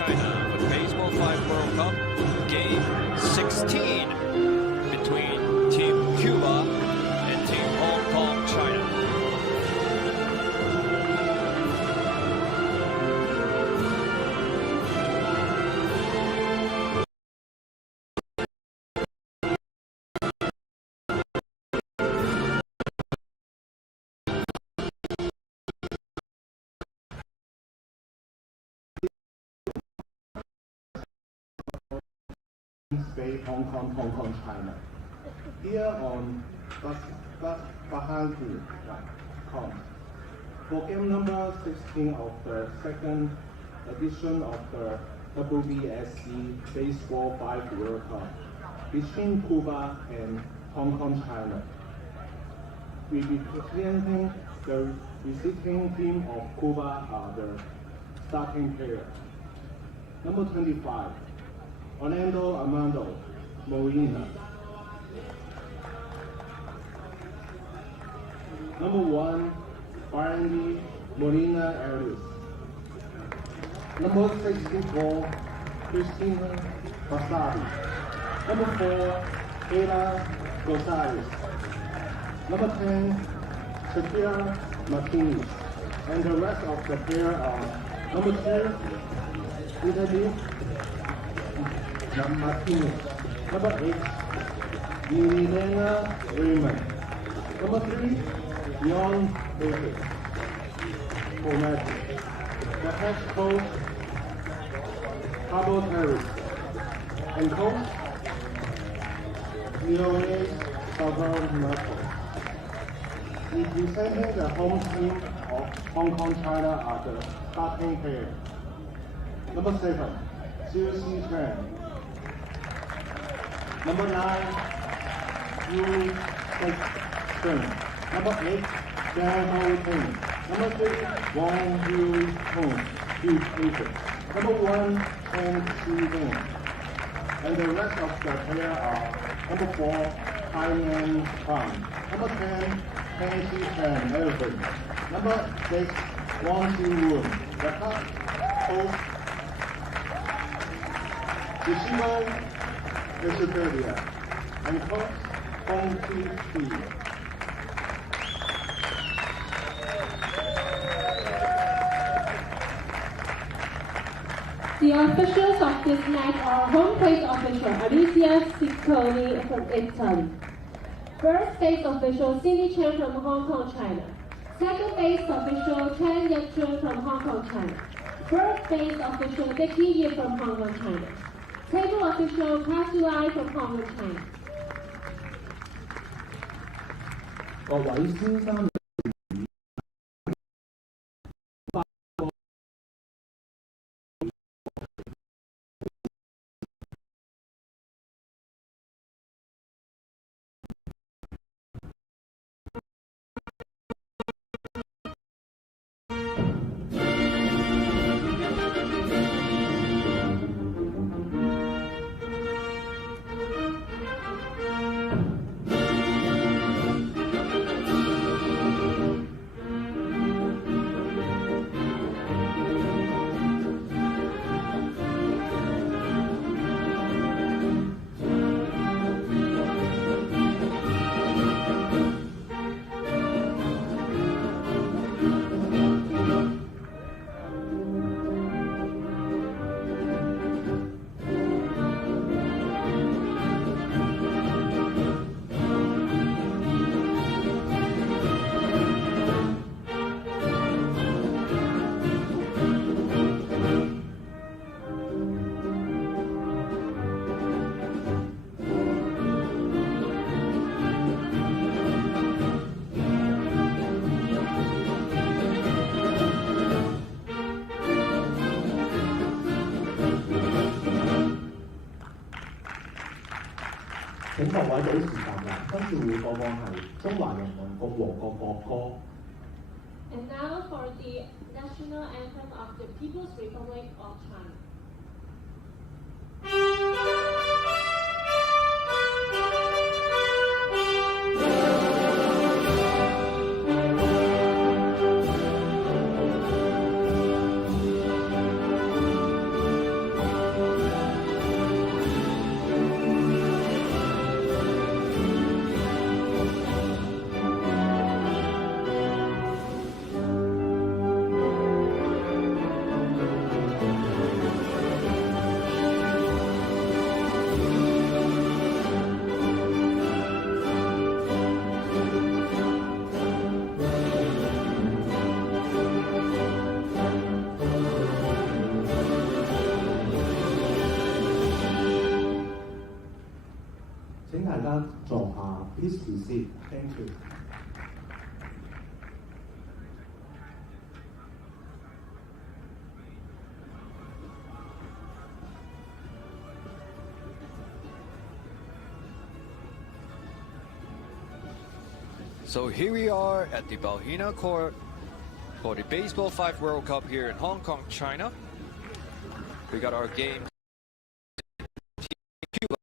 China with Baseball5 World Cup, Game 16 between Team Cuba and Team Hong Kong, China. Spain, Hong Kong, China. Here on Baseball5.com. For game number 16 of the second edition of the WBSC Baseball5 World Cup between Cuba and Hong Kong, China. We representing the visiting team of Cuba are the starting player. Number 25. Orlando Armando Molina. Number 1, Brandy Molina Arias. Number 64, Christina Basabi. Number 4, Ella Gonzalez. Number 10, Shakira Martinez. And the rest of the players are number 2, Italy Martinez. Number 8, Milena Raymond. Number 3, Leon David. The head coach, Harbourfront. And coach, Leone Salvador. Representing the home team of Hong Kong, China are the starting players. Number 7, Susie Chen. Number 9, Yu Sexton. Number 8, Dan Howard. Number 3, Wong Yu Hong. Number 1, Chen Xu. And the rest of the players are number 4, Haiyan Fan. Number 10, Nancy Chen Melvin. Number 6, Wang Ji-woon. The coach, Yoshibo Australia, and coach Hong Ki. The officials of this match are home plate official Alicia Ciccone from Italy. First base official Cindy Chen from Hong Kong, China. Second base official Chen Yep-jun from Hong Kong, China. First base official Becky Yi from Hong Kong, China. Table official Cassie Lai from Hong Kong, China. 各位先生。請各位俾時間啦，跟住會播放係中華人民共和國國歌。And now for the national anthem of the People's Republic of China. please be seated. Thank you. So here we are at the Balhina Court for the Baseball5 World Cup here in Hong Kong, China. We got our game. Cuba.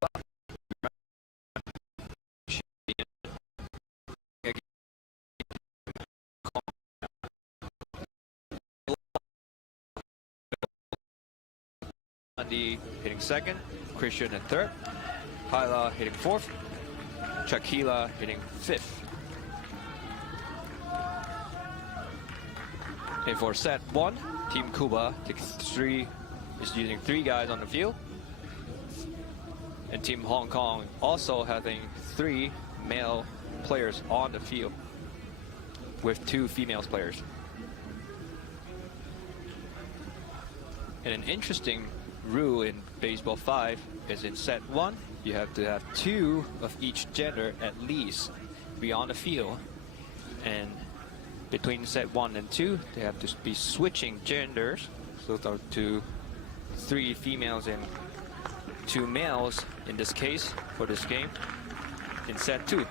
Andy hitting second, Christian in third, Hyla hitting fourth, Shakila hitting fifth. And for set one, Team Cuba is using 3 guys on the field. And Team Hong Kong also having 3 male players on the field with 2 female players. And an interesting rule in Baseball 5 is in set 1, you have to have 2 of each gender at least be on the field. And between set 1 and 2, they have to be switching genders, so to 3 females and 2 males in this case for this game in set 2.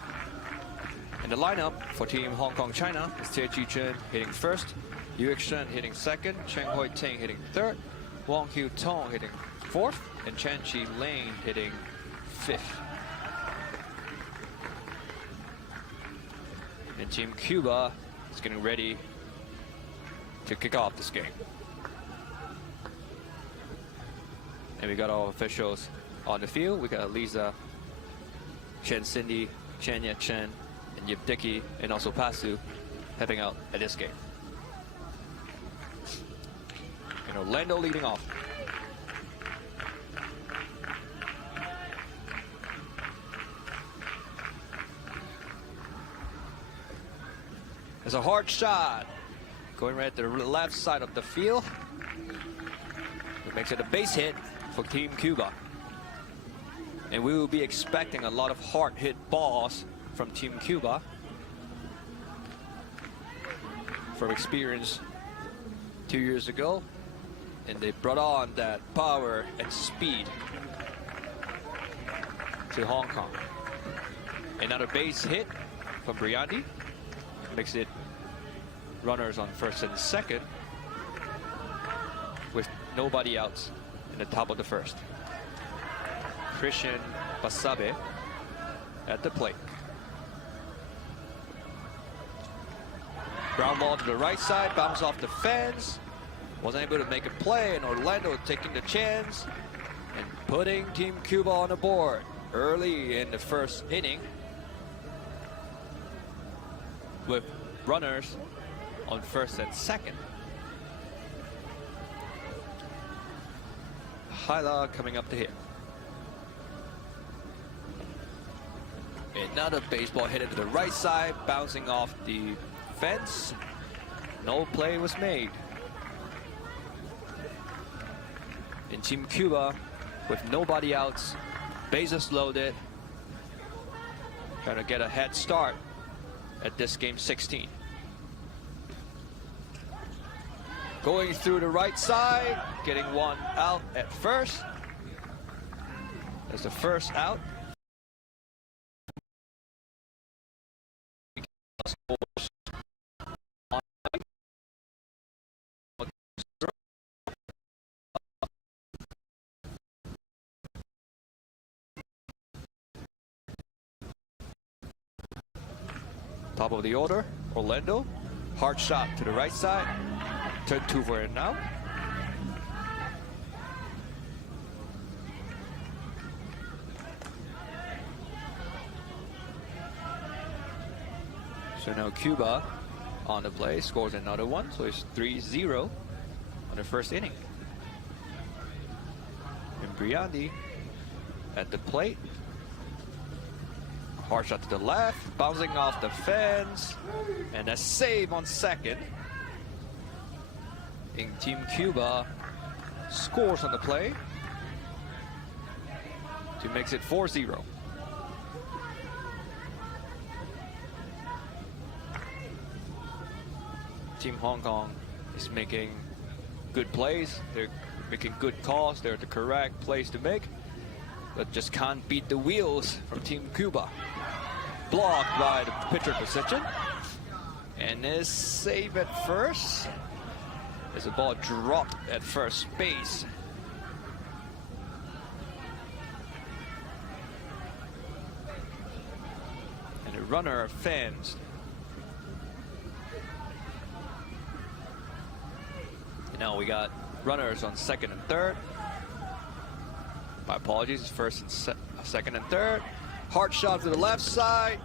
And the lineup for Team Hong Kong China is Tie Chi Chen hitting first, Yu Shen hitting second, Cheng Hoi Ting hitting third, Wong Hu Tong hitting fourth, and Chen Chi Lane hitting fifth. And Team Cuba is getting ready to kick off this game. And we got our officials on the field. We got Lisa, Chen Cindy, Chen Yet Chen, and Yip Dickey, and also Pasu heading out at this game. And Orlando leading off. It's a hard shot going right to the left side of the field. It makes it a base hit for Team Cuba. And we will be expecting a lot of hard hit balls from Team Cuba from experience 2 years ago. And they brought on that power and speed to Hong Kong. Another base hit from Briandi. Makes it runners on first and second with nobody else in the top of the first. Christian Basabe at the plate. Ground ball to the right side, bounce off the fence. Wasn't able to make a play, and Orlando taking the chance and putting Team Cuba on the board early in the first inning with runners on first and second. Hyla coming up to hit. Another baseball hit to the right side, bouncing off the fence. No play was made. In Team Cuba, with nobody outs, bases loaded, trying to get a head start at this game 16. Going through the right side, getting one out at first. That's the first out. Top of the order, Orlando. Hard shot to the right side. Turn 2 for it now. So now Cuba on the play scores another one, so it's 3-0 on the first inning. And Briandi at the plate. Hard shot to the left, bouncing off the fence, and a save on second. And Team Cuba scores on the play to makes it 4-0. Team Hong Kong is making good plays. They're making good calls. They're the correct plays to make, but just can't beat the wheels from Team Cuba. Blocked by the pitcher position, and is safe at first as the ball dropped at first base. And the runner fans. And now we got runners on second and third. My apologies, it's first and second and third. Hard shot to the left side.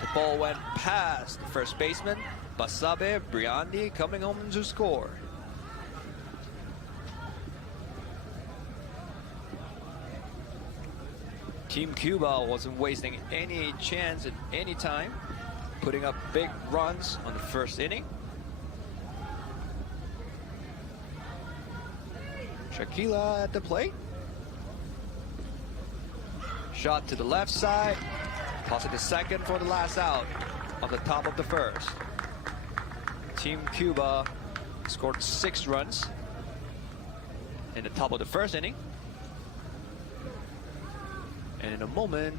The ball went past the first baseman. Basabe Briandi coming home to score. Team Cuba wasn't wasting any chance at any time, putting up big runs on the first inning. Shakila at the plate. Shot to the left side. Toss it to second for the last out of the top of the first. Team Cuba scored 6 runs in the top of the first inning. And in a moment,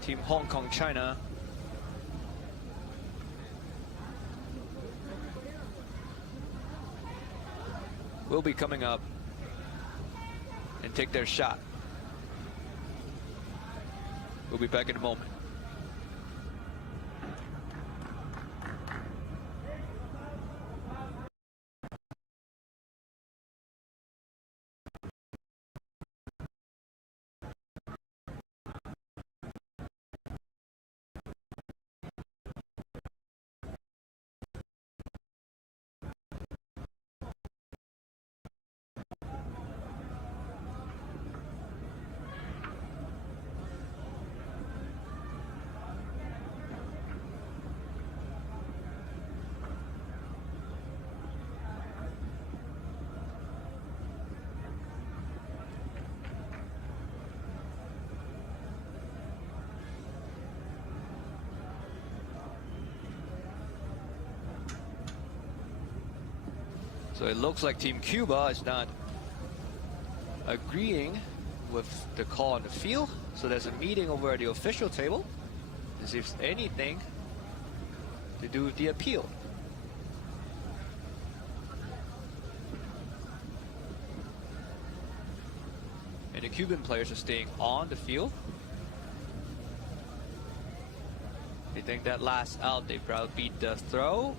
Team Hong Kong China will be coming up and take their shot. We'll be back in a moment. So it looks like Team Cuba is not agreeing with the call on the field. So there's a meeting over at the official table to see if there's anything to do with the appeal. And the Cuban players are staying on the field. They think that last out, they probably beat the throw.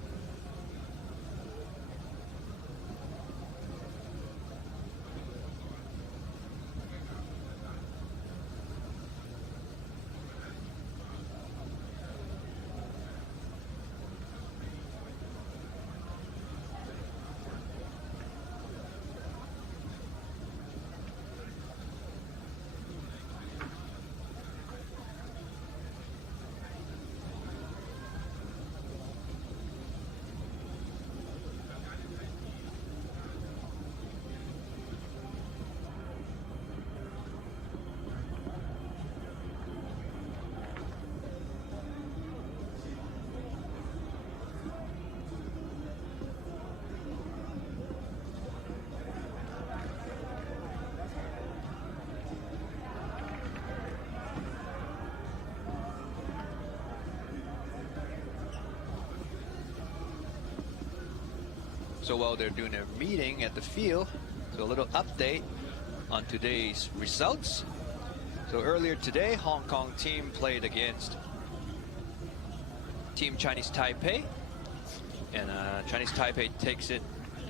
So while they're doing their meeting at the field, so a little update on today's results. So earlier today, Hong Kong team played against Team Chinese Taipei, and Chinese Taipei takes it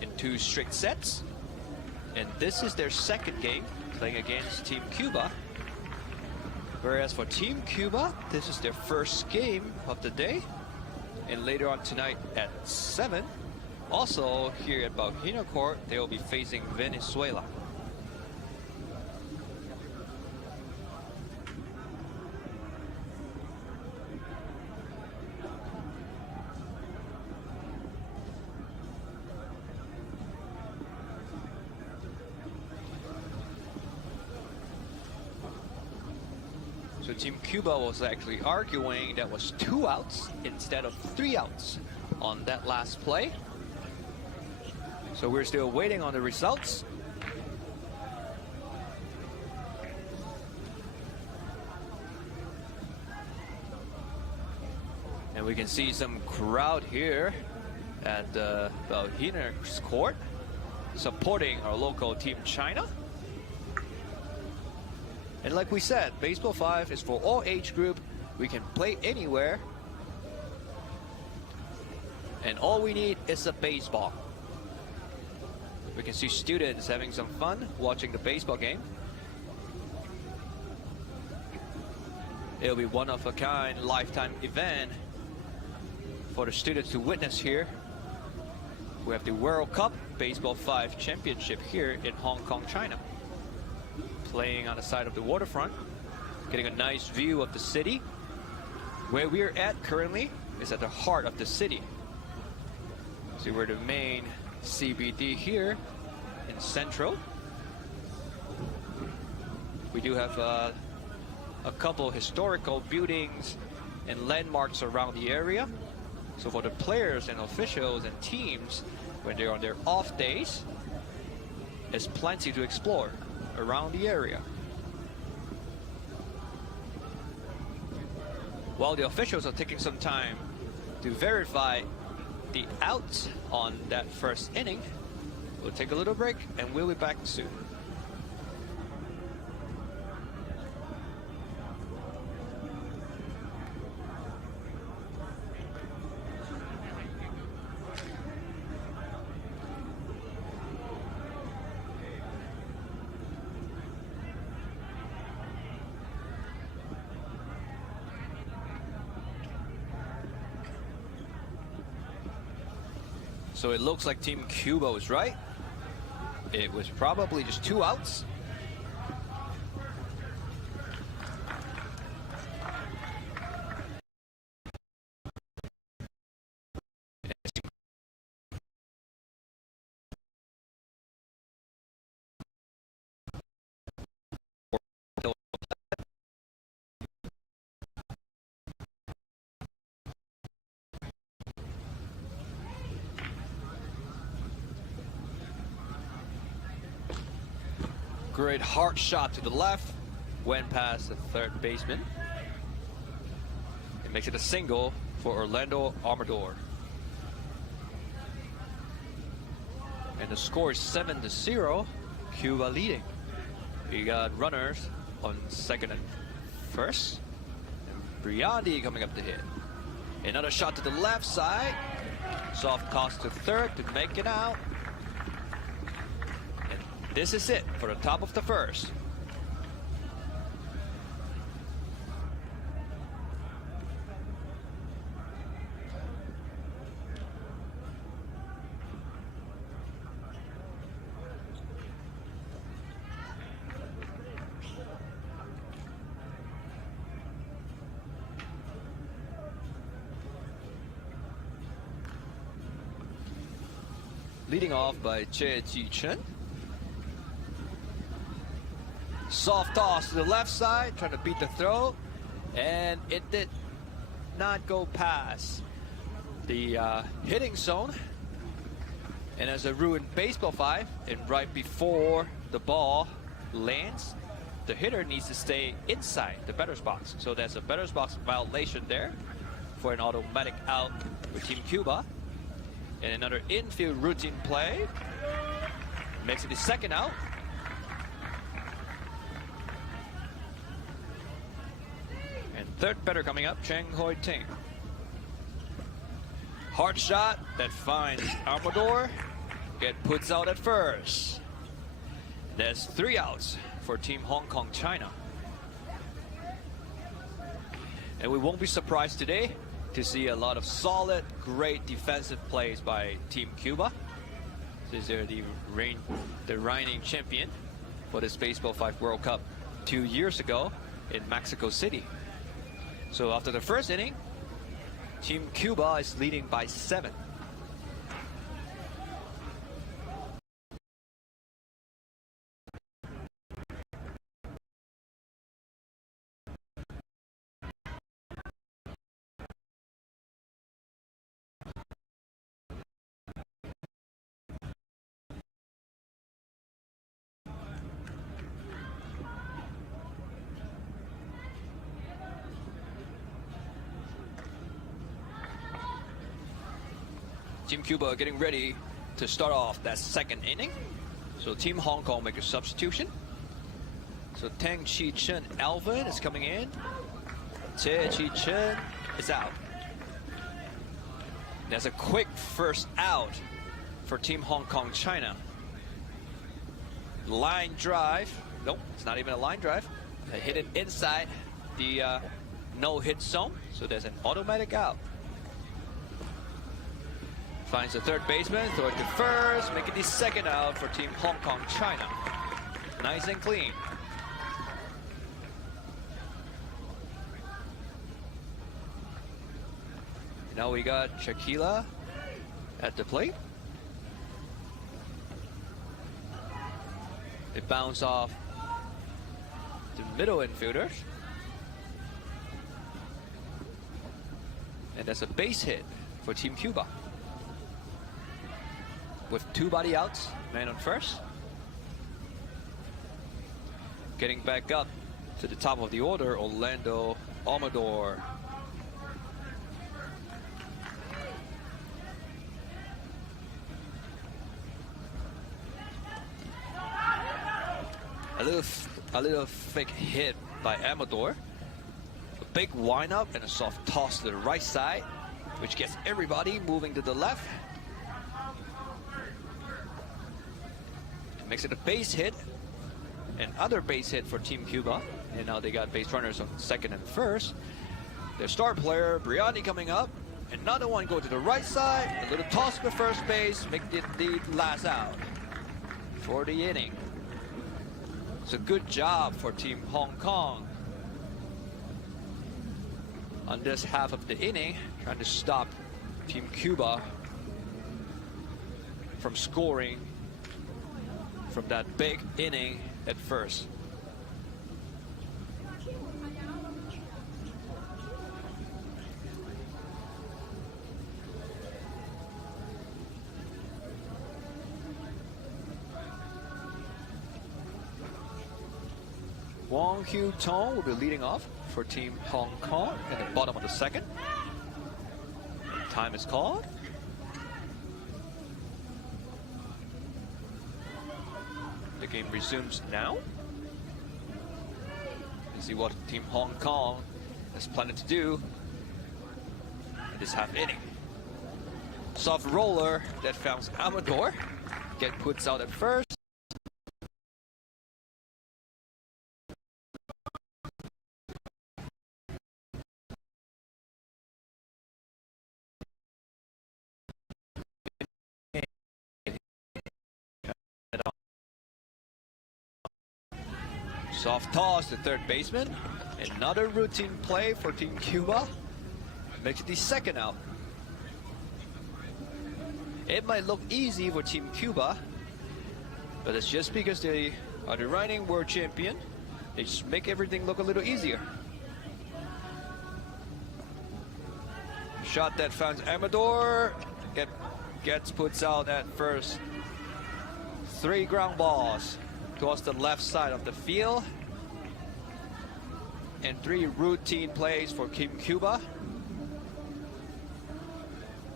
in 2 straight sets. And this is their second game playing against Team Cuba. Whereas for Team Cuba, this is their first game of the day. And later on tonight at 7, also here at Volcano Court, they will be facing Venezuela. So Team Cuba was actually arguing that was 2 outs instead of 3 outs on that last play. So we're still waiting on the results. And we can see some crowd here at the Balhiner court supporting our local team China. And like we said, Baseball 5 is for all age group. We can play anywhere. And all we need is a baseball. We can see students having some fun watching the baseball game. It'll be one of a kind lifetime event for the students to witness here. We have the World Cup Baseball 5 Championship here in Hong Kong, China. Playing on the side of the waterfront, getting a nice view of the city. Where we're at currently is at the heart of the city. See, we're the main CBD here in Central. We do have a couple historical buildings and landmarks around the area. So for the players and officials and teams, when they're on their off days, there's plenty to explore around the area. While the officials are taking some time to verify the outs on that first inning, we'll take a little break and we'll be back soon. So it looks like Team Cuba was right. It was probably just 2 outs. Great hard shot to the left, went past the third baseman. It makes it a single for Orlando Amador. And the score is 7-0, Cuba leading. We got runners on second and first. And Briandi coming up to hit. Another shot to the left side. Soft toss to third to make it out. This is it for the top of the first. Leading off by Che Ji-chen. Soft toss to the left side, trying to beat the throw, and it did not go past the hitting zone. And as a rule in Baseball 5, and right before the ball lands, the hitter needs to stay inside the batter's box. So there's a batter's box violation there for an automatic out for Team Cuba. And another infield routine play makes it the second out. Third batter coming up, Cheng Hoi Ting. Hard shot that finds Amador. It puts out at first. There's 3 outs for Team Hong Kong, China. And we won't be surprised today to see a lot of solid, great defensive plays by Team Cuba. Since they're the reigning champion for this Baseball 5 World Cup 2 years ago in Mexico City. So after the first inning, Team Cuba is leading by 7. Team Cuba getting ready to start off that second inning. So Team Hong Kong make a substitution. So Tang Chi Chen Alvin is coming in. Che Chi Chen is out. There's a quick first out for Team Hong Kong China. Line drive. Nope, it's not even a line drive. They hit it inside the no-hit zone. So there's an automatic out. Finds the third baseman, throw it to first, making the second out for Team Hong Kong China. Nice and clean. Now we got Shaquila at the plate. It bounced off the middle infielders. And that's a base hit for Team Cuba. With 2 body outs, man on first. Getting back up to the top of the order, Orlando Amador. A little fake hit by Amador. A big wind-up and a soft toss to the right side, which gets everybody moving to the left. Makes it a base hit, another base hit for Team Cuba, and now they got base runners on second and first. Their star player, Briani, coming up. Another one go to the right side, a little toss to first base, make it the last out for the inning. It's a good job for Team Hong Kong on this half of the inning, trying to stop Team Cuba from scoring from that big inning at first. Wong Hugh Tong will be leading off for Team Hong Kong in the bottom of the second. Time is called. The game resumes now. Let's see what Team Hong Kong is planning to do in this half inning. Soft roller that found Amador. Puts out at first. Soft toss to third baseman. Another routine play for Team Cuba. Makes it the second out. It might look easy for Team Cuba, but it's just because they are the reigning world champion. They just make everything look a little easier. Shot that finds Amador. Puts out at first. 3 ground balls towards the left side of the field. And 3 routine plays for Team Cuba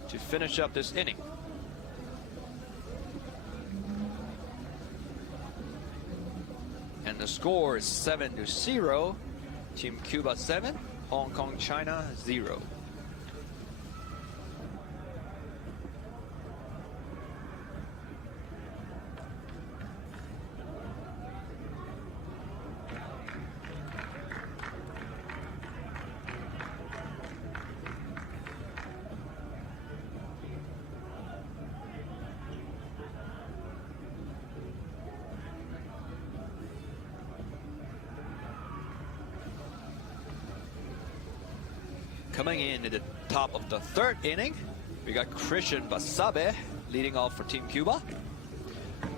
to finish up this inning. And the score is 7-0. Team Cuba 7, Hong Kong China 0. Coming in at the top of the third inning, we got Christian Basabe leading off for Team Cuba.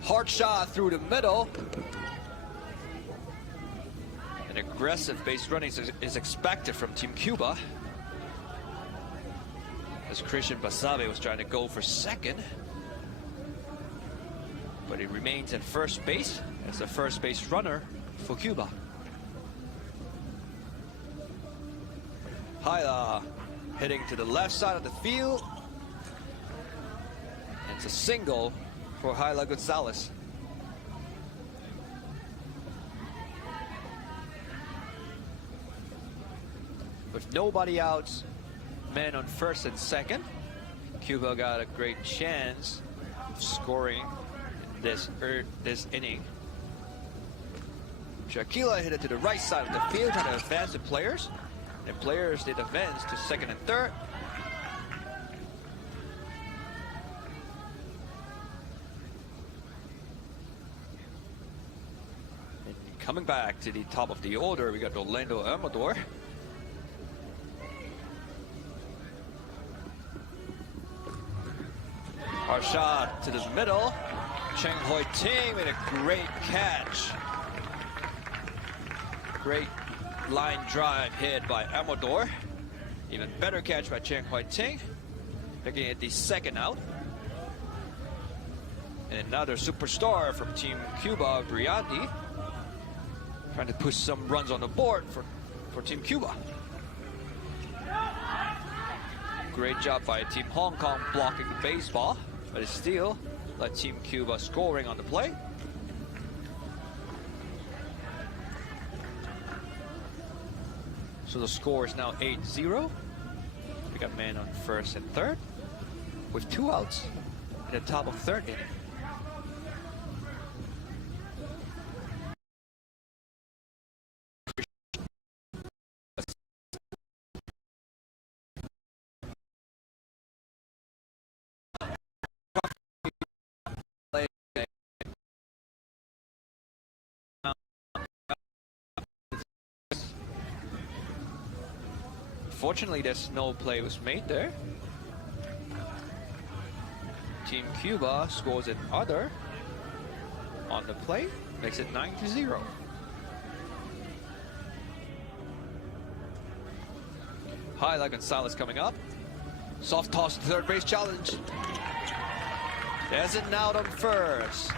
Hard shot through the middle. An aggressive base running is expected from Team Cuba, as Christian Basabe was trying to go for second, but he remains at first base as the first base runner for Cuba. Hyla hitting to the left side of the field. It's a single for Hyla Gonzalez. With nobody out, men on first and second, Cuba got a great chance of scoring this inning. Shaquila hit it to the right side of the field, trying to advance the players. And players did advance to second and third. And coming back to the top of the order, we got Orlando Amador. Hard shot to the middle. Cheng Hoi Ting made a great catch. Great line drive hit by Amador. Even better catch by Cheng Hoi Ting. Making it the second out. And another superstar from Team Cuba, Briandi, trying to push some runs on the board for Team Cuba. Great job by Team Hong Kong blocking the baseball, but it still let Team Cuba scoring on the play. So the score is now 8-0. We got men on first and third with 2 outs in the top of third inning. Fortunately, there's no play was made there. Team Cuba scores another on the play, makes it 9-0. Hyla Gonzalez coming up. Soft toss to third base challenge. There's an out on first.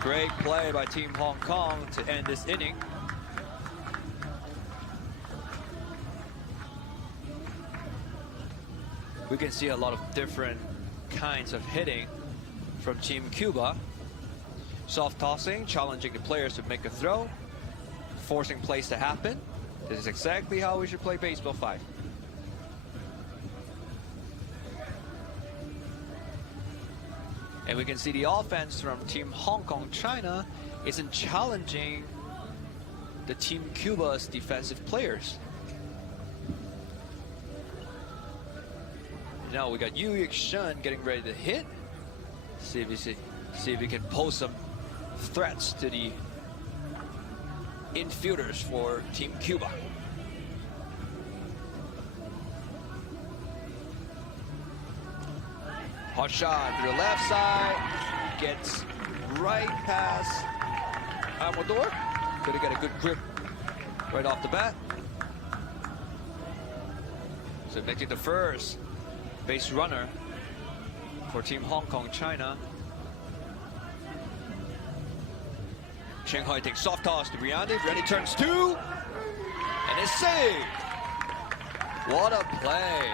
Great play by Team Hong Kong to end this inning. We can see a lot of different kinds of hitting from Team Cuba. Soft tossing, challenging the players to make a throw, forcing plays to happen. This is exactly how we should play Baseball 5. And we can see the offense from Team Hong Kong China isn't challenging the Team Cuba's defensive players. Now we got Yu Yik-shun getting ready to hit. See if he can pose some threats to the infielders for Team Cuba. Hot shot to the left side. Gets right past Amador. Gonna get a good grip right off the bat. So making the first base runner for Team Hong Kong China. Cheng Hoi takes soft toss to Briandi. Briandi turns 2 and is saved. What a play.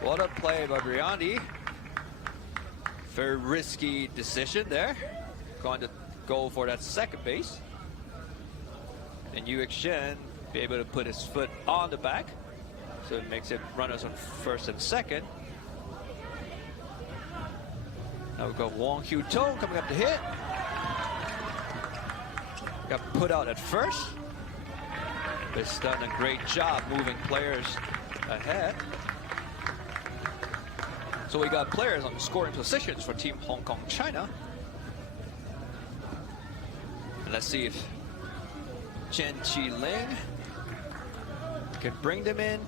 What a play by Briandi. Very risky decision there. Going to go for that second base. And Yu Yik-shun be able to put his foot on the back. So it makes it runners on first and second. Now we've got Wong Hyu Tong coming up to hit. Got put out at first. But it's done a great job moving players ahead. So we got players on scoring positions for Team Hong Kong China. And let's see if Chen Chi Ling can bring them in.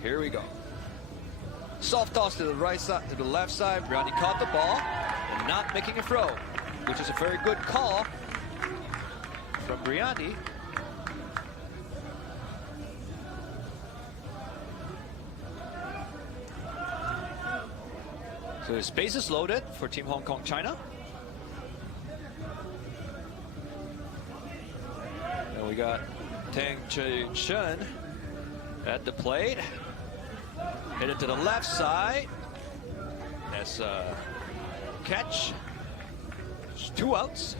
Here we go. Soft toss to the right side, to the left side. Briandi caught the ball and not making a throw, which is a very good call from Briandi. So his base is loaded for Team Hong Kong China. And we got Tang Chun at the plate. Hit it to the left side. That's a catch. It's 2 outs.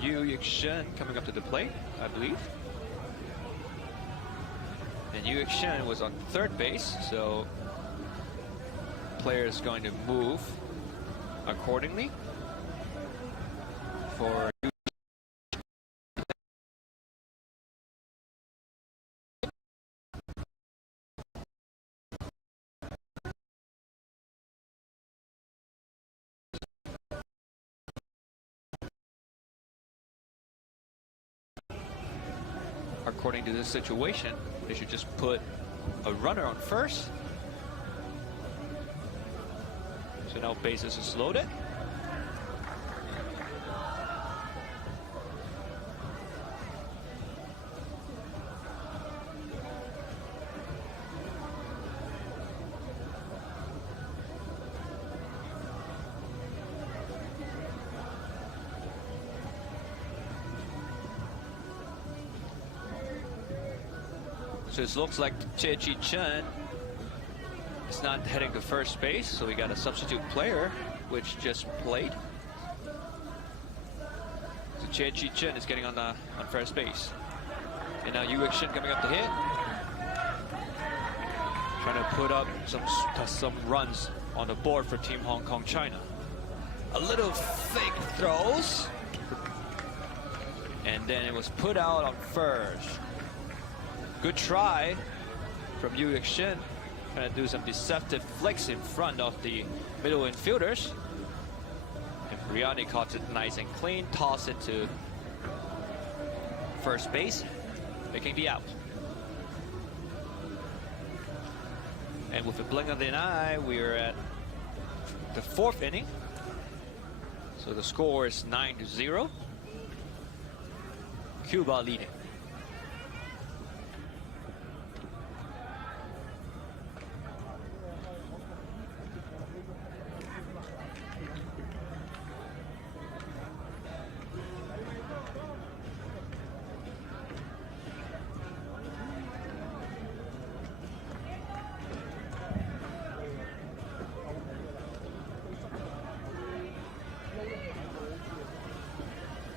Yu Yik-shen coming up to the plate, I believe. And Yu Yik-shen was on third base, so player is going to move accordingly for according to this situation, they should just put a runner on first. So now bases is loaded. So it looks like Chechi Chen is not heading to first base, so we got a substitute player which just played. So Chechi Chen is getting on first base. And now Yu Yik-shen coming up to hit. Trying to put up some runs on the board for Team Hong Kong China. A little fake throws. And then it was put out on first. Good try from Yu Yik-shen, trying to do some deceptive flicks in front of the middle infielders. And Briani caught it nice and clean, tossed it to first base, making the out. And with a blink of an eye, we're at the 4th inning. So the score is 9-0. Cuba leading.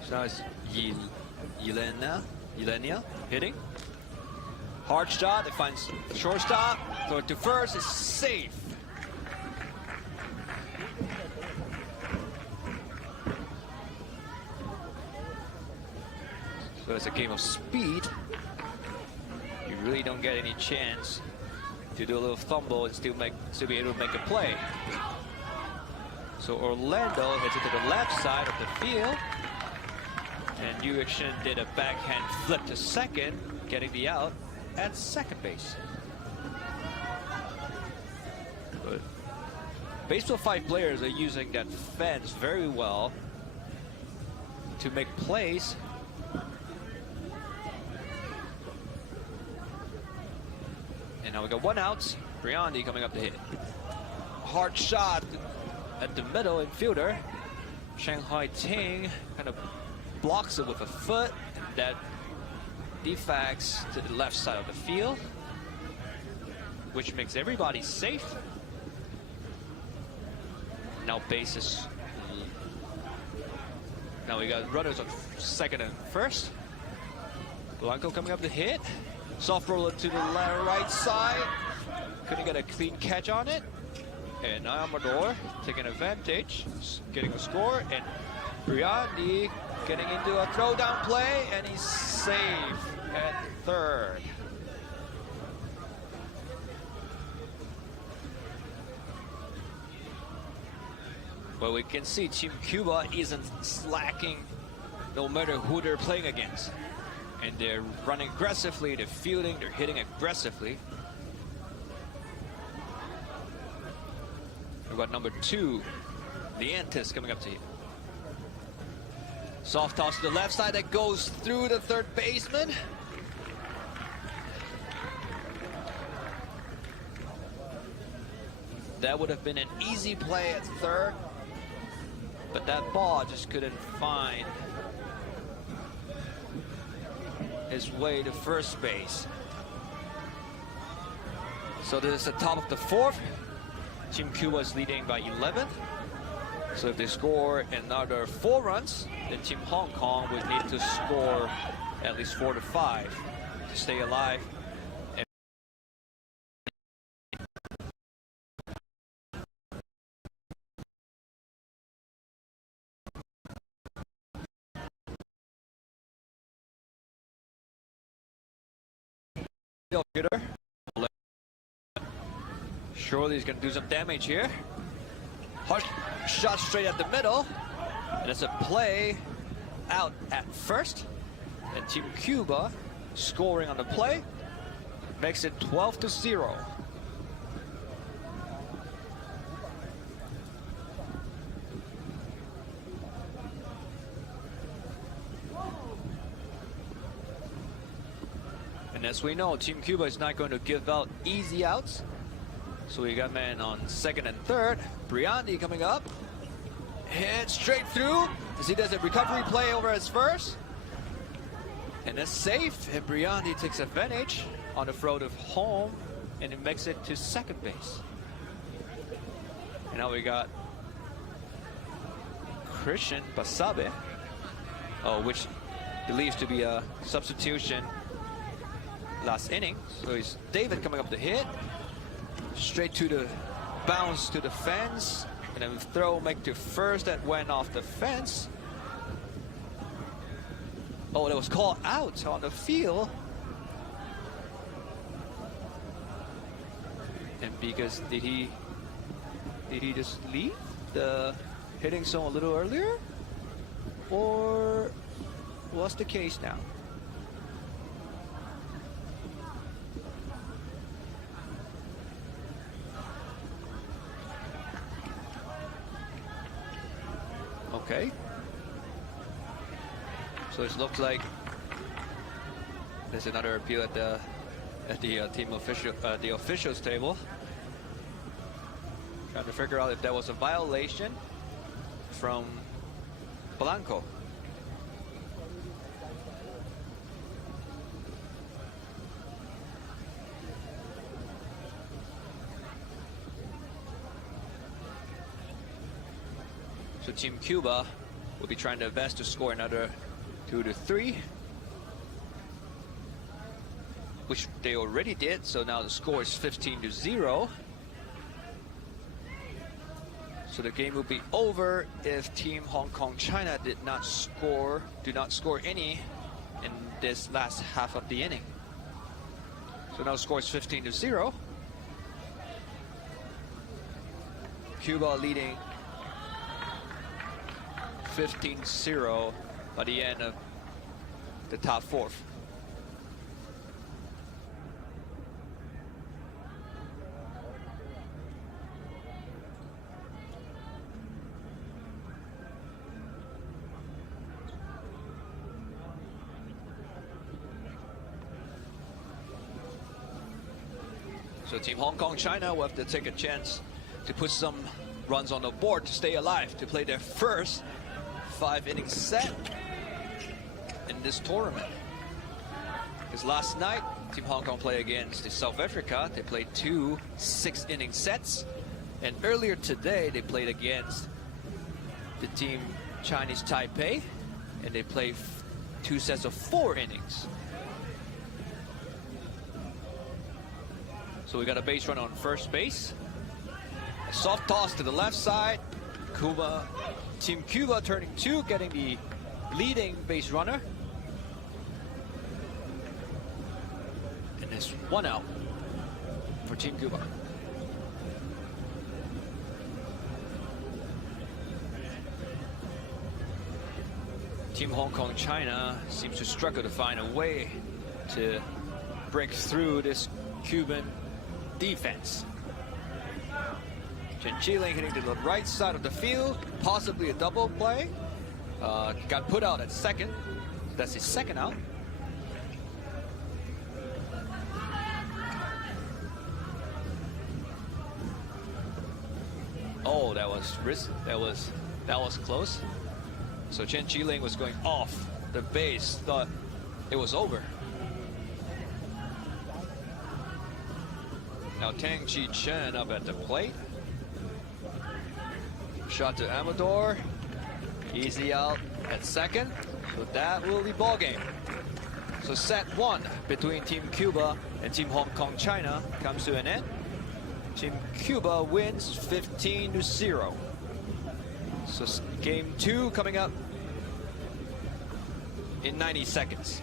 So now it's Yelenia hitting. Hard shot, it finds shortstop, throw it to first, it's safe. So it's a game of speed. You really don't get any chance to do a little fumble and still be able to make a play. So Orlando hits it to the left side of the field. And Yu Yik-shen did a backhand flip to second, getting the out at second base. But Baseball 5 players are using that fence very well to make plays. And now we got 1 out. Briandi coming up to hit. Hard shot at the middle infielder. Shanghai Ting kind of blocks it with a foot, and that defects to the left side of the field, which makes everybody safe. Now bases. Now we got runners on second and first. Blanco coming up to hit. Soft roller to the right side. Couldn't get a clean catch on it. And Amador taking advantage, getting a score, and Briandi getting into a throwdown play, and he's safe at third. Well, we can see Team Cuba isn't slacking no matter who they're playing against. And they're running aggressively, they're fielding, they're hitting aggressively. We've got number 2, the Antis, coming up to you. Soft toss to the left side that goes through the third baseman. That would have been an easy play at third, but that ball just couldn't find his way to first base. So this is the top of the fourth. Team Cuba is leading by 11. So if they score another 4 runs, then Team Hong Kong would need to score at least 4 to 5 to stay alive. Hitter. Surely he's going to do some damage here. Hard shot straight at the middle. And it's a play out at first. And Team Cuba scoring on the play makes it 12-0. And as we know, Team Cuba is not going to give out easy outs. So we got man on second and third. Briandi coming up. Hit straight through as he does a recovery play over his first. And it's safe. And Briandi takes advantage on the throw to home. And it makes it to second base. And now we got Christian Basabe, which believes to be a substitution last inning. So it's David coming up the hit. Straight to the bounce to the fence. And then throw make to first that went off the fence. Oh, that was called out on the field. And because did he just leave the hitting zone a little earlier? Or what's the case now? Okay. So it looks like there's another appeal at the team official the officials table. Trying to figure out if that was a violation from Blanco. So Team Cuba will be trying their best to score another 2 to 3, which they already did. So now the score is 15-0. So the game will be over if Team Hong Kong China do not score any in this last half of the inning. So now the score is 15-0. Cuba leading 15-0 by the end of the top fourth. So Team Hong Kong China will have to take a chance to put some runs on the board to stay alive, to play their first 5-inning set in this tournament. Because last night, Team Hong Kong played against South Africa. They played 2 6-inning sets. And earlier today, they played against the team Chinese Taipei. And they played 2 sets of 4 innings. So we got a base runner on first base. A soft toss to the left side. Team Cuba turning 2, getting the leading base runner. And there's 1 out for Team Cuba. Team Hong Kong China seems to struggle to find a way to break through this Cuban defense. Chen Chiling hitting to the right side of the field, possibly a double play. Got put out at second. That's his second out. Oh, that was risk. That was close. So Chen Chiling was going off the base, thought it was over. Now Tang Chi Chen up at the plate. Shot to Amador. Easy out at second. So that will be ball game. So set 1 between Team Cuba and Team Hong Kong China comes to an end. Team Cuba wins 15-0. So game 2 coming up in 90 seconds.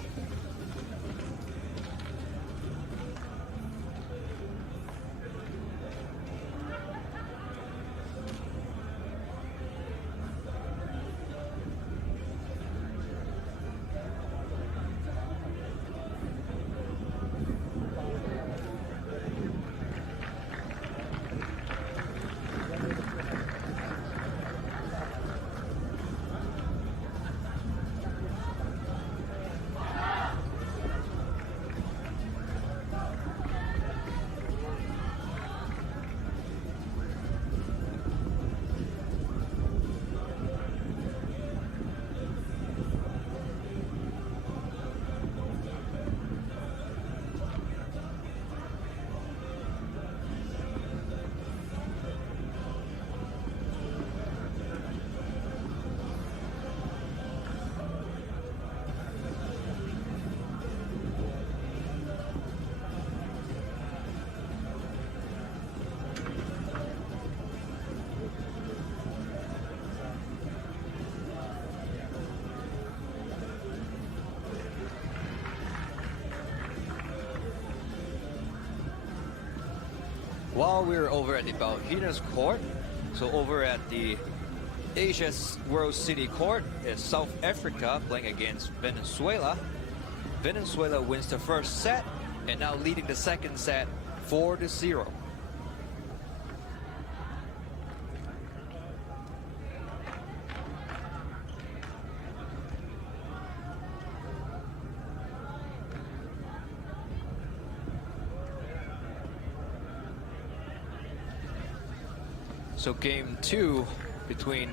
While we're over at the Bauhinas court, so over at the Asia's World City court is South Africa playing against Venezuela. Venezuela wins the first set and now leading the second set 4-0. So game 2 between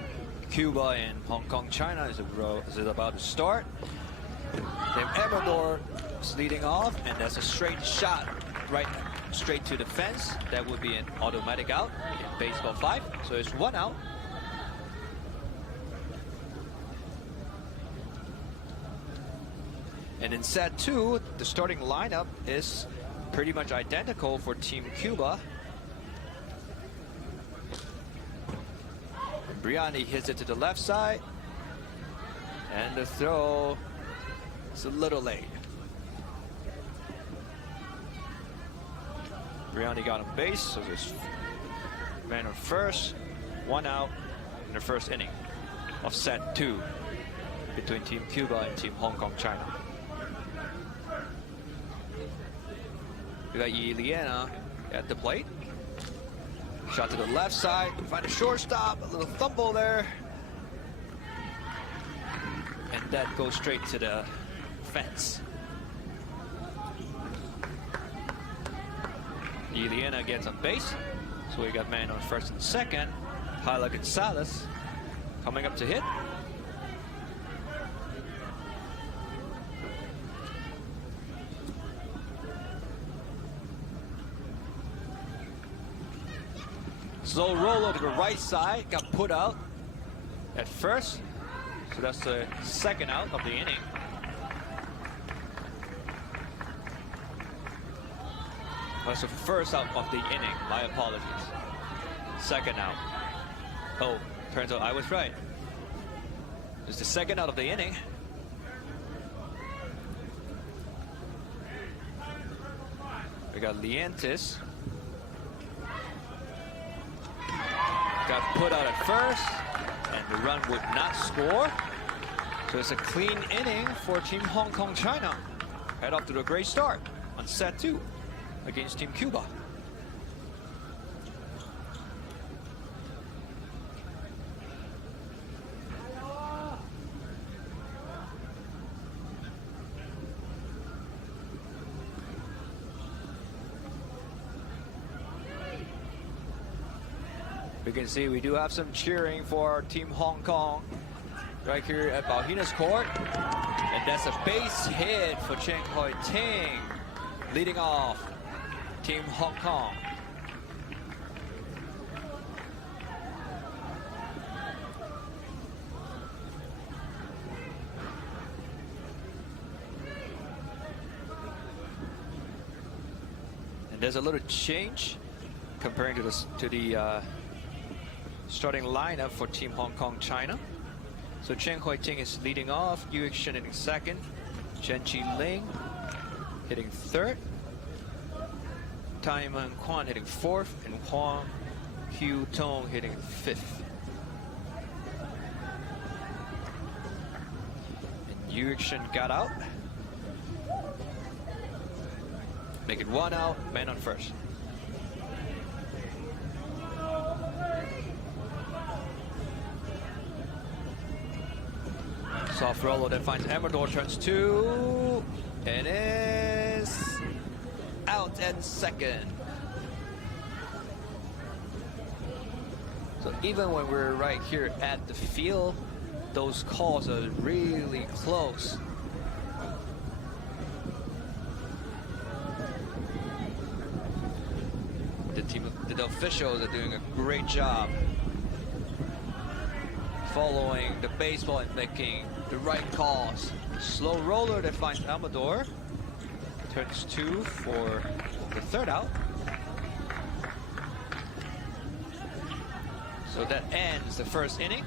Cuba and Hong Kong China is about to start. Then Amador is leading off, and that's a straight shot right straight to the fence. That would be an automatic out in baseball 5. So it's 1 out. And in set 2, the starting lineup is pretty much identical for Team Cuba. Briani hits it to the left side, and the throw is a little late. Briani got on base, so there's man on first, 1 out in the first inning of set 2 between Team Cuba and Team Hong Kong China. We got Yi Liana at the plate. Shot to the left side, find a shortstop, a little fumble there. And that goes straight to the fence. Iliana gets on base. So we got man on first and second. Hyla Gonzalez coming up to hit. Slow roll over to the right side, got put out at first. So that's the second out of the inning. That's the first out of the inning, my apologies. Second out. Oh, turns out I was right. It's the second out of the inning. We got Lientis. Got put out at first, and the run would not score. So it's a clean inning for Team Hong Kong China. Head off to a great start on set 2 against Team Cuba. We can see we do have some cheering for Team Hong Kong right here at Bauhinas court. And that's a base hit for Cheng Hoi Ting leading off. Team Hong Kong. And there's a little change comparing to the starting lineup for Team Hong Kong China. So Chen Huiting is leading off, Yu Ixin hitting second, Chen Qi-ling hitting third, Tai Man Quan hitting fourth, and Huang Hu-tong hitting fifth. And Yu Ixin got out. Make it 1 out, man on first. Soft roller that finds Amador, turns 2, and is out at second. So even when we're right here at the field, those calls are really close. The officials are doing a great job following the baseball and making the right calls. Slow roller that finds Amador. Turns 2 for the third out. So that ends the first inning.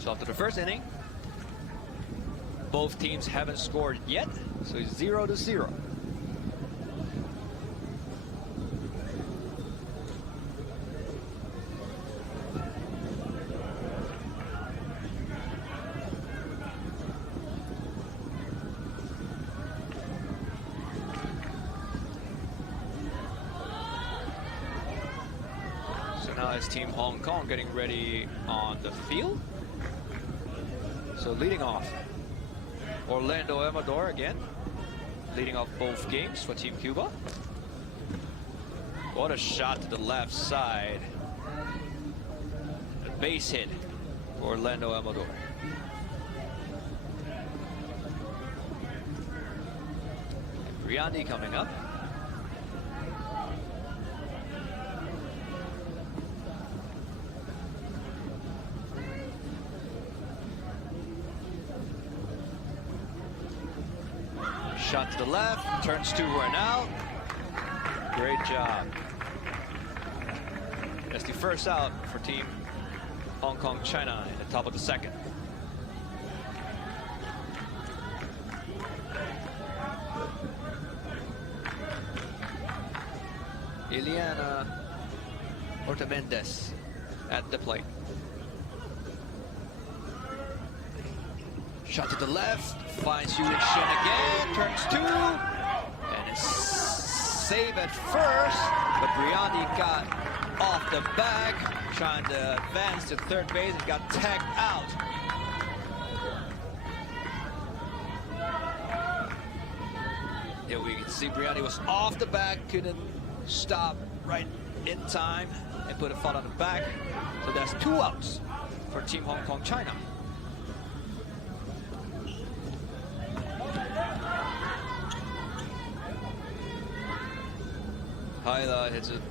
So after the first inning, both teams haven't scored yet, so it's 0-0. So now it's Team Hong Kong getting ready on the field. So leading off, Orlando Amador again, leading off both games for Team Cuba. What a shot to the left side. A base hit for Orlando Amador. Briandi coming up. Shot to the left, turns 2 and out. Great job. That's the first out for Team Hong Kong China in the top of the second. Ileana Ortamendes at the plate. Shot to the left, finds Yu Ixin again, turns 2, and it's save at first, but Briandi got off the bag, trying to advance to third base and got tagged out. Yeah, we can see Briandi was off the bag, couldn't stop right in time and put a foot on the back. So that's 2 outs for Team Hong Kong China. Hyla hits it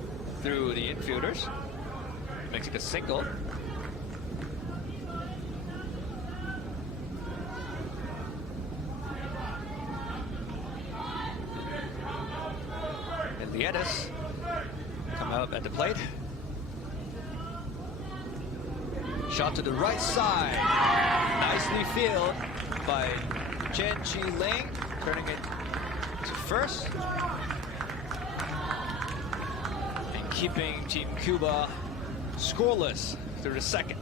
through the infielders, makes it a single. And Liedes come out at the plate. Shot to the right side, nicely fielded by Chen Qi-ling, turning it to first. Keeping Team Cuba scoreless through the second.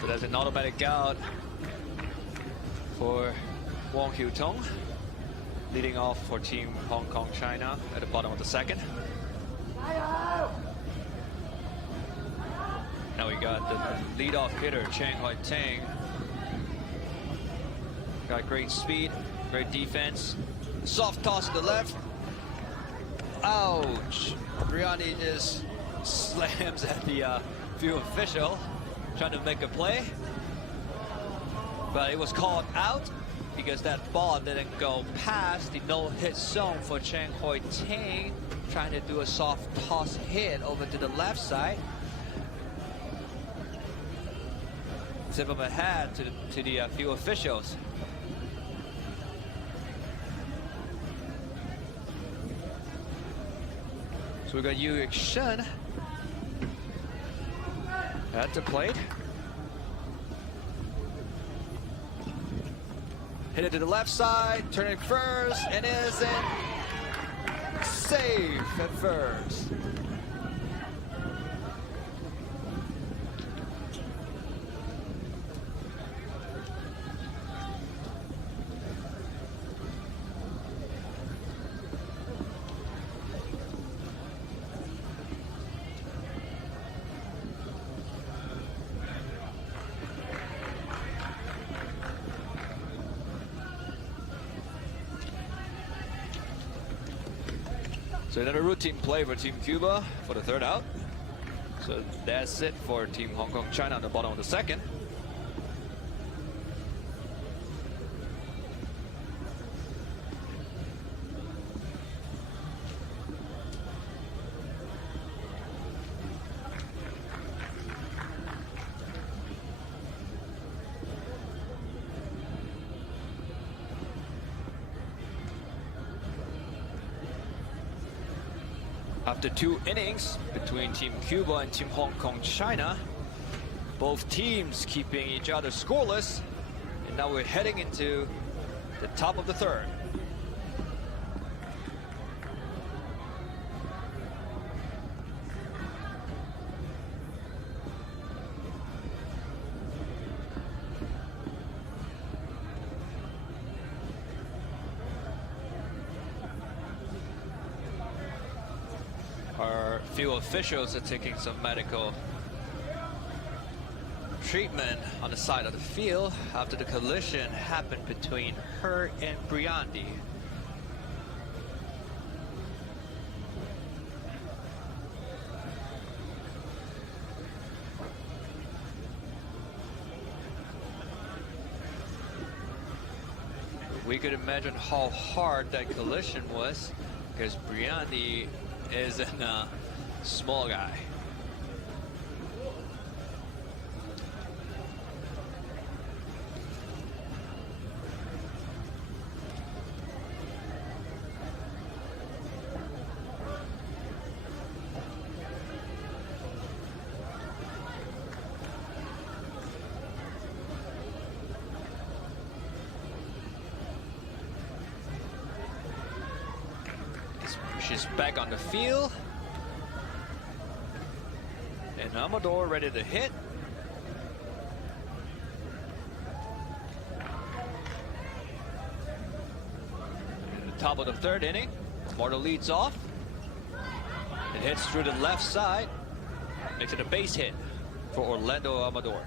So that's an automatic out for Huang Hu-tong. leading off for Team Hong Kong China at the bottom of the second. Now we got the leadoff hitter, Chang Hoi-Tang. Got great speed, great defense. Soft toss to the left. Ouch! Briani just slams at the field official, trying to make a play. But it was called out because that ball didn't go past the no-hit zone for Chang Hoi-Tang, trying to do a soft toss hit over to the left side. Tip of a hat to the field officials. So we got Yu Shen at the plate. Hit it to the left side, turning first, and is in. Safe at first. So another routine play for Team Cuba for the third out. So that's it for Team Hong Kong China on the bottom of the second. After 2 innings between Team Cuba and Team Hong Kong China, both teams keeping each other scoreless, and now we're heading into the top of the third. Our field officials are taking some medical treatment on the side of the field after the collision happened between her and Briandi. We could imagine how hard that collision was, because Briandi is a small guy. She's back on the field. And Amador ready to hit. In the top of the third inning, Marta leads off. It hits through the left side. Makes it a base hit for Orlando Amador.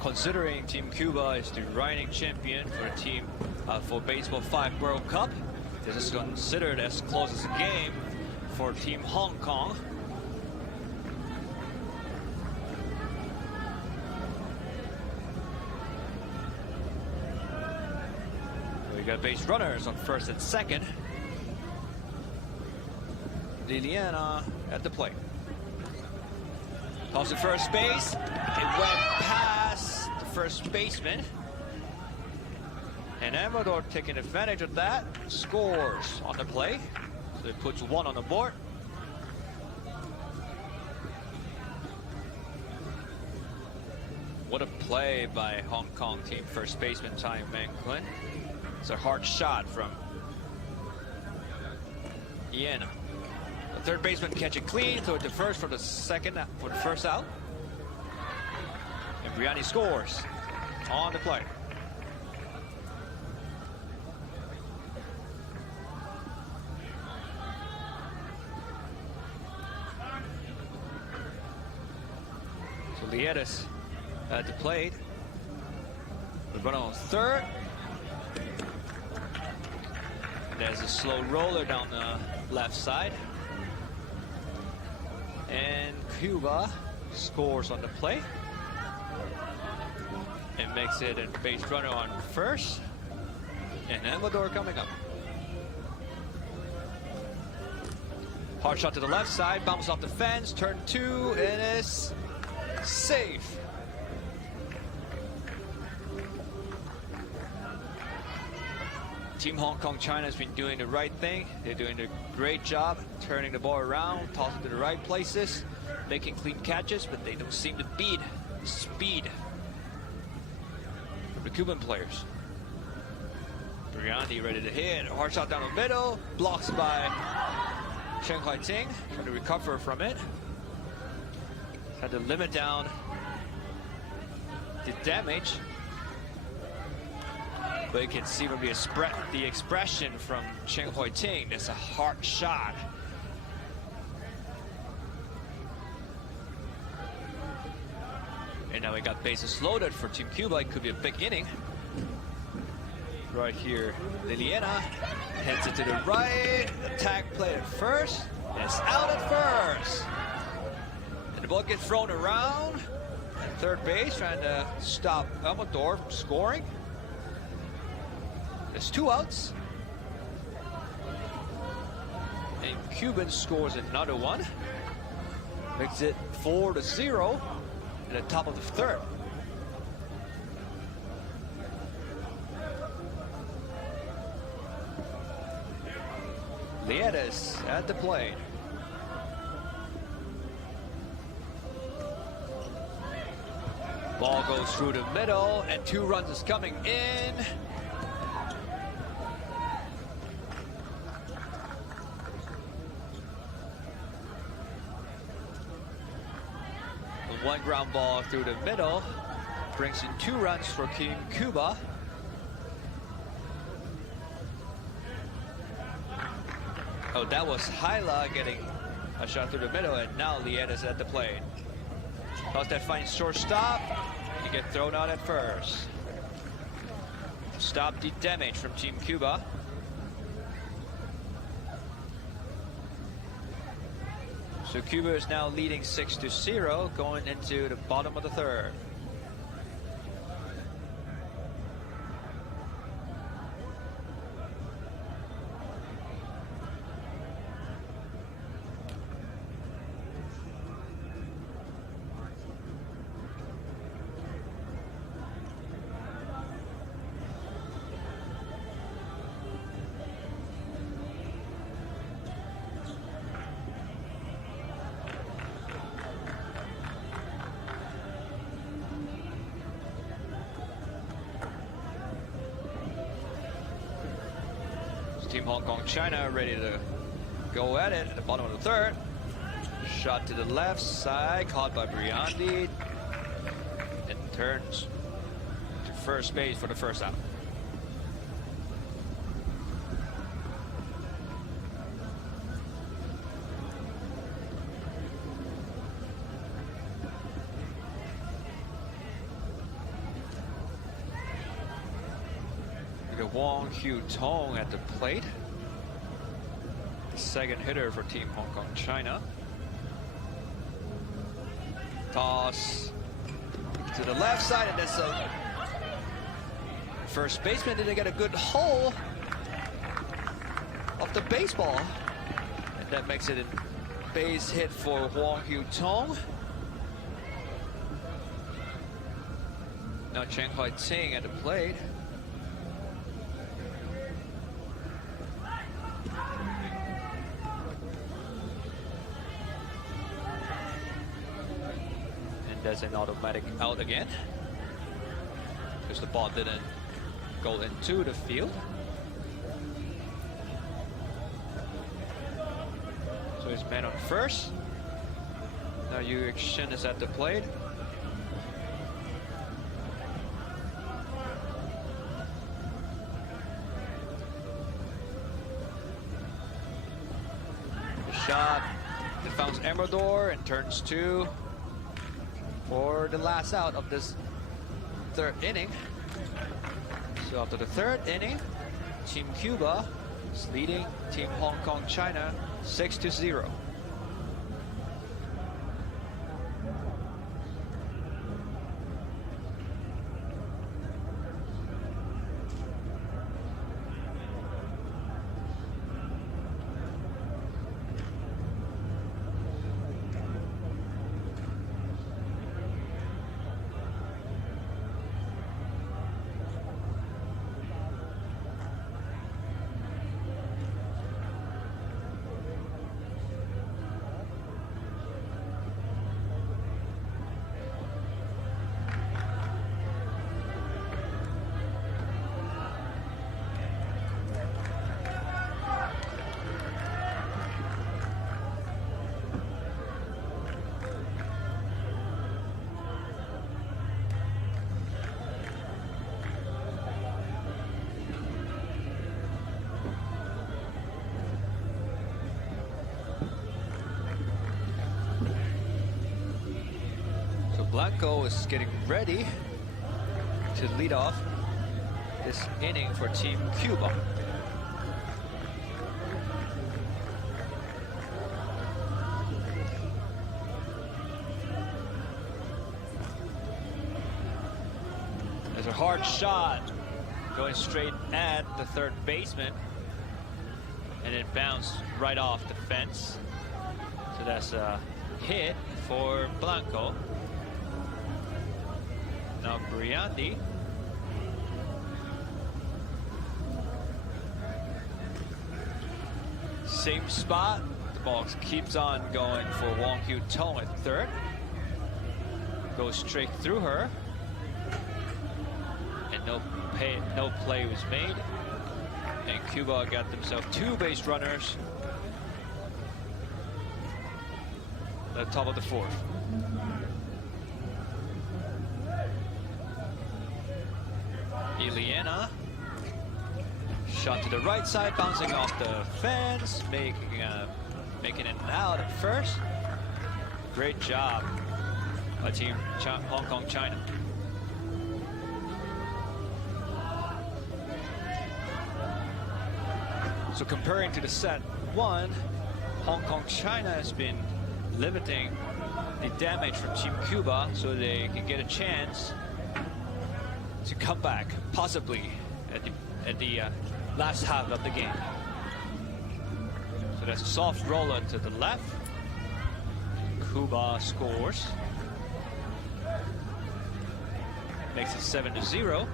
Considering Team Cuba is the reigning champion for team for Baseball5 World Cup, this is considered as close as a game for Team Hong Kong. We got base runners on first and second. Liliana at the plate. Toss to first base. It went past the first baseman. And Amador taking advantage of that, scores on the play. So it puts 1 on the board. What a play by Hong Kong team first baseman Tai Meng-Kun. It's a hard shot from Ian. Third baseman catch it clean, throw it to first for the first out. And Briani scores on the play. So Liedes at the plate. The runner on third. And there's a slow roller down the left side. And Cuba scores on the play. And makes it a base runner on first. And Ecuador coming up. Hard shot to the left side, bounces off the fence, turn two, and is safe. Team Hong Kong China has been doing the right thing. They're doing a great job turning the ball around, tossing to the right places, making clean catches, but they don't seem to beat the speed of the Cuban players. Briandi ready to hit, hard shot down the middle, blocks by Chen Huaiting, trying to recover from it. Had to limit down the damage. But you can see from the expression from Chen Huaiting, that's a hard shot. And now we got bases loaded for Team Cuba. It could be a big inning. Right here, Liliana heads it to the right. Attack play at first. It's out at first. And the ball gets thrown around. Third base trying to stop Amador from scoring. There's 2 outs. And Cuban scores another one. Makes it 4-0 at the top of the third. Liedes at the plate. Ball goes through the middle, and 2 runs is coming in. One ground ball through the middle brings in 2 runs for Team Cuba. Oh, that was Hyla getting a shot through the middle, and now Liedes at the plate. Toss that fine shortstop. You get thrown out at first. Stop the damage from Team Cuba. So Cuba is now leading 6-0 going into the bottom of the third. Team Hong Kong China ready to go at it at the bottom of the third. Shot to the left side, caught by Briandi, and turns to first base for the first out. Wong Hu Tong at the plate. The second hitter for Team Hong Kong China. Toss to the left side, and that's a first baseman didn't get a good hole of the baseball. And that makes it a base hit for Wong Hu Tong. Now Chen Huaiting at the plate. There's an automatic out again because the ball didn't go into the field. So is man on first. Now Yu Shin is at the plate. The shot that founds Amador and turns 2 for the last out of this 3rd inning. So after the 3rd inning, Team Cuba is leading Team Hong Kong China 6-0. Blanco is getting ready to lead off this inning for Team Cuba. There's a hard shot going straight at the 3rd baseman, and it bounced right off the fence. So that's a hit for Blanco. Now Briandi. Same spot. The ball keeps on going for Wong Kyu Tong at 3rd. Goes straight through her. And no play was made. And Cuba got themselves 2 base runners at the top of the 4th. Ileana, shot to the right side, bouncing off the fence, making it out at first. Great job by Team Hong Kong China. So comparing to the set 1, Hong Kong China has been limiting the damage from Team Cuba so they can get a chance to come back, possibly at the last half of the game. So that's a soft roller to the left. Cuba scores. Makes it 7-0.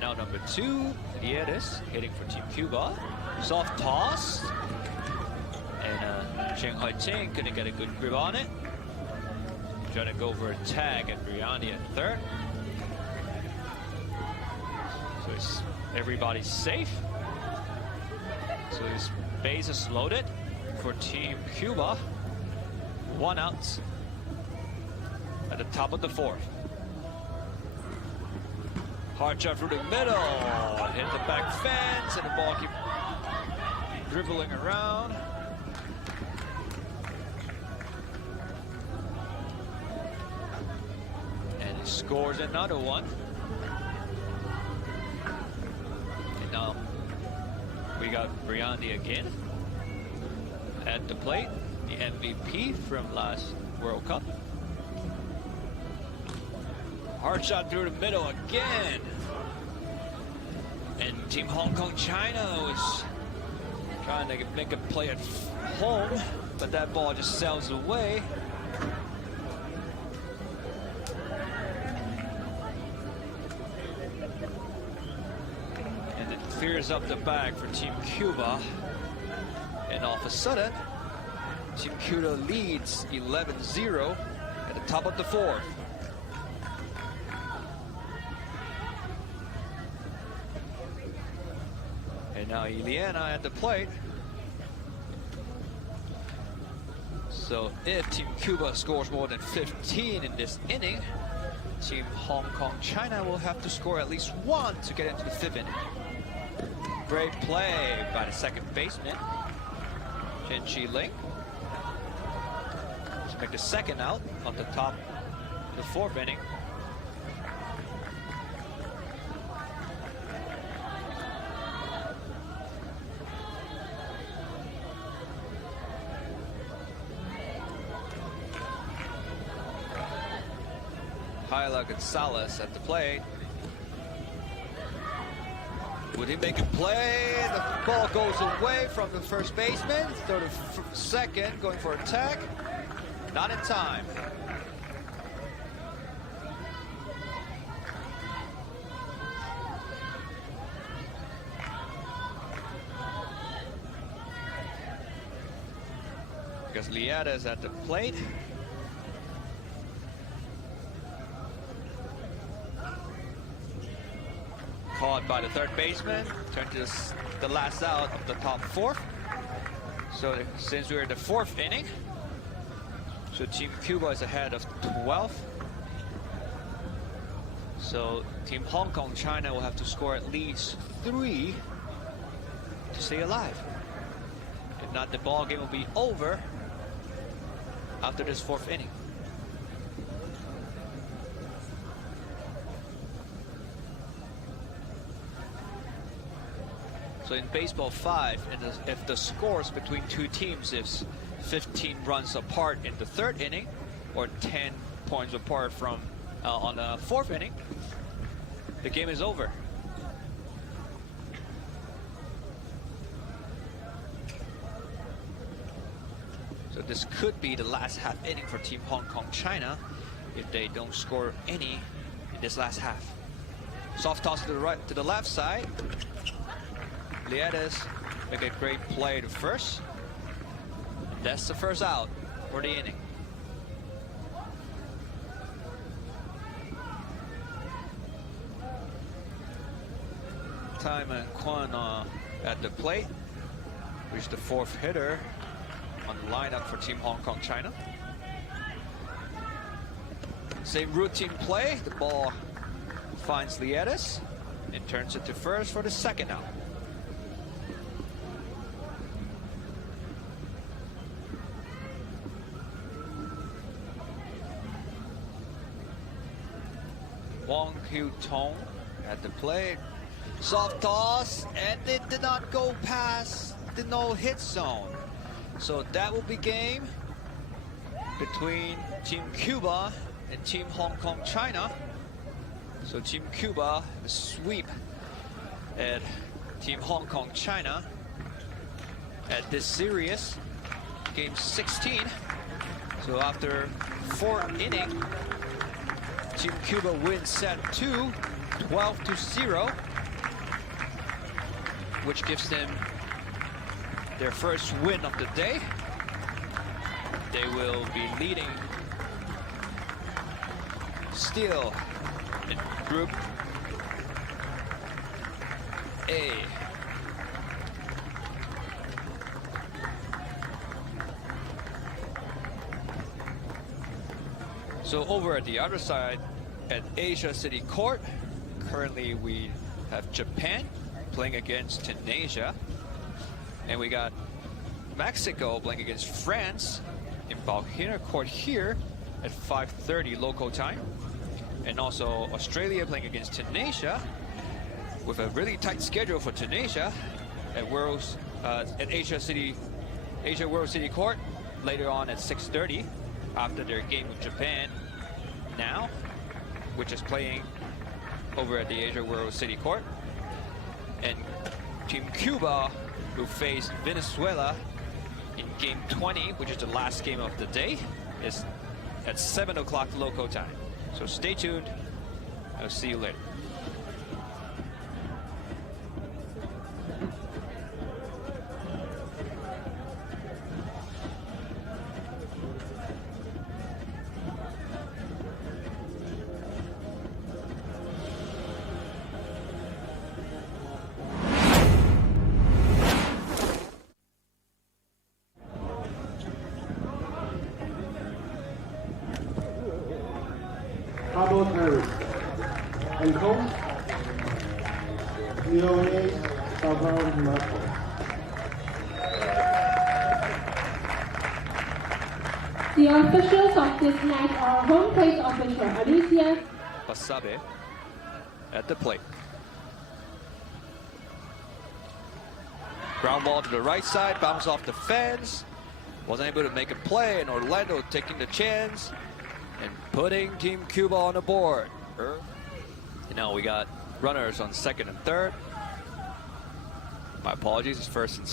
Now number 2, Dieres, hitting for Team Cuba. Soft toss. And Cheng Hoi Ching couldn't get a good grip on it. Trying to go for a tag at Briandi at 3rd. So everybody's safe. So his base is loaded for Team Cuba. 1 out at the top of the 4th. Hard shot through the middle. Hit the back fence, and the ball keeps dribbling around. Scores another one. And now we got Briandi again at the plate, the MVP from last World Cup. Hard shot through the middle again. And Team Hong Kong China was trying to make a play at home, but that ball just sails away. Clears up the bag for Team Cuba, and all of a sudden Team Cuba leads 11-0 at the top of the 4th. And And now Ileana at the plate. So if Team Cuba scores more than 15 in this inning, Team Hong Kong China will have to score at least 1 to get into the 5th inning. Great play by the second baseman, Chen Chi Ling, to make the second out on the top of the 4th inning. Hyla Gonzalez at the plate. Would he make a play? The ball goes away from the first baseman. Throw to second, going for a tag. Not in time. Because Lieta is at the plate. Caught by the third baseman, turned to the last out of the top 4th. So since we're in the 4th inning, so Team Cuba is ahead of 12th. So Team Hong Kong China will have to score at least 3 to stay alive. If not, the ball game will be over after this 4th inning. So in Baseball 5, if the scores between two teams is 15 runs apart in the 3rd inning, or 10 points apart from on the 4th inning, the game is over. So this could be the last half inning for Team Hong Kong China if they don't score any in this last half. Soft toss to the right, to the left side. Liedes make a great play to first. That's the first out for the inning. Time and Kwan at the plate, who's the 4th hitter on the lineup for Team Hong Kong China. Same routine play. The ball finds Liedes and turns it to first for the second out. Wong Hyu Tong at the plate. Soft toss, and it did not go past the no-hit zone. So that will be game between Team Cuba and Team Hong Kong China. So Team Cuba, the sweep at Team Hong Kong China at this series, game 16. So after 4th inning, Team Cuba wins set 2, 12-0, which gives them their first win of the day. They will be leading still in Group A. So over at the other side, at Asia City Court, currently we have Japan playing against Tunisia, and we got Mexico playing against France in Balhina Court here at 5:30 local time, and also Australia playing against Tunisia with a really tight schedule for Tunisia at Asia World City Court later on at 6:30 after their game with Japan now, which is playing over at the Asia World City Court. And Team Cuba, who faced Venezuela in game 20, which is the last game of the day, is at 7 o'clock local time. So stay tuned. I'll see you later. Harbourfront. And coach, Leone Baseball5. The officials of this match are home plate official Alicia Basabe at the plate. Ground ball to the right side, bounce off the fence. Wasn't able to make a play, and Orlando taking the chance and putting Team Cuba on the board. And now we got runners on second and third. My apologies, it's first and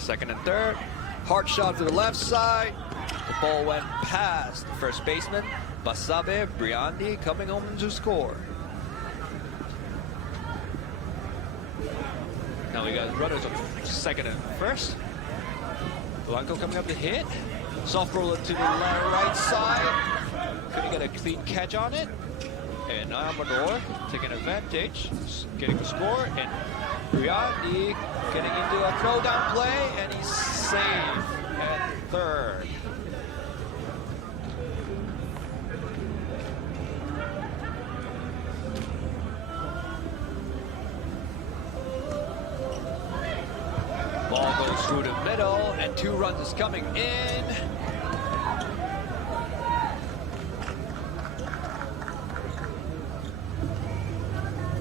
second and third. Hard shot to the left side. The ball went past the first baseman. Basabe Briandi coming home to score. Now we got runners on second and first. Blanco coming up to hit. Soft roller to the right side. Couldn't get a clean catch on it. And Amador taking advantage, getting the score. And Briandi getting into a throwdown play, and he's safe at third. Ball goes through the middle, and 2 runs is coming in.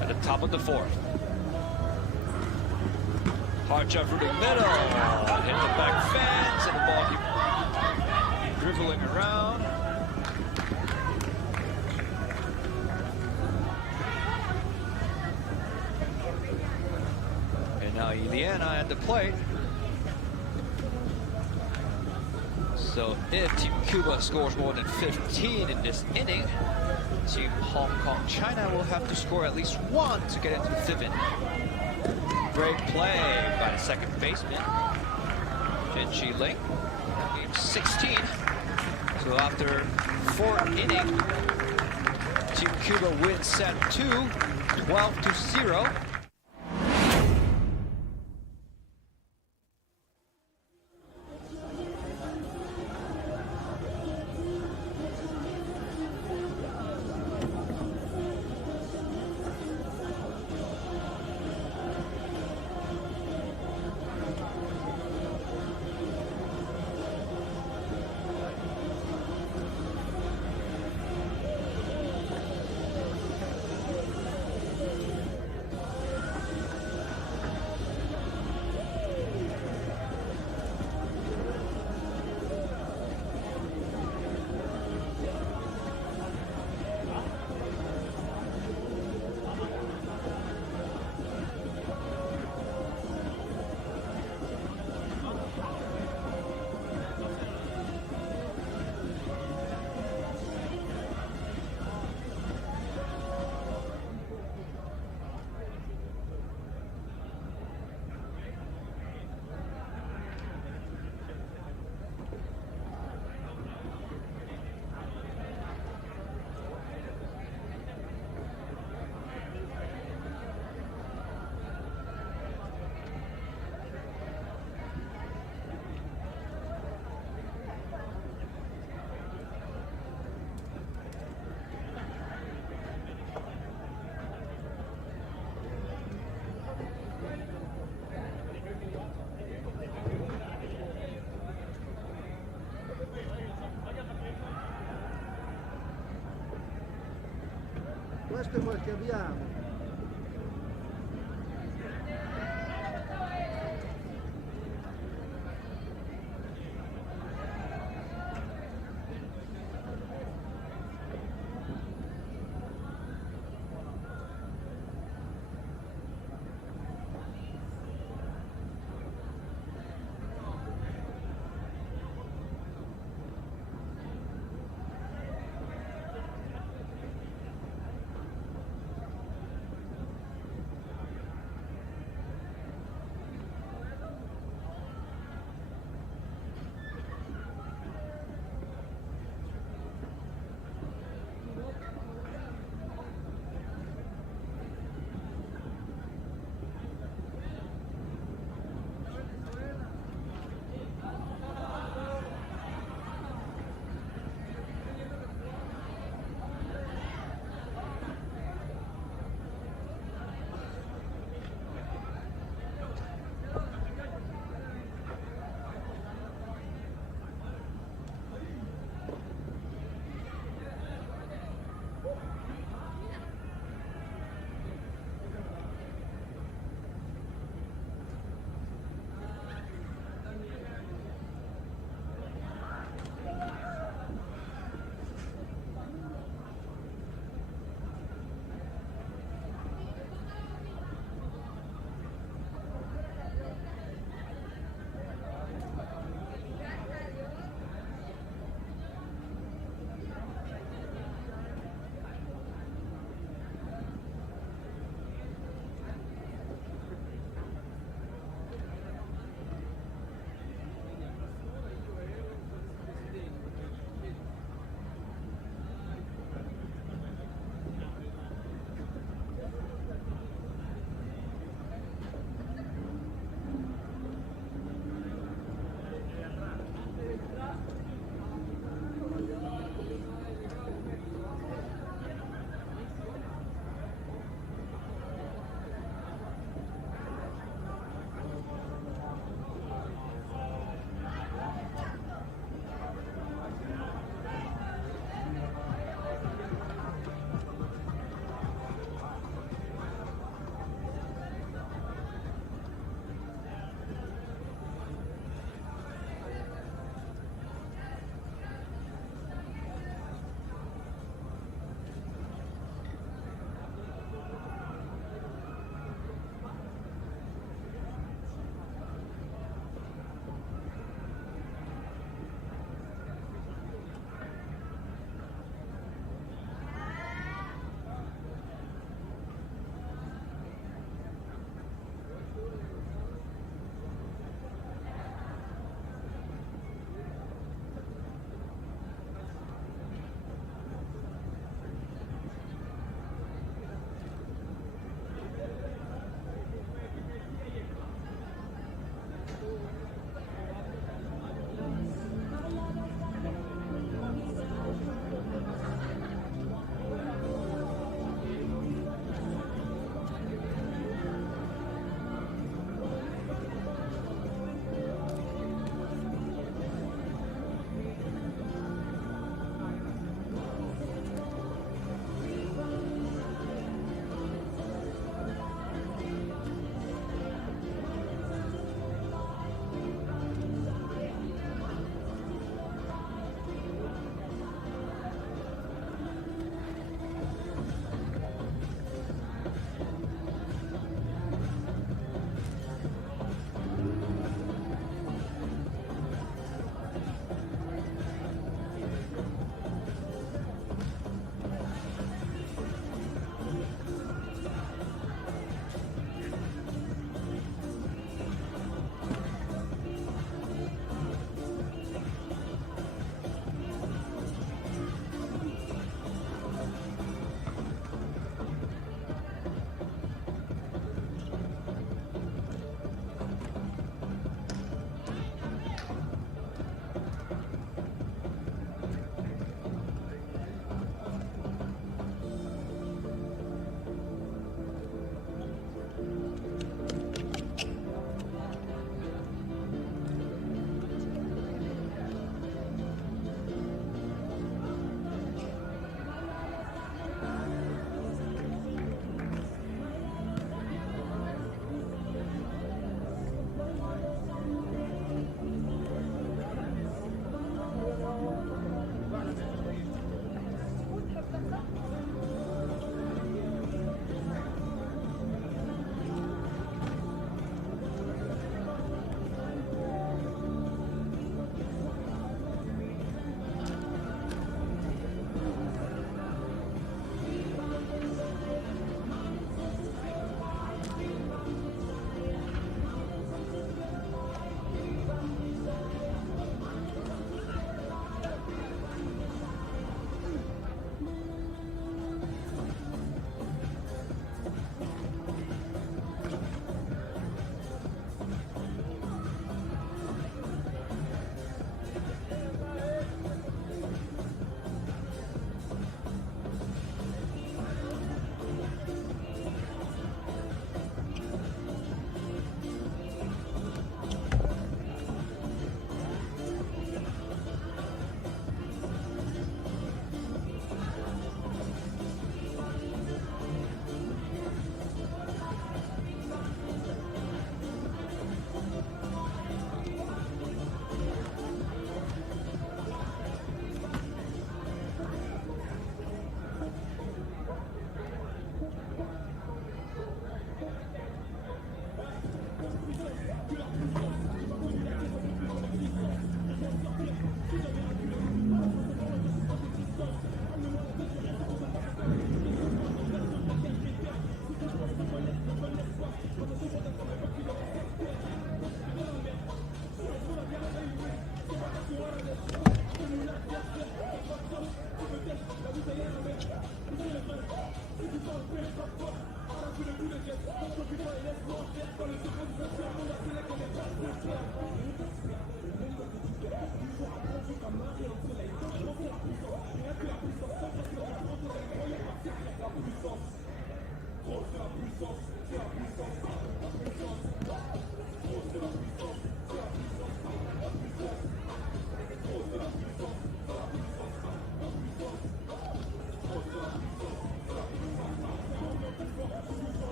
At the top of the 4th. Hard shot through the middle. Hit the back fence, and the ball keeps dribbling around. And now Ileana at the plate. So if Team Cuba scores more than 15 in this inning, Team Hong Kong China will have to score at least 1 to get into the 5th inning. Great play by the second baseman, Chen Chi Ling. Game 16. So after 4th inning, Team Cuba wins set 2, 12-0. Questo è quel che abbiamo.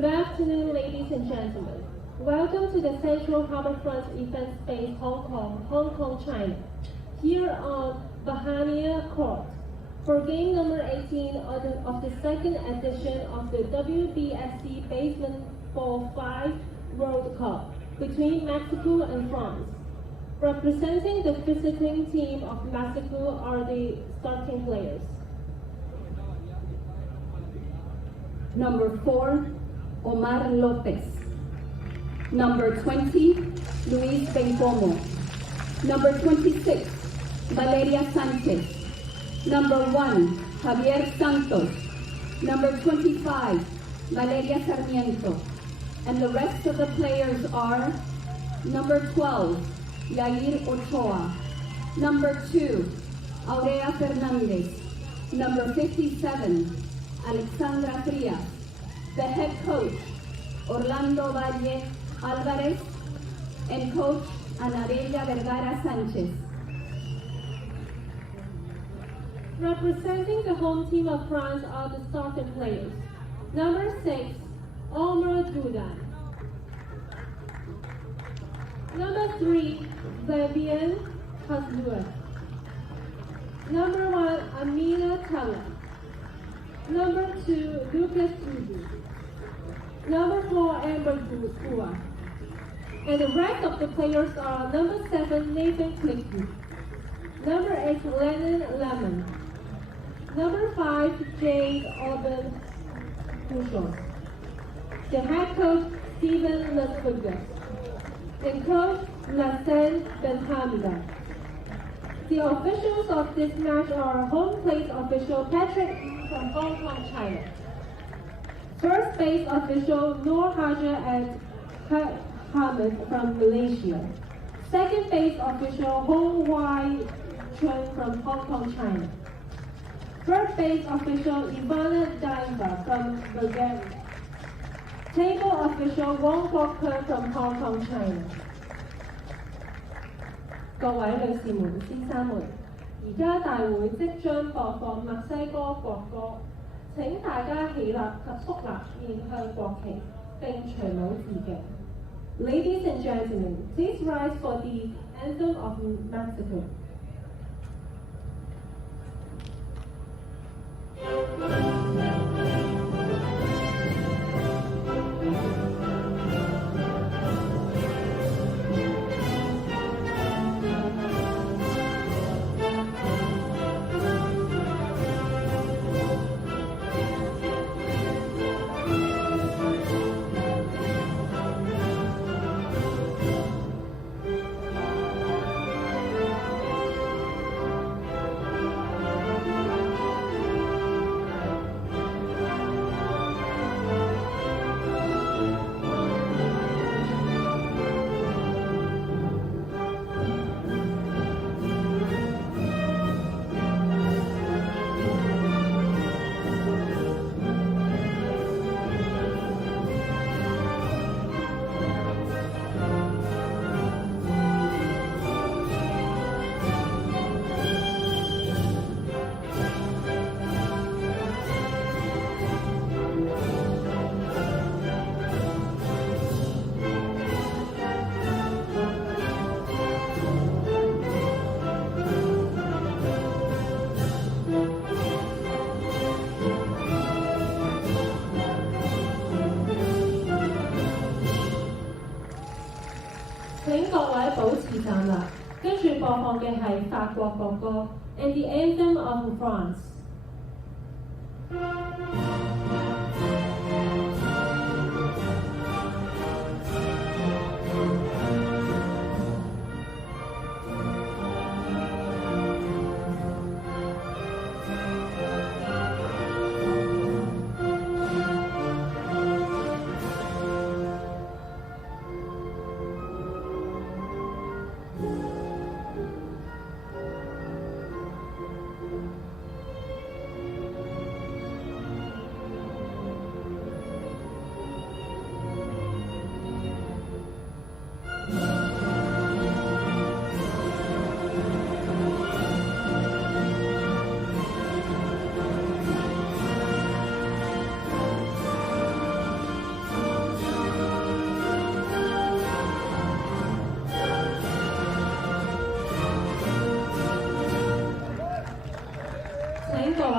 Good afternoon, ladies and gentlemen. Welcome to the Central Harbourfront Event Space, Hong Kong, China. Here on Bahania Court for game number 18 of the second edition of the WBSC Baseball5 WorldCup between Mexico and France. Representing the visiting team of Mexico are the starting players. Number 4, Omar Lopez. Number 20, Luis Bencomo. Number 26, Valeria Sanchez. Number 1, Javier Santos. Number 25, Valeria Sarmiento. And the rest of the players are number 12, Yair Ochoa. Number 2, Aurea Fernandez. Number 57, Alexandra Frias. The head coach, Orlando Valle Alvarez, and coach Anabella Vergara Sanchez. Representing the home team of France are the starting players. Number 6, Omar Dudan. Number 3, Vivian Hazlua. Number 1, Amina Tala. Number 2, Lucas Udu. Number 4, Amber Dua. And the rest of the players are number 7, Nathan Clicky. Number 8, Lennon Lemon. Number 5, Jade Auburn Bushon. The head coach, Stephen Lusburger. And coach, Lassen Benhamida. The officials of this match are home plate official Patrick from Hong Kong, China. First base official Noor Haja and Hamid from Malaysia. Second base official Hong Wai Chun from Hong Kong, China. Third base official Ivana Daimba from Bulgaria. Table official Wong Kwok Kerr from Hong Kong, China. 各位女士們、先生們，而家大會即將播放墨西哥國歌，請大家起立及肅立面向國旗，並隨舞致敬。Ladies and gentlemen, please rise for the anthem of Mexico. 請各位保持站立，跟住播放嘅係法國國歌《And the Anthem of France》。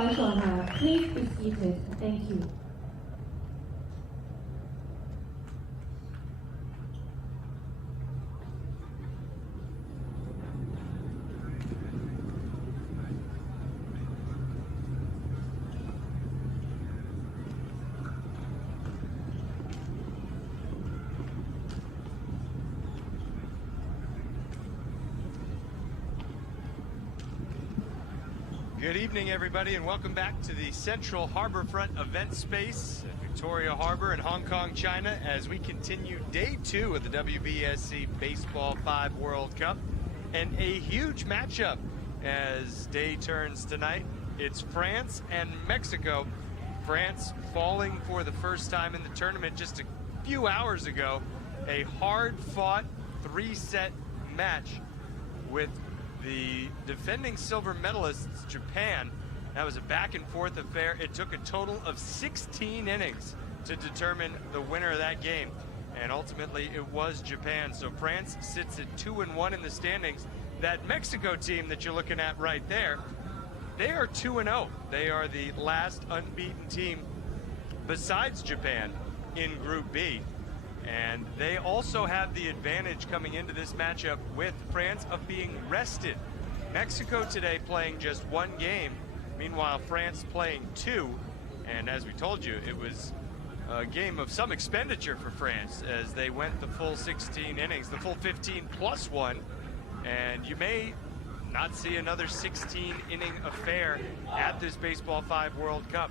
来手哈 ，Please be seated. Thank you. Good evening, everybody, and welcome back to the Central Harbourfront event space at Victoria Harbor in Hong Kong, China, as we continue day 2 of the WBSC Baseball5 World Cup. And a huge matchup as day turns tonight. It's France and Mexico. France falling for the first time in the tournament just a few hours ago. A hard-fought 3-set match with the defending silver medalists, Japan. That was a back-and-forth affair. It took a total of 16 innings to determine the winner of that game, and ultimately it was Japan. So France sits at 2-1 in the standings. That Mexico team that you're looking at right there, they are 2-0. They are the last unbeaten team besides Japan in Group B. And they also have the advantage coming into this matchup with France of being rested. Mexico today playing just 1 game, meanwhile France playing 2. And as we told you, it was a game of some expenditure for France as they went the full 16 innings, the full 15 plus 1. And you may not see another 16-inning affair at this Baseball5 World Cup.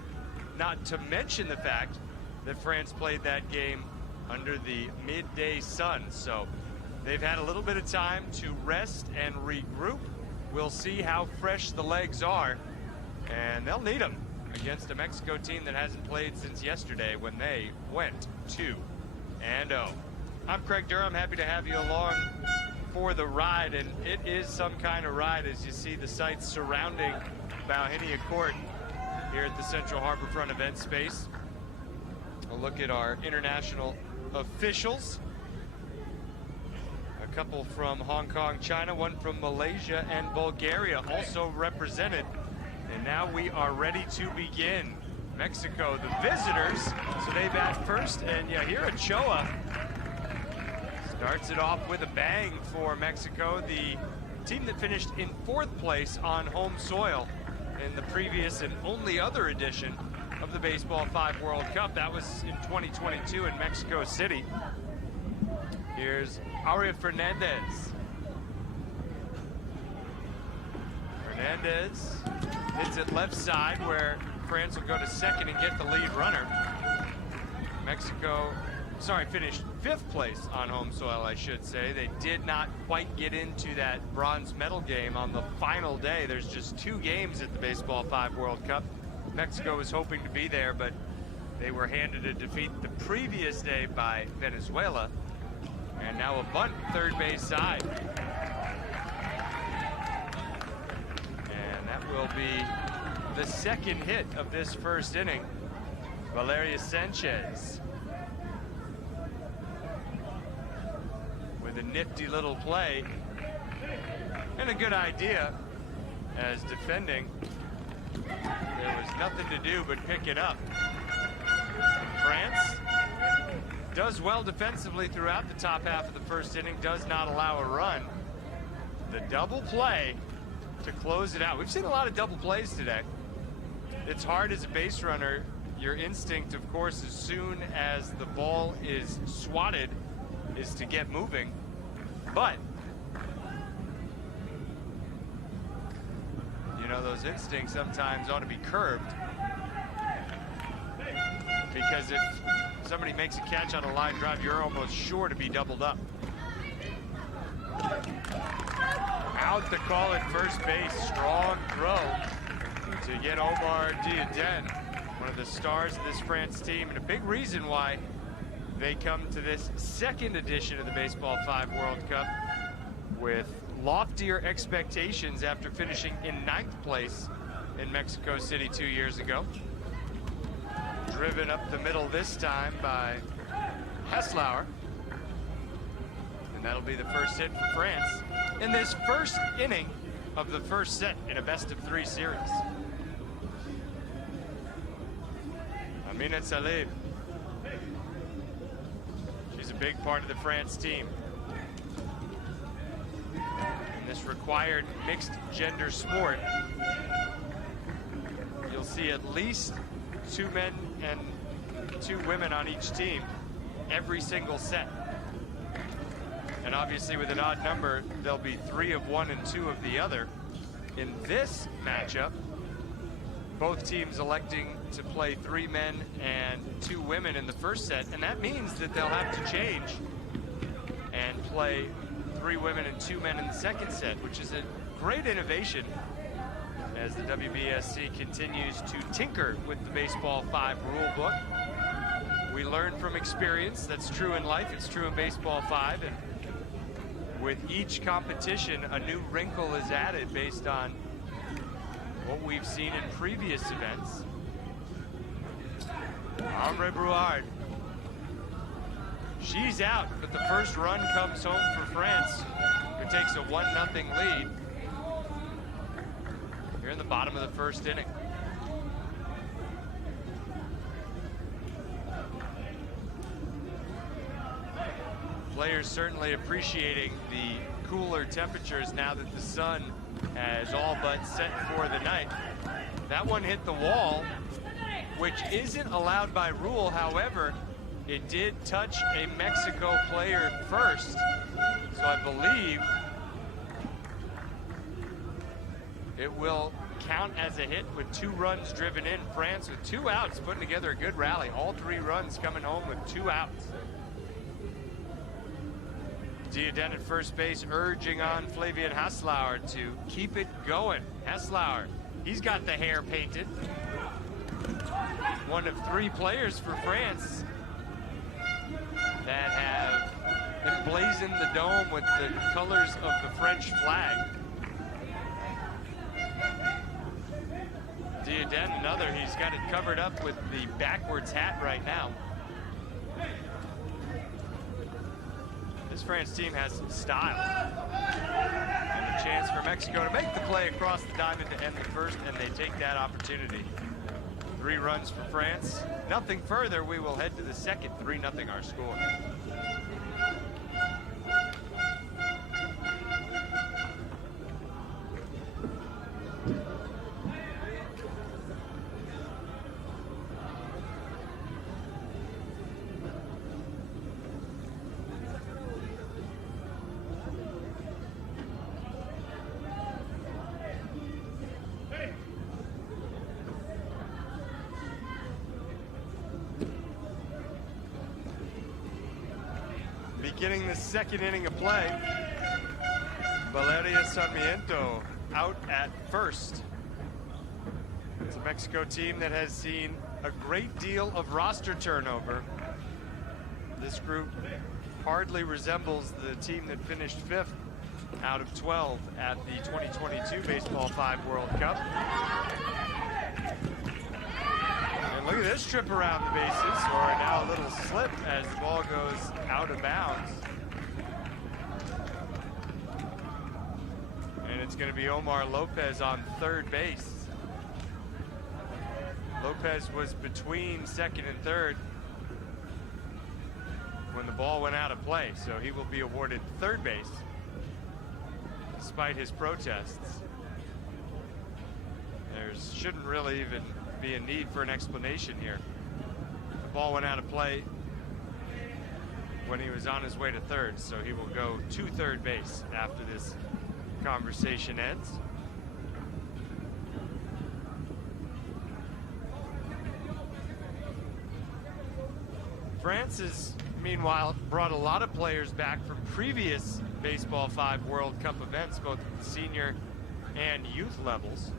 Not to mention the fact that France played that game under the midday sun. So they've had a little bit of time to rest and regroup. We'll see how fresh the legs are, and they'll need them against a Mexico team that hasn't played since yesterday when they went 2-0. I'm Craig Durham, happy to have you along for the ride, and it is some kind of ride as you see the sights surrounding Bauhinia Court here at the Central Harbourfront event space. A look at our international officials. A couple from Hong Kong, China, one from Malaysia and Bulgaria also represented. And now we are ready to begin. Mexico, the visitors, so they bat first, and yeah, here Ochoa starts it off with a bang for Mexico, the team that finished in 4th place on home soil in the previous and only other edition of the Baseball5 World Cup. That was in 2022 in Mexico City. Here's Aria Fernandez. Fernandez hits it left side where France will go to second and get the lead runner. Mexico, finished 5th place on home soil, I should say. They did not quite get into that bronze medal game on the final day. There's just 2 games at the Baseball5 World Cup. Mexico was hoping to be there, but they were handed a defeat the previous day by Venezuela. And now a bunt third base side. And that will be the second hit of this first inning. Valeria Sanchez with a nifty little play and a good idea as defending. There was nothing to do but pick it up. France does well defensively throughout the top half of the first inning, does not allow a run. The double play to close it out. We've seen a lot of double plays today. It's hard as a base runner. Your instinct, of course, as soon as the ball is swatted, is to get moving. But you know, those instincts sometimes ought to be curbed, because if somebody makes a catch on a line drive, you're almost sure to be doubled up. Out the call at first base. Strong throw to get Omar Diaden, one of the stars of this France team, and a big reason why they come to this second edition of the Baseball5 World Cup with loftier expectations after finishing in 9th place in Mexico City 2 years ago. Driven up the middle this time by Heslauer. And that'll be the first hit for France in this first inning of the first set in a best-of-3 series. Minette Salib. She's a big part of the France team. In this required mixed gender sport, you'll see at least 2 men and 2 women on each team every single set. And obviously with an odd number, there'll be 3 of one and 2 of the other. In this matchup, both teams electing to play 3 men and 2 women in the first set, and that means that they'll have to change and play 3 women and 2 men in the second set, which is a great innovation as the WBSC continues to tinker with the Baseball 5 rule book. We learn from experience. That's true in life. It's true in Baseball 5. And with each competition, a new wrinkle is added based on what we've seen in previous events. Ambre Brouard. She's out, but the first run comes home for France, who takes a 1-0 lead here in the bottom of the first inning. Players certainly appreciating the cooler temperatures now that the sun has all but set for the night. That one hit the wall, which isn't allowed by rule. However, it did touch a Mexico player first. So I believe it will count as a hit with 2 runs driven in. France with 2 outs, putting together a good rally. All 3 runs coming home with 2 outs. Diaden at first base, urging on Flavien Haslauer to keep it going. Haslauer, he's got the hair painted. One of 3 players for France that have emblazoned the dome with the colors of the French flag. Diaden, another, he's got it covered up with the backwards hat right now. This France team has some style. And a chance for Mexico to make the play across the diamond to end the first, and they take that opportunity. 3 runs for France. Nothing further. We will head to the second. 3-0 our score. Beginning the second inning of play, Valeria Sarmiento out at first. It's a Mexico team that has seen a great deal of roster turnover. This group hardly resembles the team that finished 5th out of 12 at the 2022 Baseball 5 World Cup. And look at this trip around the bases, or now a little slip as the ball goes out of bounds. And it's going to be Omar Lopez on third base. Lopez was between second and third when the ball went out of play, so he will be awarded third base despite his protests. There shouldn't really even be a need for an explanation here. The ball went out of play when he was on his way to third, so he will go to third base after this conversation ends. France has, meanwhile, brought a lot of players back from previous Baseball 5 World Cup events, both at the senior and youth levels.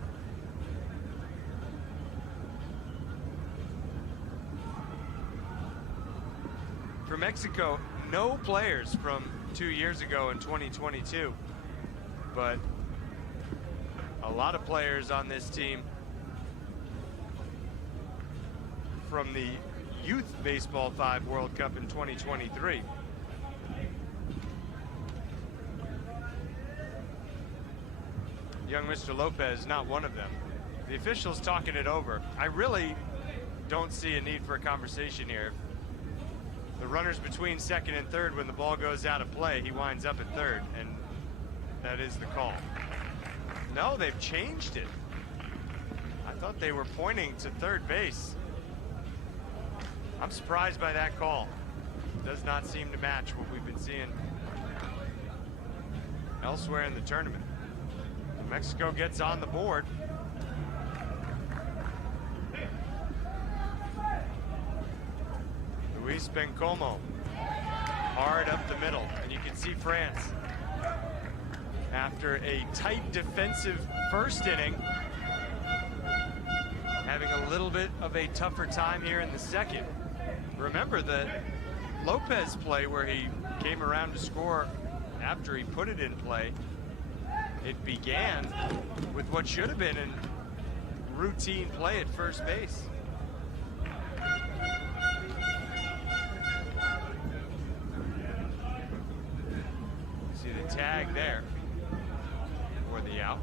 For Mexico, no players from 2 years ago in 2022, but a lot of players on this team from the Youth Baseball 5 World Cup in 2023. Young Mr. Lopez, not one of them. The officials talking it over. I really don't see a need for a conversation here. The runner's between second and third. When the ball goes out of play, he winds up at third, and that is the call. No, they've changed it. I thought they were pointing to third base. I'm surprised by that call. Does not seem to match what we've been seeing elsewhere in the tournament. Mexico gets on the board. Luis Bencomo, hard up the middle, and you can see France, after a tight defensive first inning, having a little bit of a tougher time here in the second. Remember the Lopez play where he came around to score after he put it in play. It began with what should have been a routine play at first base. See the tag there for the out.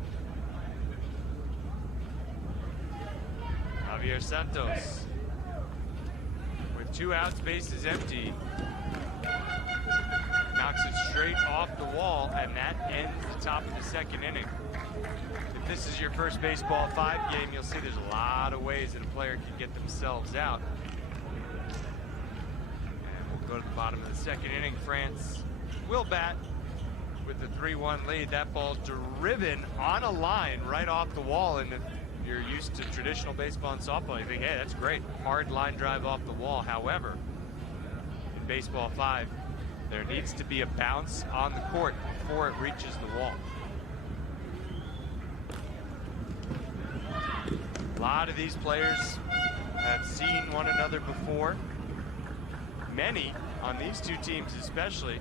Javier Santos with 2 outs, bases empty, knocks it straight off the wall, and that ends the top of the second inning. If this is your first Baseball 5 game, you'll see there's a lot of ways that a player can get themselves out. And we'll go to the bottom of the second inning. France will bat with the 3-1 lead. That ball driven on a line right off the wall, and if you're used to traditional baseball and softball, you think, hey, that's great. Hard line drive off the wall. However, in Baseball 5, there needs to be a bounce on the court before it reaches the wall. A lot of these players have seen one another before. Many on these two teams, especially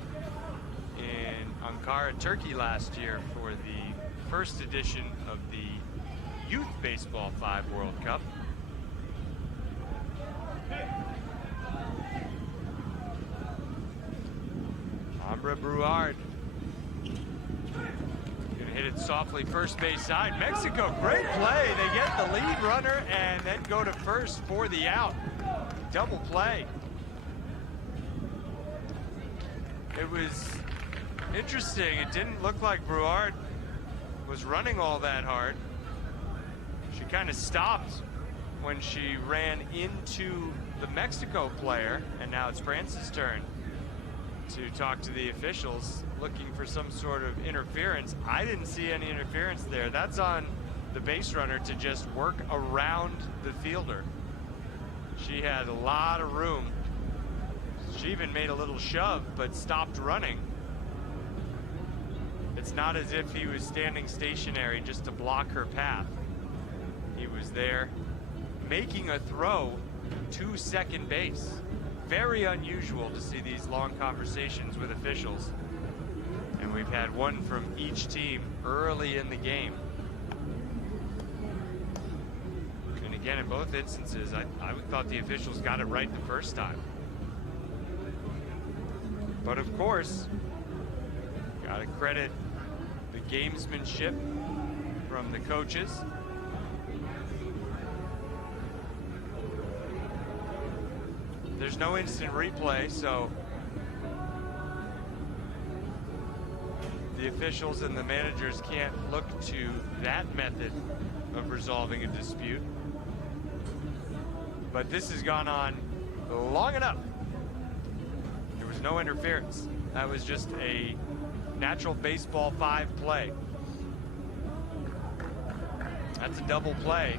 in Ankara, Turkey last year for the first edition of the Youth Baseball 5 World Cup. Ambra Bruard gonna hit it softly first base side. Mexico, great play. They get the lead runner and then go to first for the out. Double play. It was interesting. It didn't look like Bruard was running all that hard. She kind of stopped when she ran into the Mexico player, and now it's France's turn to talk to the officials, looking for some sort of interference. I didn't see any interference there. That's on the base runner to just work around the fielder. She had a lot of room. She even made a little shove, but stopped running. It's not as if he was standing stationary just to block her path. He was there making a throw to second base. Very unusual to see these long conversations with officials. And we've had one from each team early in the game. And again, in both instances, I thought the officials got it right the first time. But of course, gotta credit the gamesmanship from the coaches. There's no instant replay, so the officials and the managers can't look to that method of resolving a dispute. But this has gone on long enough. There was no interference. That was just a natural Baseball 5 play. That's a double play.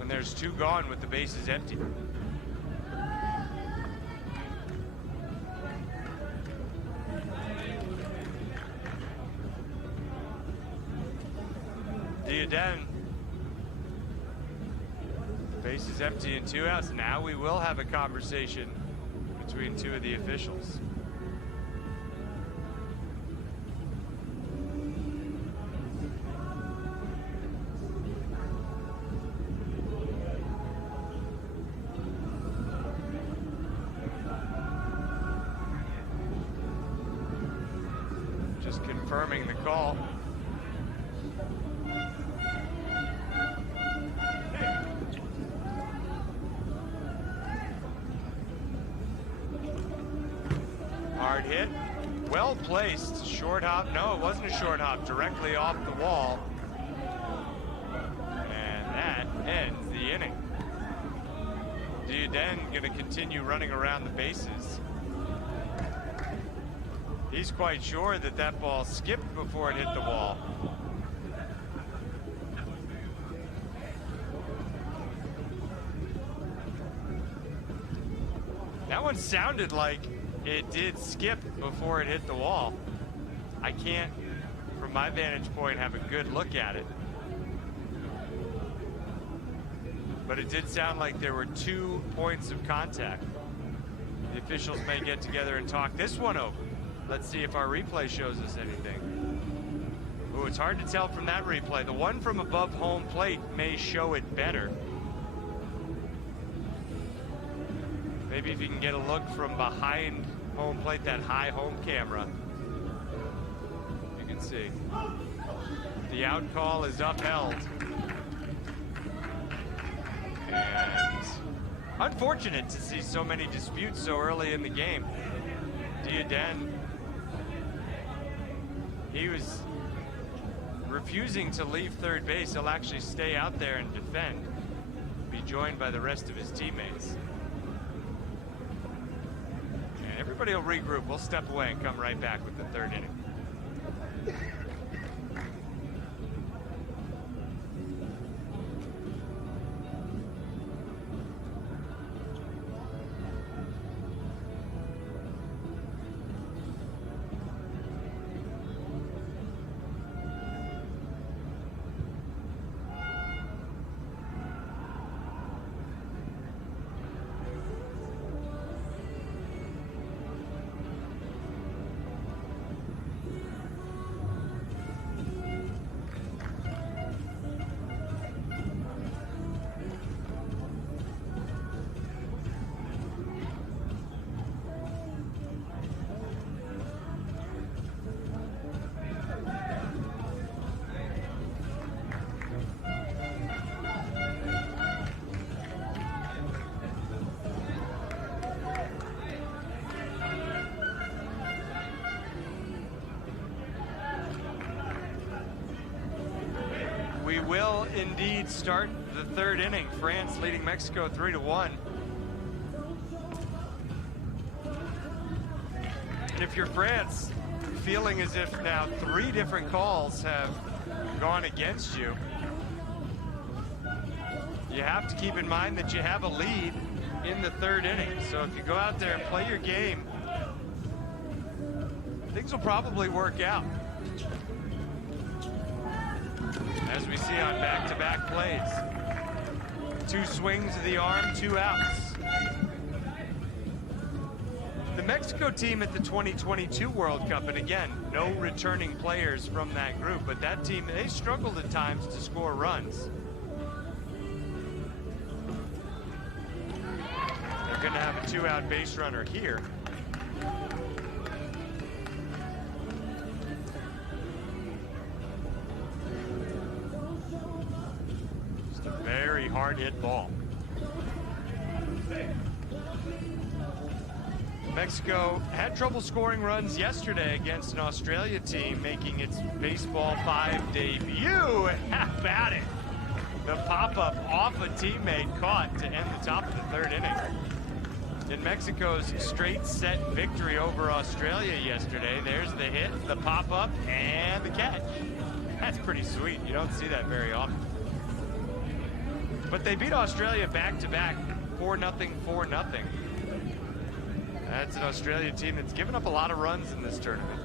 And there's 2 gone with the bases empty. Diaden. Base is empty and 2 outs. Now we will have a conversation between 2 of the officials. just confirming the call. Hard hit, well placed, short hop. No, it wasn't a short hop, directly off the wall. And that ends the inning. Duden gonna continue running around the bases. He's quite sure that that ball skipped before it hit the wall. That one sounded like it did skip before it hit the wall. I can't, from my vantage point, have a good look at it. But it did sound like there were 2 points of contact. The officials may get together and talk this one over. Let's see if our replay shows us anything. Ooh, it's hard to tell from that replay. The one from above home plate may show it better. Maybe if you can get a look from behind home plate, that high home camera, you can see. The out call is upheld. And unfortunate to see so many disputes so early in the game. Duden, he was refusing to leave third base. He'll actually stay out there and defend, be joined by the rest of his teammates. And everybody will regroup. We'll step away and come right back with the third inning. We will indeed start the third inning. France leading Mexico 3-1. And if you're France, feeling as if now 3 different calls have gone against you, you have to keep in mind that you have a lead in the third inning. So if you go out there and play your game, things will probably work out. As we see on back-to-back plays. 2 swings of the arm, 2 outs. The Mexico team at the 2022 World Cup, and again, no returning players from that group, but that team, they struggled at times to score runs. They're going to have a 2-out base runner here. Very hard hit ball. Mexico had trouble scoring runs yesterday against an Australia team making its Baseball 5 debut. How about it? The pop-up off a teammate caught to end the top of the third inning. In Mexico's straight set victory over Australia yesterday, there's the hit, the pop-up, and the catch. That's pretty sweet. You don't see that very often. But they beat Australia back-to-back, 4-0, 4-0. That's an Australia team that's given up a lot of runs in this tournament.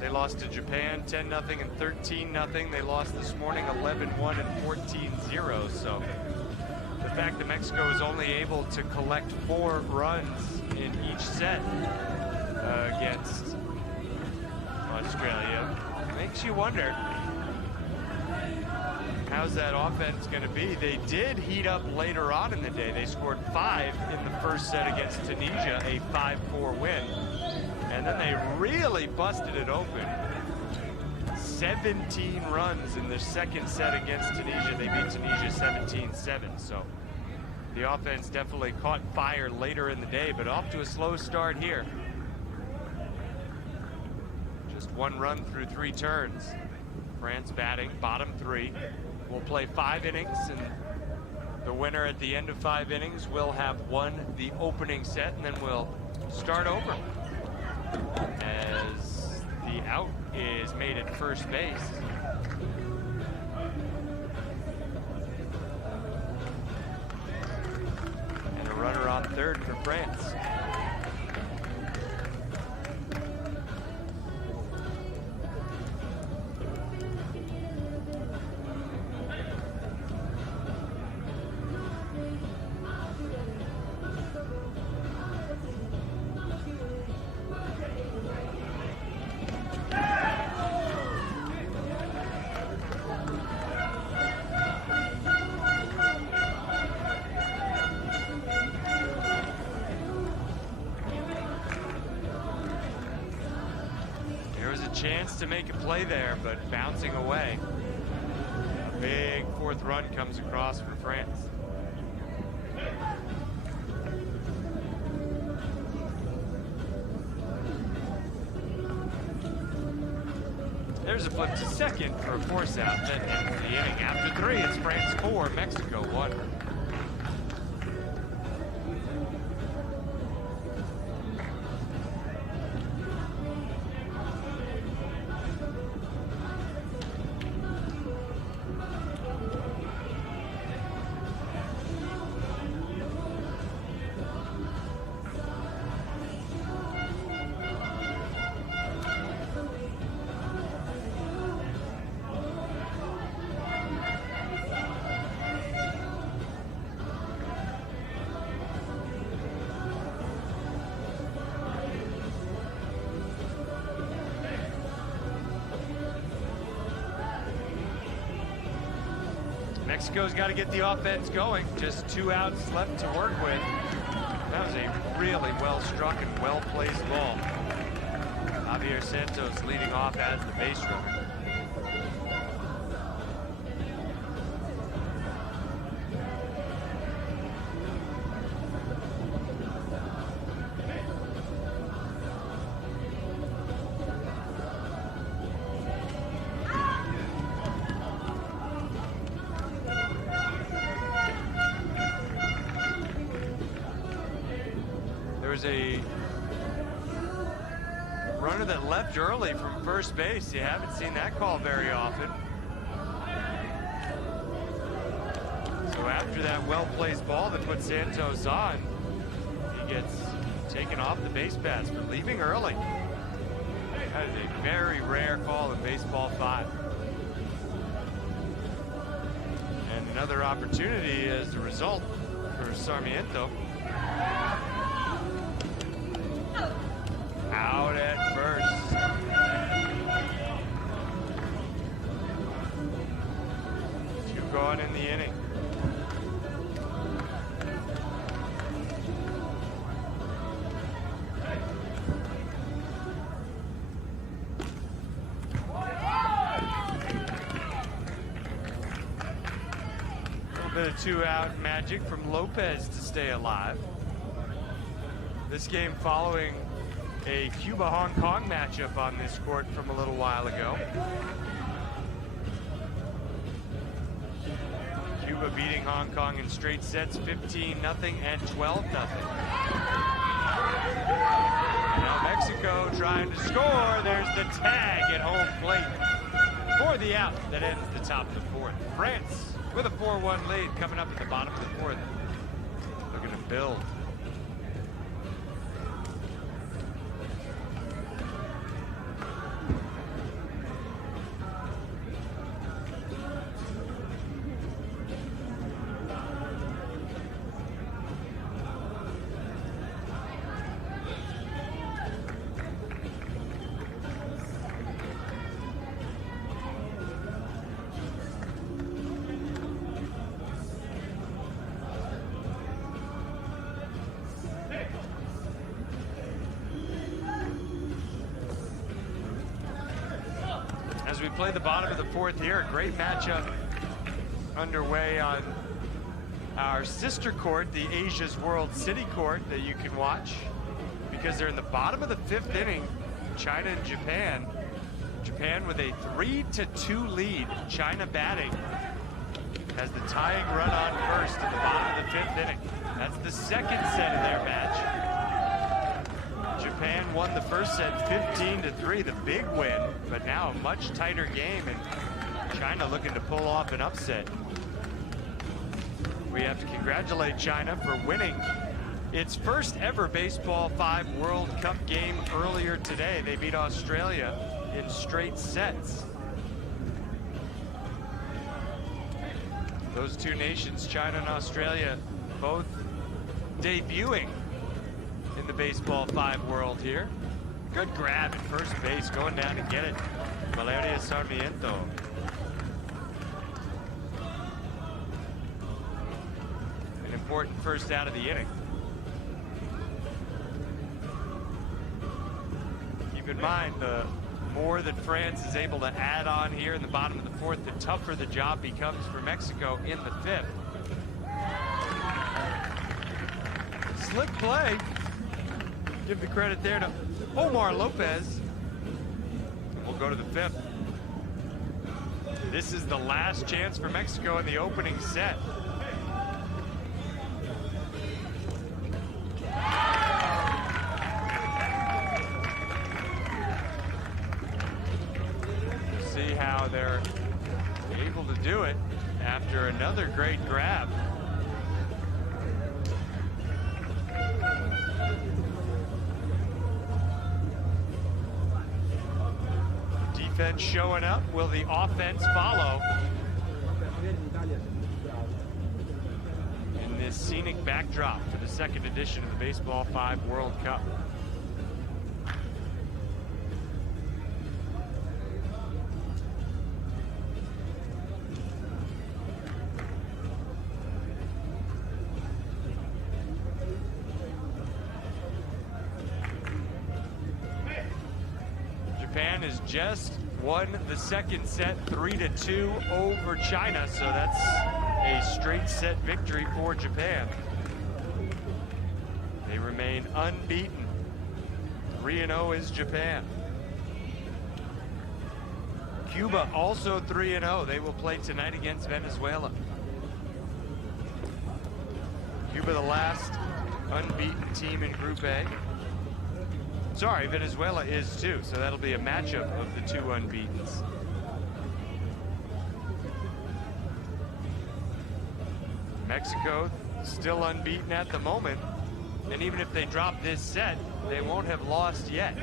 They lost to Japan 10-0 and 13-0. They lost this morning 11-1 and 14-0. So the fact that Mexico is only able to collect 4 runs in each set against Australia makes you wonder, how's that offense going to be? They did heat up later on in the day. They scored 5 in the first set against Tunisia, a 5-4 win. And then they really busted it open. 17 runs in their second set against Tunisia. They beat Tunisia 17-7. So the offense definitely caught fire later in the day, but off to a slow start here. Just 1 run through 3 turns. France batting, bottom 3. We'll play 5 innings, and the winner at the end of 5 innings will have won the opening set, and then we'll start over. As the out is made at first base. And a runner on third for France. Chance to make a play there, but bouncing away. A big 4th run comes across for France. There's a flip to second for a force out. That ends the inning. After 3, it's France 4, Mexico 1. Mexico's got to get the offense going. Just 2 outs left to work with. That was a really well-struck and well-placed ball. Javier Santos leading off as the base runner. A runner that left early from first base. You haven't seen that call very often. So after that well-placed ball that put Santos on, he gets taken off the base paths for leaving early. That is a very rare call in Baseball 5. And another opportunity as a result for Sarmiento. Out at first. Two gone in the inning. A little bit of 2-out magic from Lopez to stay alive. This game following a Cuba-Hong Kong matchup on this court from a little while ago. Cuba beating Hong Kong in straight sets 15-0 and 12-0. Now Mexico trying to score. There's the tag at home plate for the out that ends the top of the 4th. France with a 4-1 lead coming up at the bottom of the 4th. Looking to build. as we play the bottom of the fourth here. A great matchup underway on our sister court, the Asia's World City court, that you can watch because they're in the bottom of the fifth inning, China and Japan. Japan with a 3-2 lead. China batting has the tying run on first at the bottom of the fifth inning. That's the second set of their match. Japan won the first set 15-3, the big win, but now a much tighter game, and China looking to pull off an upset. We have to congratulate China for winning its first ever Baseball 5 World Cup game earlier today. They beat Australia in straight sets. Those two nations, China and Australia, both debuting in the Baseball 5 world here. Good grab at first base, going down to get it. Valeria Sarmiento. An important first out of the inning. Keep in mind, the more that France is able to add on here in the bottom of the fourth, the tougher the job becomes for Mexico in the fifth. Slick play. Give the credit there to Omar Lopez. We'll go to the fifth. This is the last chance for Mexico in the opening set. See how they're able to do it after another great grab. Defense showing up. Will the offense follow? In this scenic backdrop for the second edition of the Baseball 5 World Cup. Japan has just won the second set 3-2 over China, so that's a straight set victory for Japan. They remain unbeaten. 3-0 is Japan. Cuba also 3-0. They will play tonight against Venezuela. Cuba, the last unbeaten team in Group A. Sorry, Venezuela is too, so that'll be a matchup of the two unbeatens. Mexico still unbeaten at the moment, and even if they drop this set, they won't have lost yet.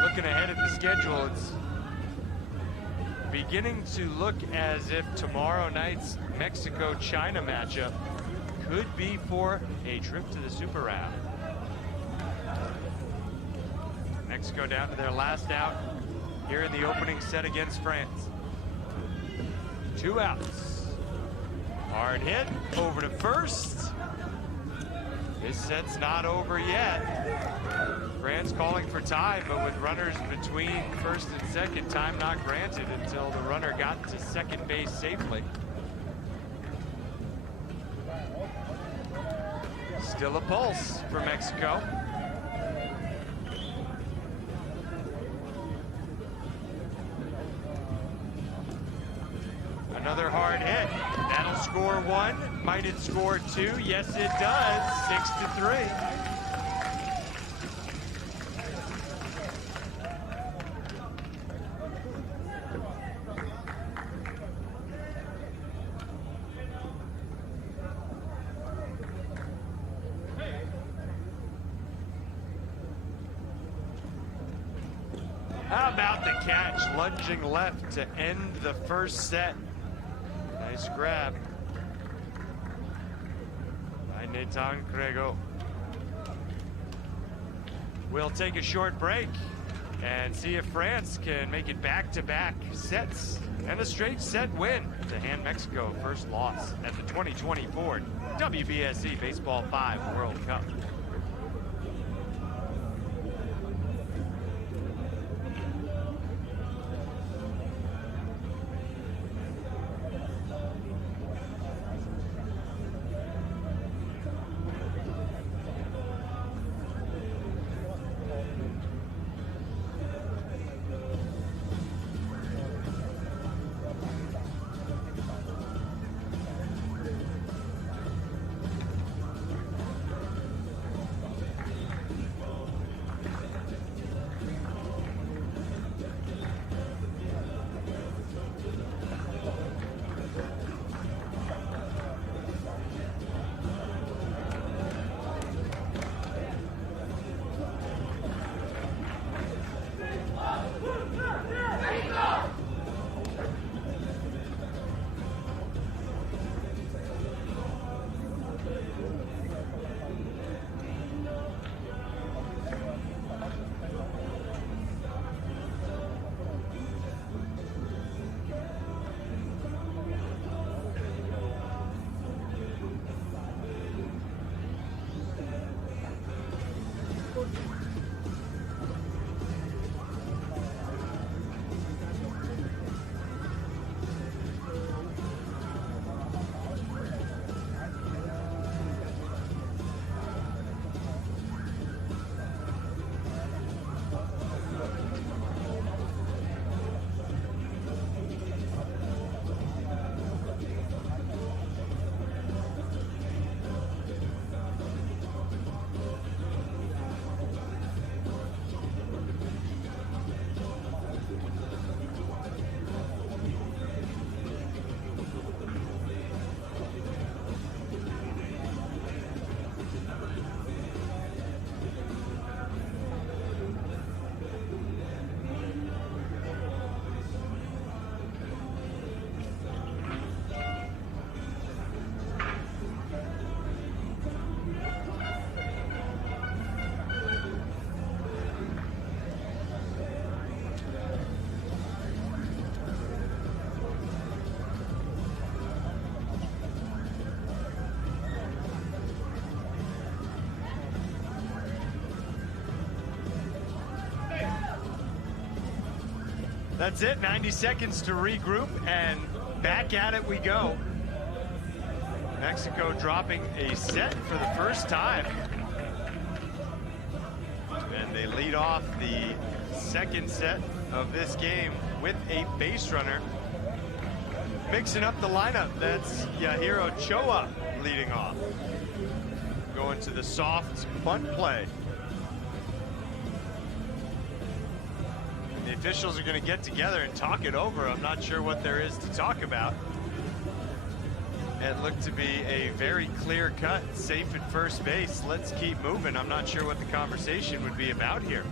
Looking ahead at the schedule, it's beginning to look as if tomorrow night's Mexico-China matchup could be for a trip to the Super Round. Mexico down to their last out here in the opening set against France. 2 outs. Hard hit over to first. This set's not over yet. France calling for time, but with runners between first and second, time not granted until the runner got to second base safely. Still a pulse for Mexico. Another hard hit. That'll score 1. Might it score 2? Yes, it does. 6-3. How about the catch, lunging left to end the first set. Nice grab by Nathan Crego. We'll take a short break. and see if France can make it back-to-back sets and a straight set win to hand Mexico first loss at the 2024 WBSC Baseball 5 World Cup. That's it, 90 seconds to regroup, and back at it we go. Mexico dropping a set for the first time. And they lead off the second set of this game with a base runner. Mixing up the lineup, that's Yahiro Choa leading off. Going to the soft bunt play. The officials are going to get together and talk it over. I'm not sure what there is to talk about. It looked to be a very clear cut, safe at first base. Let's keep moving. I'm not sure what the conversation would be about here.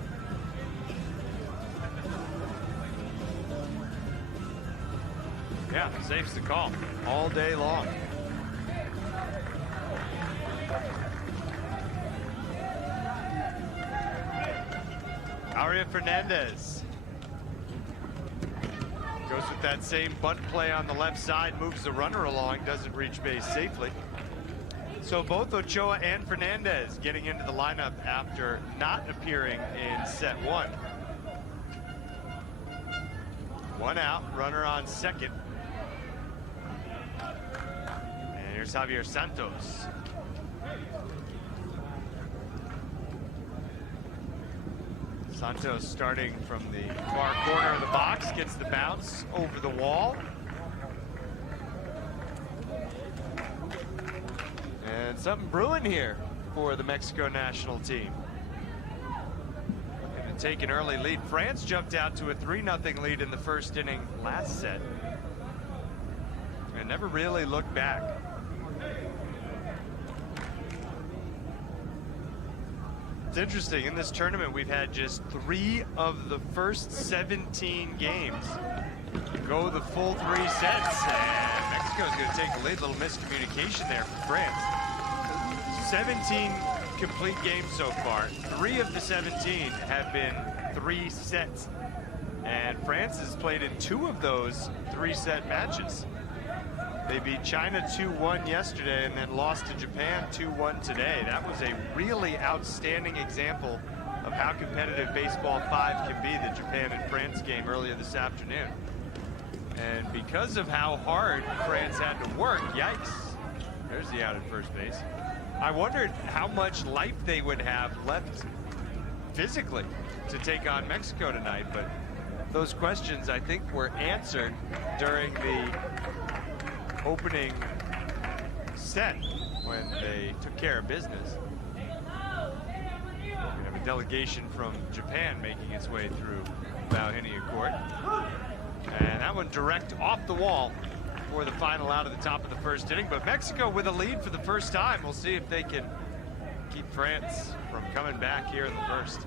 Yeah, safe's the call all day long. Aria Fernandez goes with that same bunt play on the left side, moves the runner along, doesn't reach base safely. So both Ochoa and Fernandez getting into the lineup after not appearing in set one. One out, runner on second. And here's Javier Santos. Santos starting from the far corner of the box, gets the bounce over the wall. And something brewing here for the Mexico national team. Going to take an early lead. France jumped out to a 3-0 lead in the first inning last set. And never really looked back. It's interesting, in this tournament we've had just 3 of the first 17 games go the full 3 sets, and Mexico's going to take the lead. Little miscommunication there from France. 17 complete games so far. 3 of the 17 have been 3 sets. And France has played in 2 of those 3-set matches. They beat China 2-1 yesterday and then lost to Japan 2-1 today. That was a really outstanding example of how competitive Baseball 5 can be, the Japan and France game earlier this afternoon. And because of how hard France had to work, yikes, there's the out at first base. I wondered how much life they would have left physically to take on Mexico tonight, but those questions, I think, were answered during the opening set when they took care of business. We have a delegation from Japan making its way through Bauhinia Court. And that one direct off the wall for the final out of the top of the first inning. But Mexico with a lead for the first time. We'll see if they can keep France from coming back here in the first.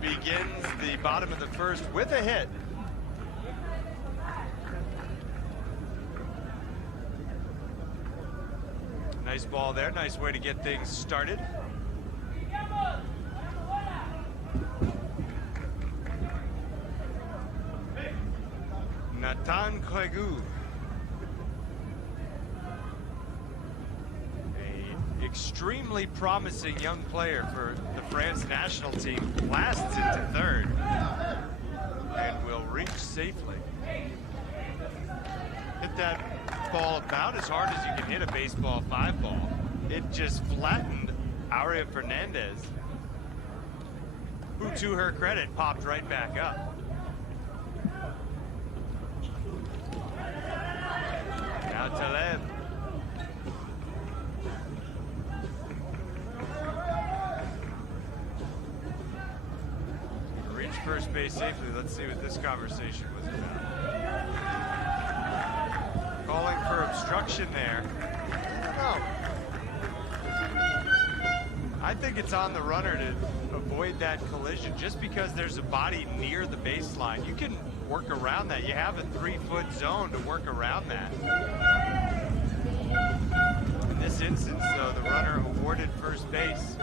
Begins the bottom of the first with a hit. Nice ball there, nice way to get things started. Nathan Koigu. Extremely promising young player for the France national team, blasts into third and will reach safely. Hit that ball about as hard as you can hit a baseball 5 ball. It just flattened Aurea Fernandez, who to her credit popped right back up. Now Taleb. First base safely. Let's see what this conversation was about. Calling for obstruction there. I think it's on the runner to avoid that collision. Just because there's a body near the baseline, you can work around that. You have a 3-foot zone to work around that. In this instance, though, the runner avoided first base.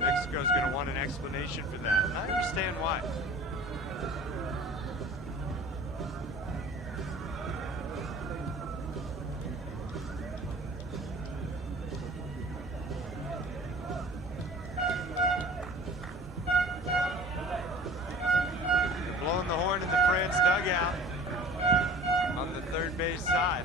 Mexico's going to want an explanation for that, and I understand why. They're blowing the horn in the France dugout on the third base side.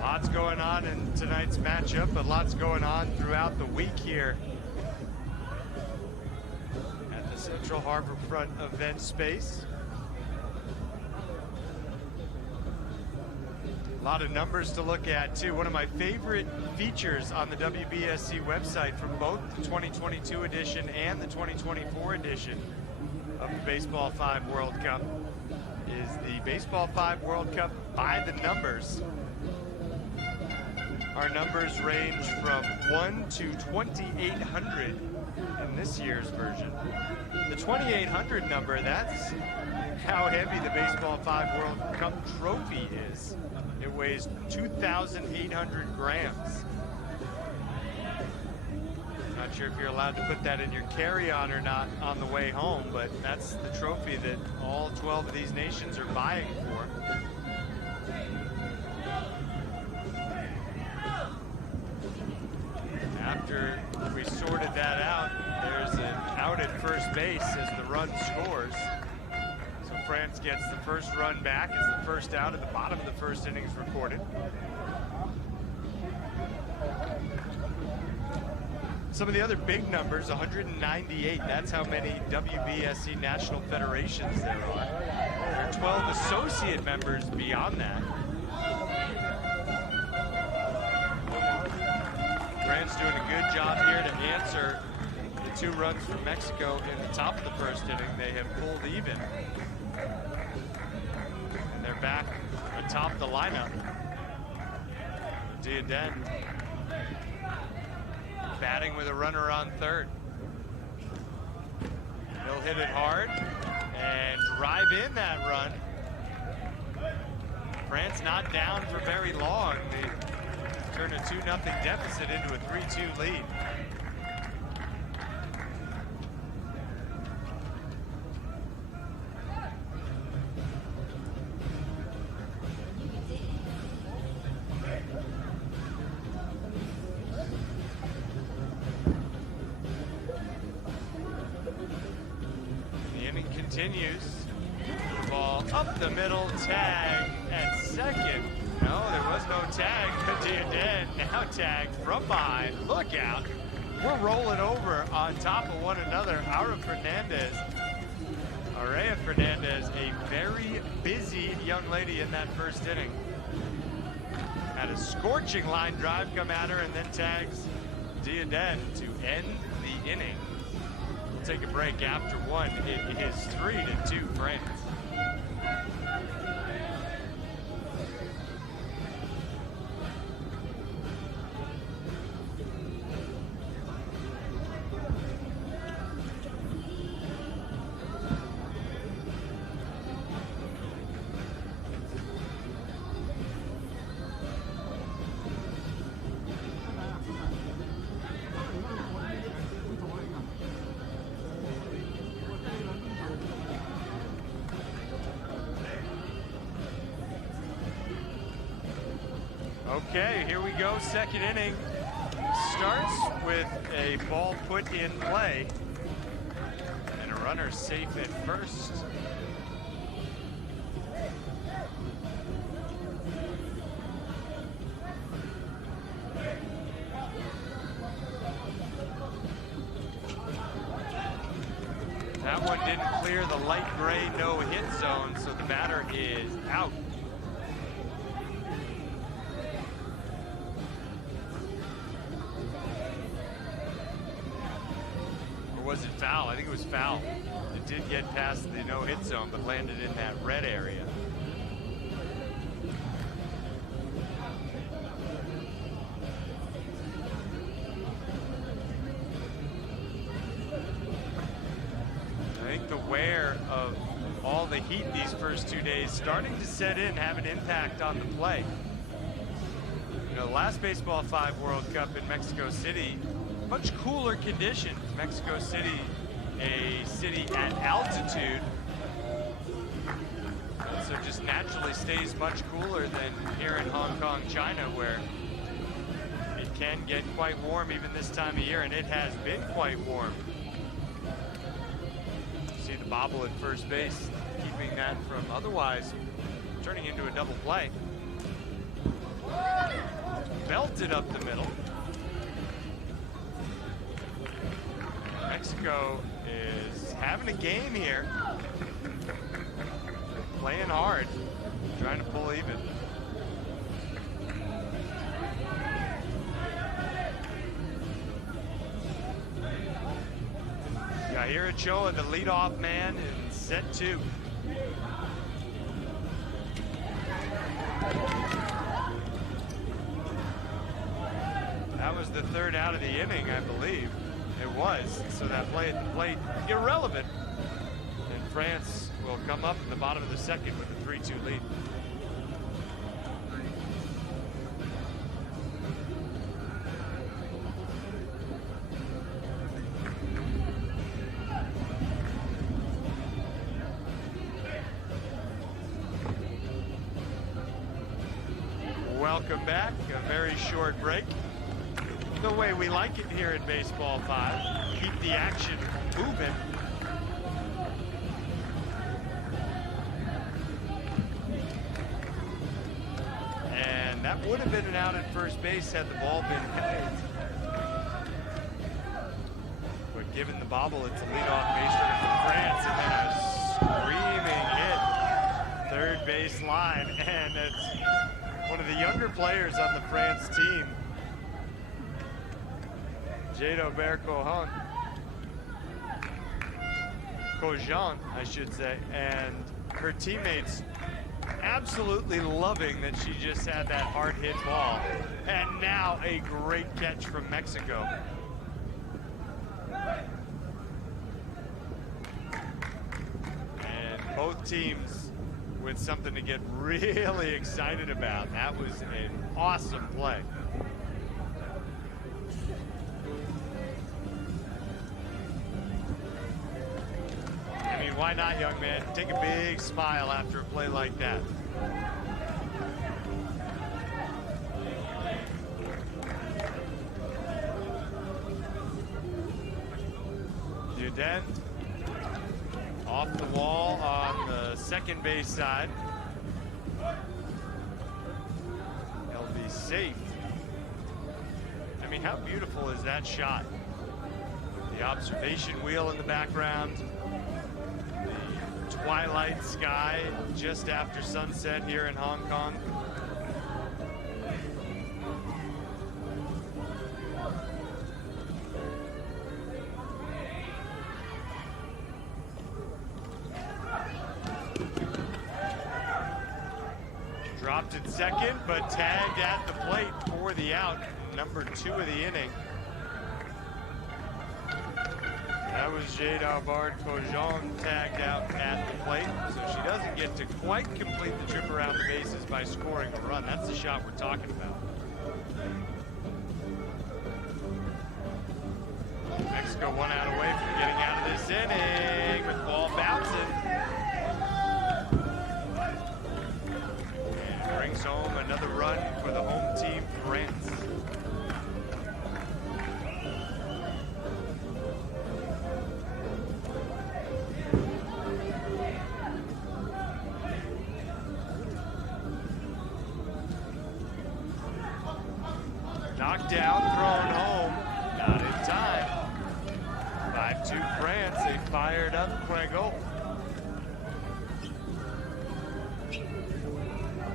Lots going on in tonight's matchup, but lots going on throughout the week here at the Central Harbourfront event space. A lot of numbers to look at too. One of my favorite features on the WBSC website from both the 2022 edition and the 2024 edition of the Baseball 5 World Cup is the Baseball 5 World Cup by the numbers. Our numbers range from 1 to 2,800 in this year's version. The 2,800 number, that's how heavy the Baseball 5 World Cup trophy is. It weighs 2,800 grams. Not sure if you're allowed to put that in your carry-on or not on the way home, but that's the trophy that all 12 of these nations are vying for. After we sorted that out, base as the run scores. So France gets the first run back as the first out at the bottom of the first inning is recorded. Some of the other big numbers, 198, that's how many WBSC National Federations there are. There are 12 associate members beyond that. France doing a good job here to answer the 2 runs from Mexico in the top of the first inning. They have pulled even. And they're back atop the lineup. Diaden batting with a runner on third. He'll hit it hard and drive in that run. France not down for very long. They turn a 2-0 deficit into a 3-2 lead. Continues. The ball up the middle, tag at second. No, there was no tag. Diaden now tagged from behind. Look out. We're rolling over on top of one another. Aurea Fernandez, a very busy young lady in that first inning. Had a scorching line drive come at her and then tags Diaden to end the inning. We'll take a break after one. It is 3-2 France. Okay, here we go. Second inning starts with a ball put in play and a runner safe at first. That one didn't clear the light gray no-hit zone, so the batter is out. Was it foul? I think it was foul. It did get past the no-hit zone, but landed in that red area. I think the wear of all the heat these first 2 days starting to set in, have an impact on the play. You know, the last Baseball5 World Cup in Mexico City, much cooler conditions. Mexico City, a city at altitude, so just naturally stays much cooler than here in Hong Kong, China, where it can get quite warm even this time of year, and it has been quite warm. See the bobble at first base, keeping that from otherwise turning into a double play. Belted up the middle. Mexico is having a game here. Playing hard, trying to pull even. Jair Ochoa, the leadoff man in set 2. That was the third out of the inning, I believe. It was, so that play at the plate, irrelevant. And France will come up in the bottom of the second with a 3-2 lead. Welcome back, a very short break. The way we like it here at Baseball 5. Keep the action moving. and that would have been an out at first base had the ball been held. But given the bobble, it's a leadoff base runner for France, and then a screaming hit third base line, and it's one of the younger players on the France team, Jado Cojon, I should say, and her teammates absolutely loving that she just had that hard hit ball. And now a great catch from Mexico. And both teams with something to get really excited about. That was an awesome play. I mean, why not, young man? Take a big smile after a play like that. Duden off the wall on the second base side. He'll be safe. I mean, how beautiful is that shot? The observation wheel in the background. Twilight sky just after sunset here in Hong Kong. Dropped at second, but tagged at the plate for the out. Number 2 of the inning. That was Jada Cojon tagged out at the plate, so she doesn't get to quite complete the trip around the bases by scoring a run. That's the shot we're talking about. Mexico 1 out away from getting out of this inning with ball bouncing. And brings home another run for the home team, France. Knocked down, thrown home, not in time. 5-2 France, a fired up Quengo.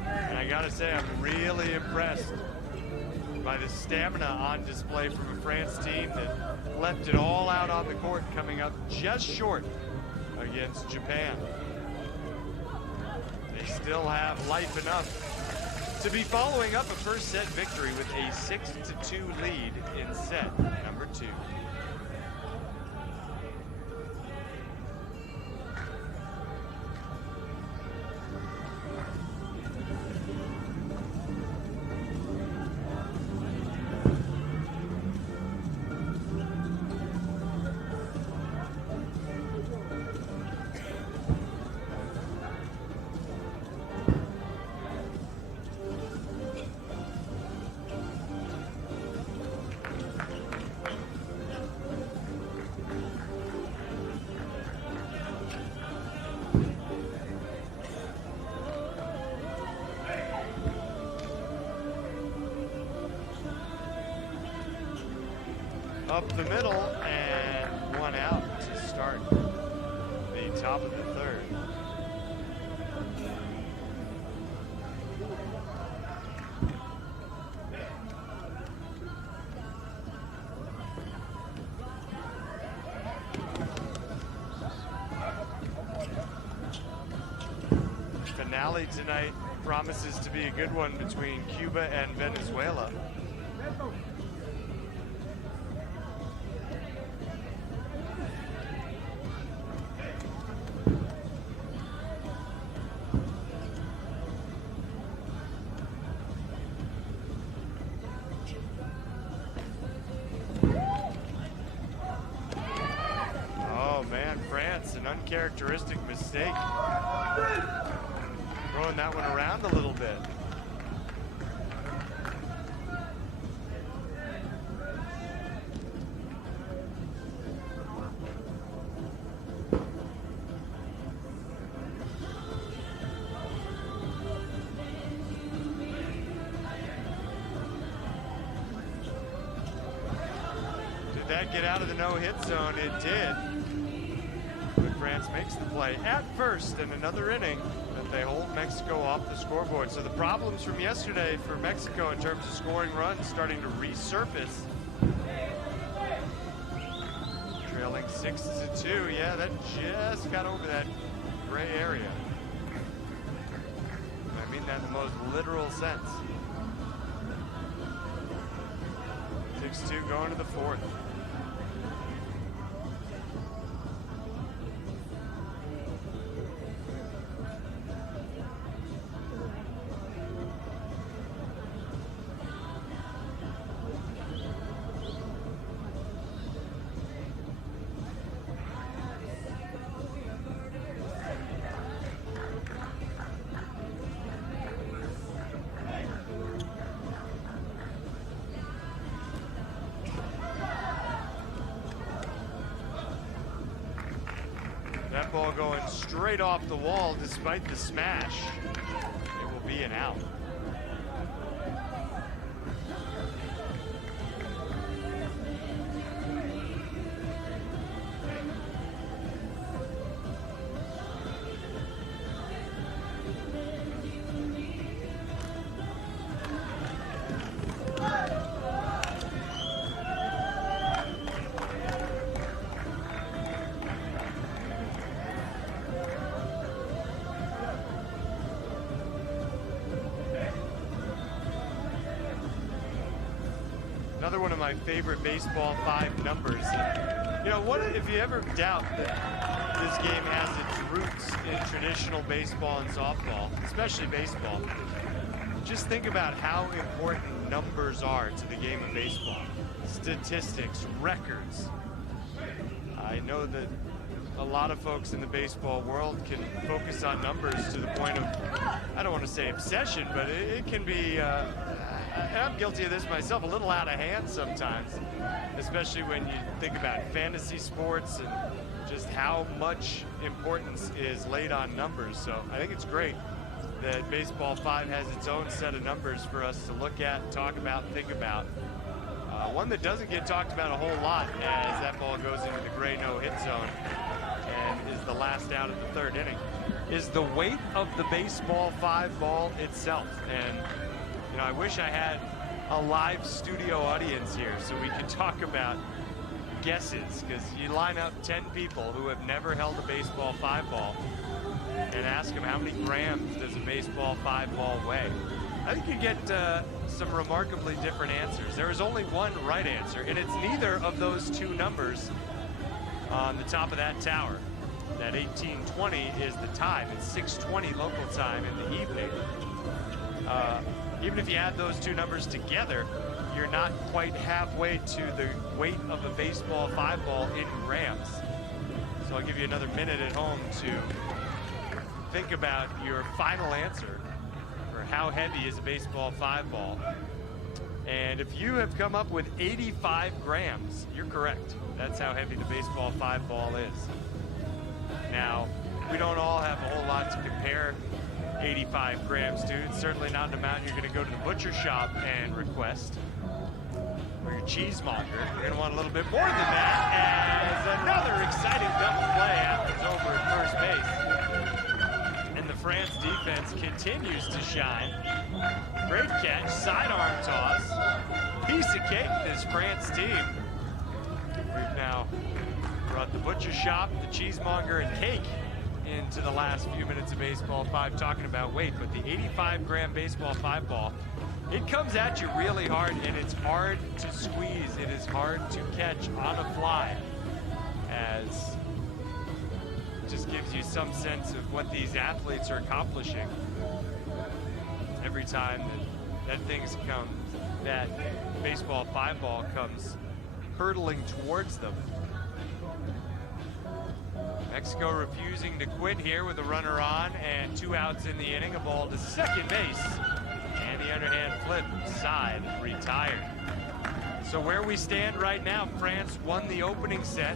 And I gotta say, I'm really impressed by the stamina on display from a France team that left it all out on the court, coming up just short against Japan. They still have life enough to be following up a first set victory with a 6-2 lead in set number 2. Up the middle, and 1 out to start the top of the third. Finale tonight promises to be a good one between Cuba and Venezuela. An uncharacteristic mistake. Throwing that one around a little bit. that get out of the no-hit zone? It did. But France makes the play at first in another inning that they hold Mexico off the scoreboard. So the problems from yesterday for Mexico in terms of scoring runs starting to resurface. Trailing 6-2. Yeah, that just got over that gray area. I mean that in the most literal sense. 6-2 going to the fourth. That ball going straight off the wall despite the smash. It will be an out. Another one of my favorite Baseball 5 numbers. And, you know, if you ever doubt that this game has its roots in traditional baseball and softball, especially baseball, just think about how important numbers are to the game of baseball. Statistics, records. I know that a lot of folks in the baseball world can focus on numbers to the point of, I don't want to say obsession, but it can be, and I'm guilty of this myself, a little out of hand sometimes, especially when you think about fantasy sports and just how much importance is laid on numbers. So I think it's great that Baseball 5 has its own set of numbers for us to look at, talk about, think about. One that doesn't get talked about a whole lot as that ball goes into the gray no-hit zone and is the last out of the third inning, is the weight of the Baseball 5 ball itself. And you know, I wish I had a live studio audience here so we could talk about guesses, because you line up 10 people who have never held a Baseball 5 ball and ask them how many grams does a Baseball 5 ball weigh. I think you get some remarkably different answers. There is only one right answer, and it's neither of those two numbers on the top of that tower. That 1820 is the time. It's 6:20 local time in the evening. Even if you add those two numbers together, you're not quite halfway to the weight of a Baseball 5 ball in grams. So I'll give you another minute at home to think about your final answer for how heavy is a Baseball 5 ball. And if you have come up with 85 grams, you're correct. That's how heavy the Baseball 5 ball is. Now, we don't all have a whole lot to compare 85 grams to. It's certainly not an amount you're going to go to the butcher shop and request. Or your cheesemonger. You're going to want a little bit more than that, as another exciting double play happens over at first base. And the France defense continues to shine. Great catch, sidearm toss. Piece of cake, this France team. We've now brought the butcher shop, the cheesemonger, and cake into the last few minutes of Baseball 5, talking about weight. But the 85-gram Baseball 5 ball, it comes at you really hard, and it's hard to squeeze. It is hard to catch on a fly, as it just gives you some sense of what these athletes are accomplishing every time that Baseball 5 ball comes hurtling towards them. Mexico refusing to quit here with a runner on and 2 outs in the inning. A ball to second base, and the underhand flip side retired. So where we stand right now, France won the opening set.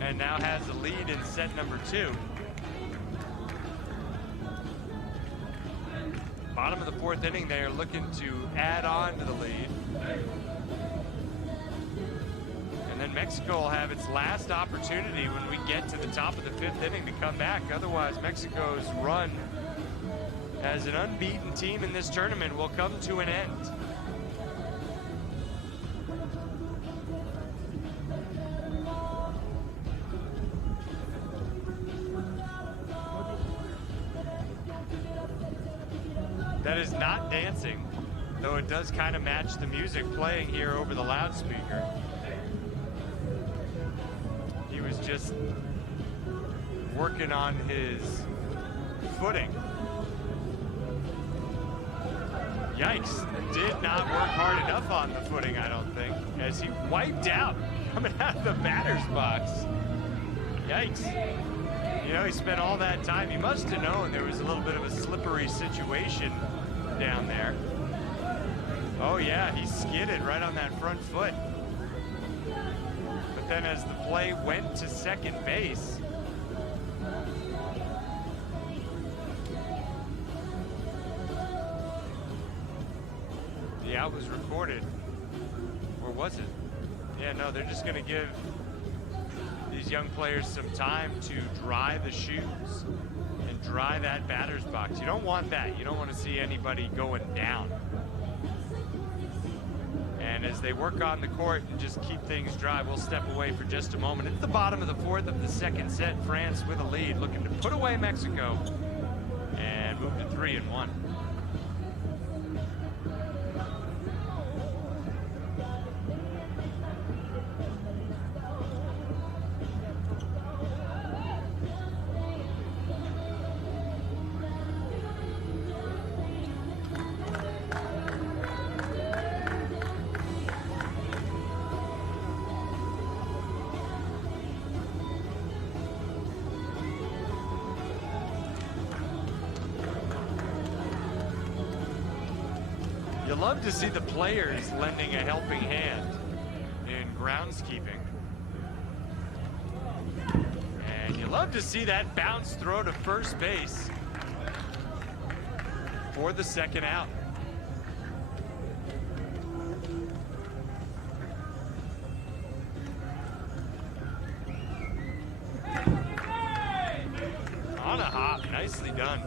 And now has the lead in set number 2. Bottom of the fourth inning, they are looking to add on to the lead. And then Mexico will have its last opportunity when we get to the top of the fifth inning to come back. Otherwise, Mexico's run as an unbeaten team in this tournament will come to an end. That is not dancing, though it does kind of match the music playing here over the loudspeaker. He was just working on his footing. Yikes, did not work hard enough on the footing, I don't think, as he wiped out coming out of the batter's box. Yikes. You know, he spent all that time. He must have known there was a little bit of a slippery situation down there. Oh yeah, he skidded right on that front foot. But then as the play went to second base, the out was recorded. Or was it? Yeah, no, they're just gonna give these young players some time to dry the shoes and dry that batter's box. You don't want that. You don't want to see anybody going down. And as they work on the court and just keep things dry, we'll step away for just a moment. It's the bottom of the fourth of the second set. France with a lead, looking to put away Mexico and move to 3-1. You love to see the players lending a helping hand in groundskeeping. And you love to see that bounce throw to first base for the second out. On a hop, nicely done.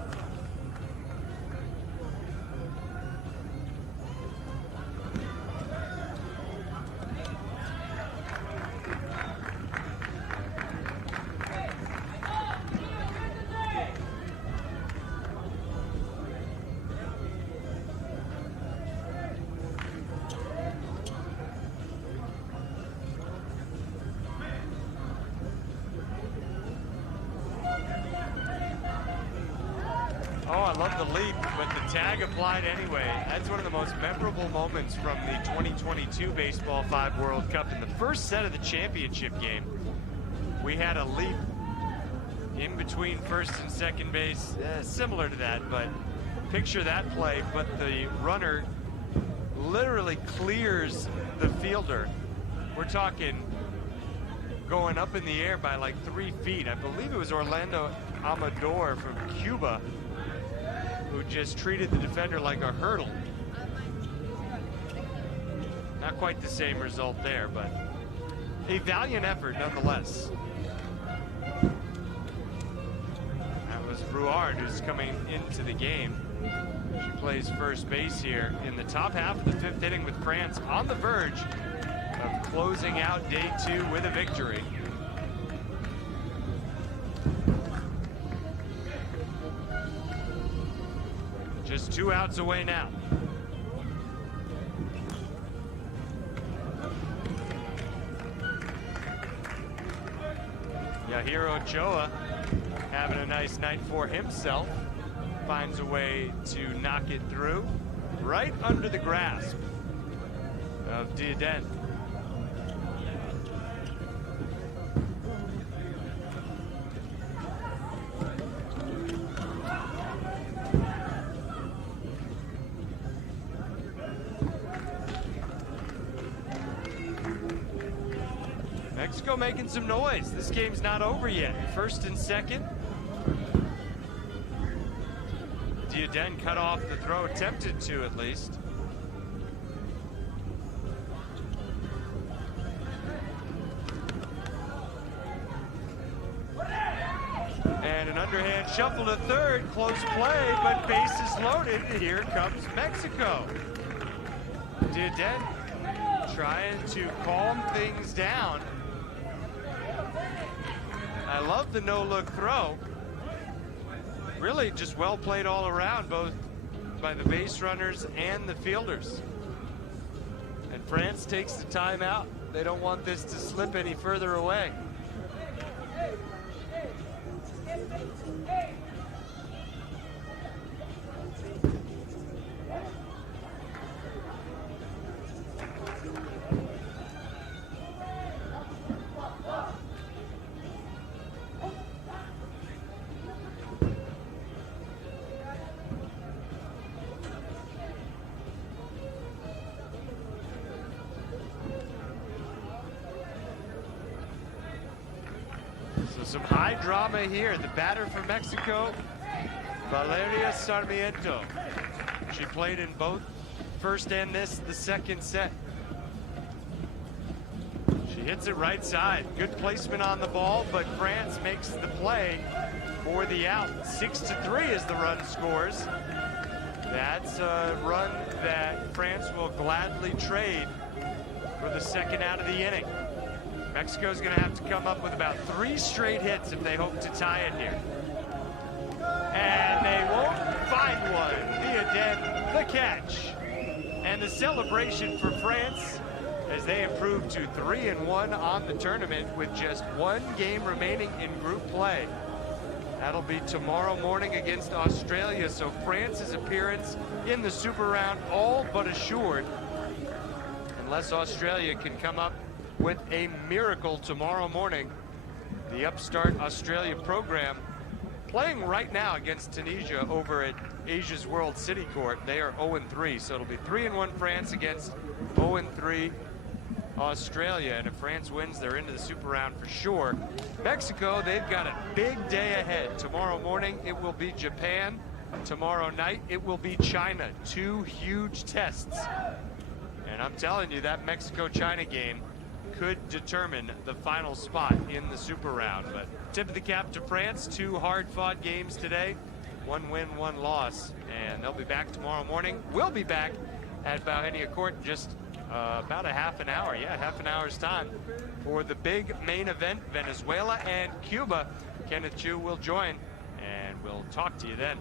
Oh, I love the leap, but the tag applied anyway. That's one of the most memorable moments from the 2022 Baseball 5 World Cup. In the first set of the championship game, we had a leap in between first and second base, similar to that, but picture that play, but the runner literally clears the fielder. We're talking going up in the air by like 3 feet. I believe it was Orlando Amador from Cuba who just treated the defender like a hurdle. Not quite the same result there, but a valiant effort nonetheless. That was Ruard, who's coming into the game. She plays first base here in the top half of the fifth inning, with France on the verge of closing out day 2 with a victory. Just 2 outs away now. Yahiro Ochoa having a nice night for himself. Finds a way to knock it through right under the grasp of Diaden. Mexico making some noise. This game's not over yet. First and second. Diaden Den cut off the throw, attempted to at least. And an underhand shuffle to third, close play, but bases loaded. Here comes Mexico. Den trying to calm things down. I love the no-look throw. Really just well played all around, both by the base runners and the fielders. And France takes the timeout. They don't want this to slip any further away. So some high drama here. The batter for Mexico, Valeria Sarmiento. She played in both first and the second set. She hits it right side. Good placement on the ball, but France makes the play for the out. 6-3 as the run scores. That's a run that France will gladly trade for the second out of the inning. Mexico's going to have to come up with about 3 straight hits if they hope to tie it here. And they won't find one. Via the catch. And the celebration for France as they improve to 3-1 on the tournament with just 1 game remaining in group play. That'll be tomorrow morning against Australia. So France's appearance in the Super Round all but assured, unless Australia can come up with a miracle tomorrow morning. The upstart Australia program playing right now against Tunisia over at Asia's World City Court. They are 0-3, so it'll be 3-1 France against 0-3 Australia. And if France wins, they're into the Super Round for sure. Mexico, they've got a big day ahead. Tomorrow morning, it will be Japan. Tomorrow night, it will be China. 2 huge tests. And I'm telling you, that Mexico-China game could determine the final spot in the Super Round. But tip of the cap to France. 2 hard-fought games today. 1 win, 1 loss. And they'll be back tomorrow morning. We'll be back at Bauhenia Court in just about a half an hour. Yeah, half an hour's time for the big main event, Venezuela and Cuba. Kenneth Chu will join, and we'll talk to you then.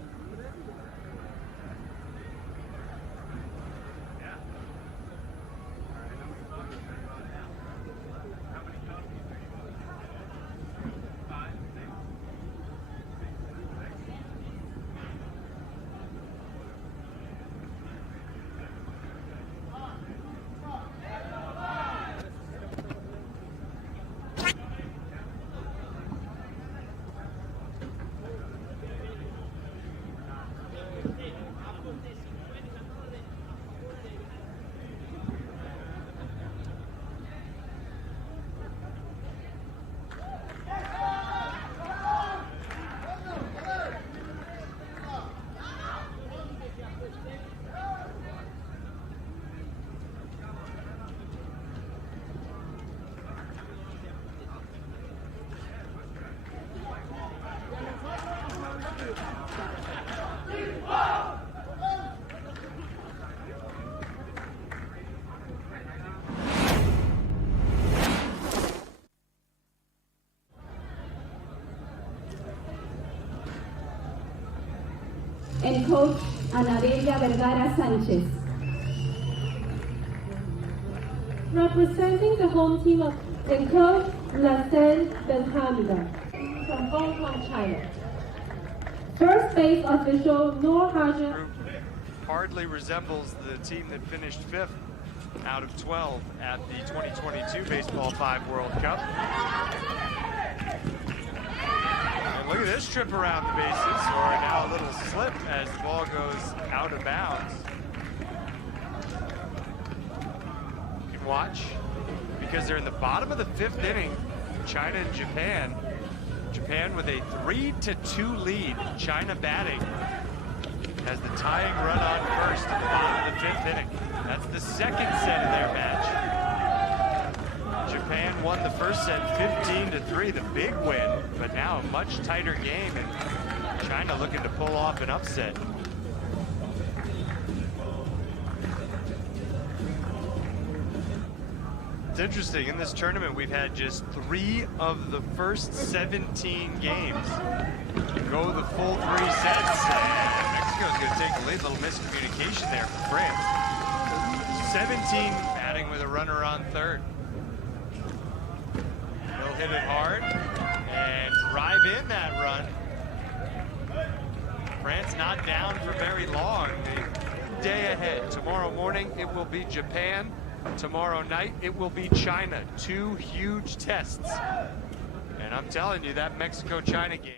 And coach Anabella Vergara Sanchez. Representing the home team of and coach Lassen Benhamida from Hong Kong, China. First base official Noor Hajar. Hardly resembles the team that finished 5th out of 12 at the 2022 Baseball5 World Cup. And look at this trip around the bases, or now a little slip as the ball goes out of bounds. You can watch, because they're in the bottom of the 5th inning, China and Japan. Japan with a 3-2 lead. China batting. has the tying run on first at the bottom of the 5th inning. That's the second set of their match. Japan won the first set 15-3, the big win, but now a much tighter game, and China looking to pull off an upset. It's interesting, in this tournament we've had just 3 of the first 17 games go the full 3 sets. Mexico's going to take the lead. A little miscommunication there for France. 17 batting with a runner on third. They'll hit it hard and drive in that run. France not down for very long. The day ahead. Tomorrow morning it will be Japan. Tomorrow night it will be China. 2 huge tests. And I'm telling you, that Mexico-China game.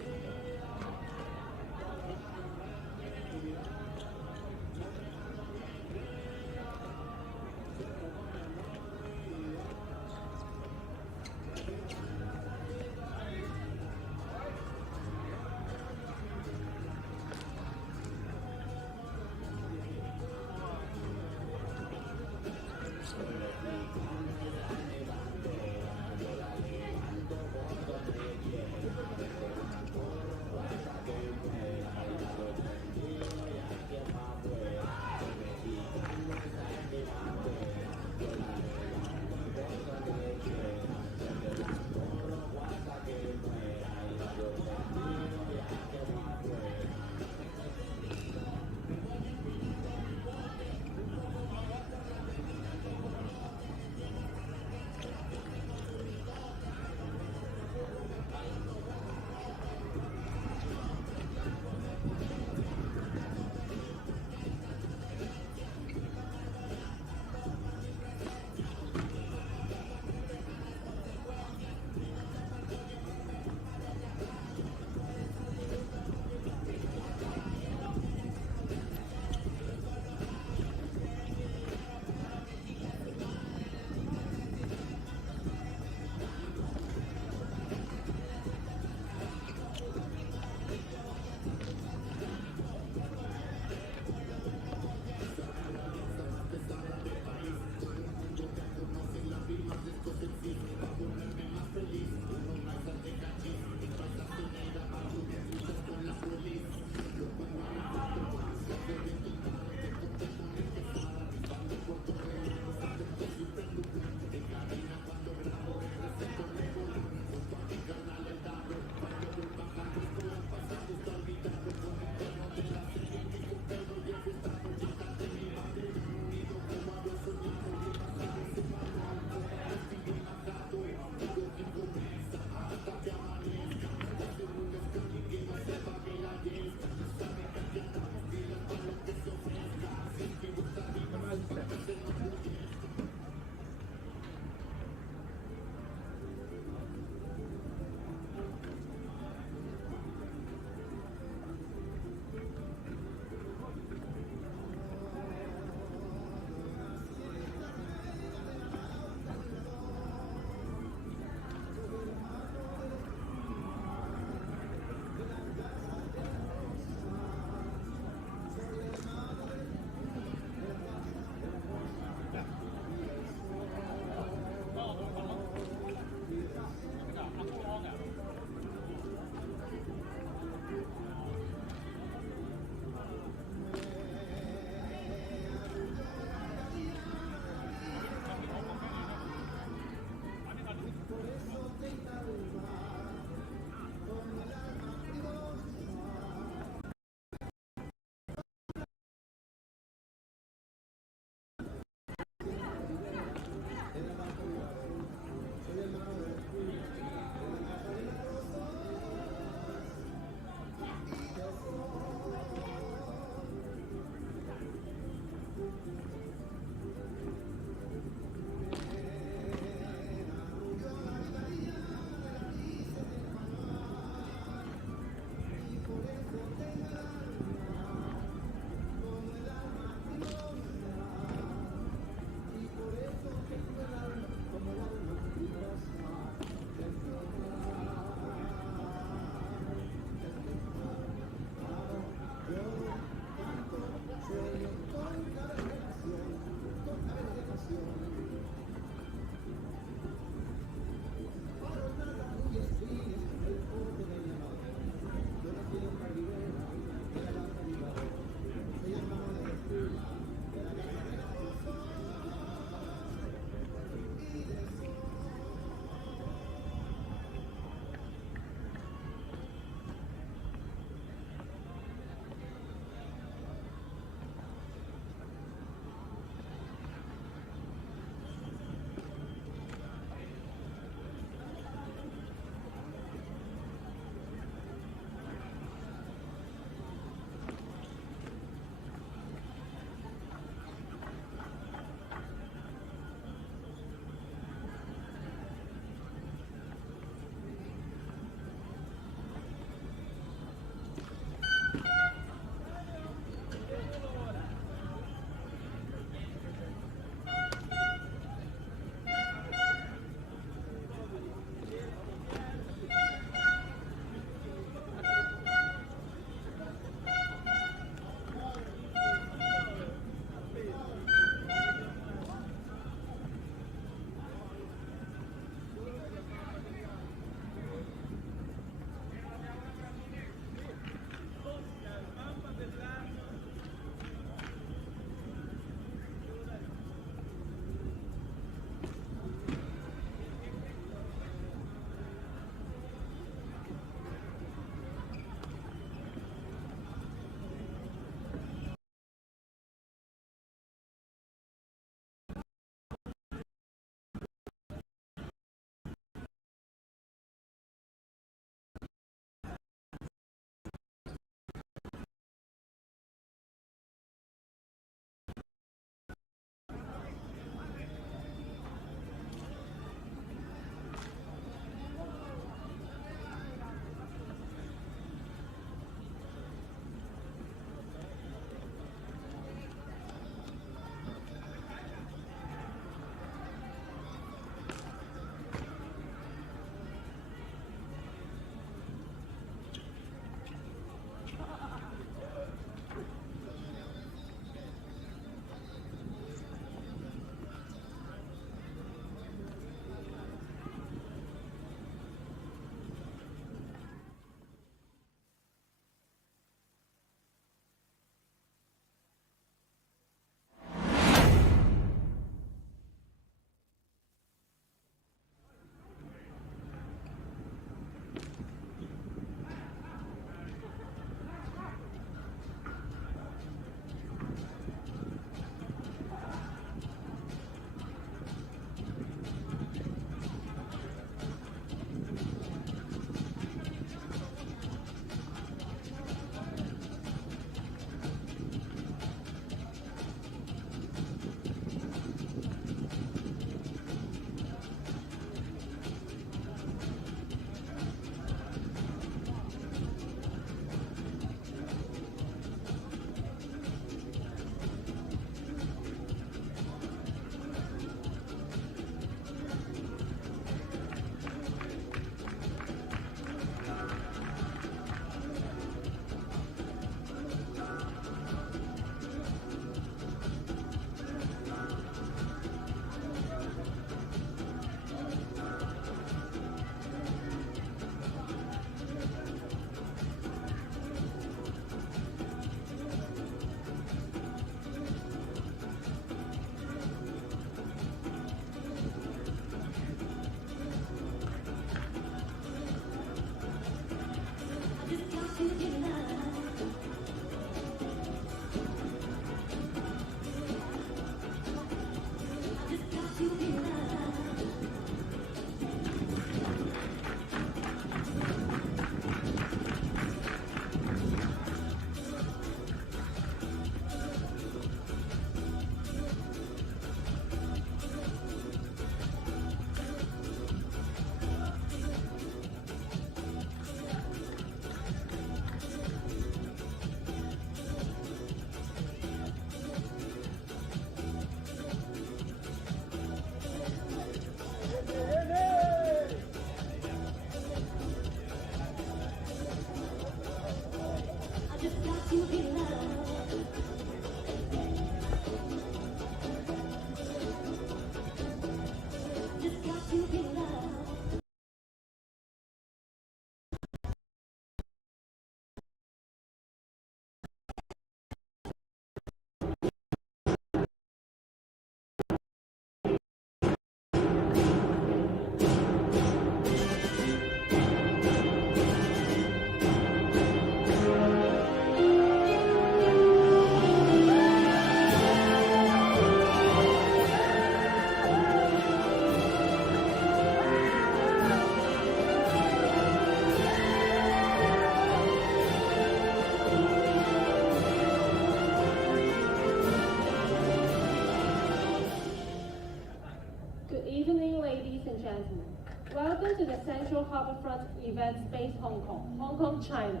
Welcome to the Central Harbourfront Event Space Hong Kong, China,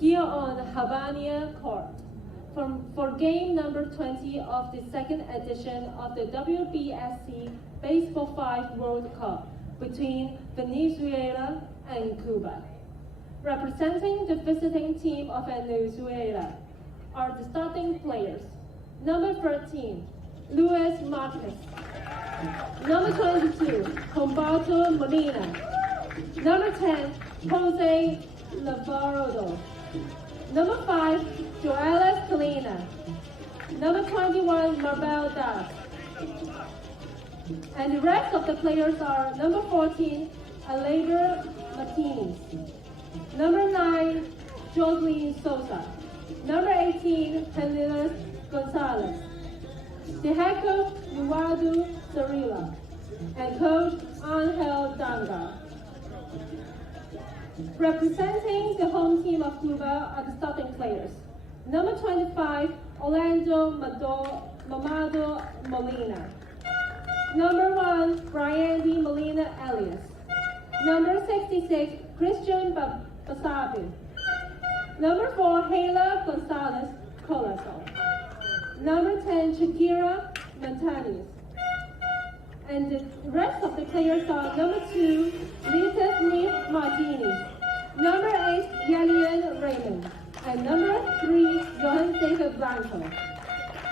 here on the Havana Court for game number 20 of the second edition of the WBSC Baseball5 World Cup between Venezuela and Cuba. Representing the visiting team of Venezuela are the starting players. Number 13, Luis Marquez. Number 22, Humberto Molina. Number 10, Jose Lavardo. Number 5, Joelis Colina. Number 21, Marbel Das. And the rest of the players are number 14, Alaver Martinez. Number 9, Jocelyn Sosa. Number 18, Helilas Gonzalez. The head coach, Eduardo Zarilla, and coach, Angel Danga. Representing the home team of Cuba are the starting players. Number 25, Orlando Mamado Molina. Number 1, Brian D. Molina Elias. Number 66, Christian Basabi. Number 4, Hala Gonzalez Colazo. Number 10, Shakira Montañez. And the rest of the players are number 2, Lisa Smith Martinez. Number 8, Yalian Raymond. And number 3, Johan David Blanco.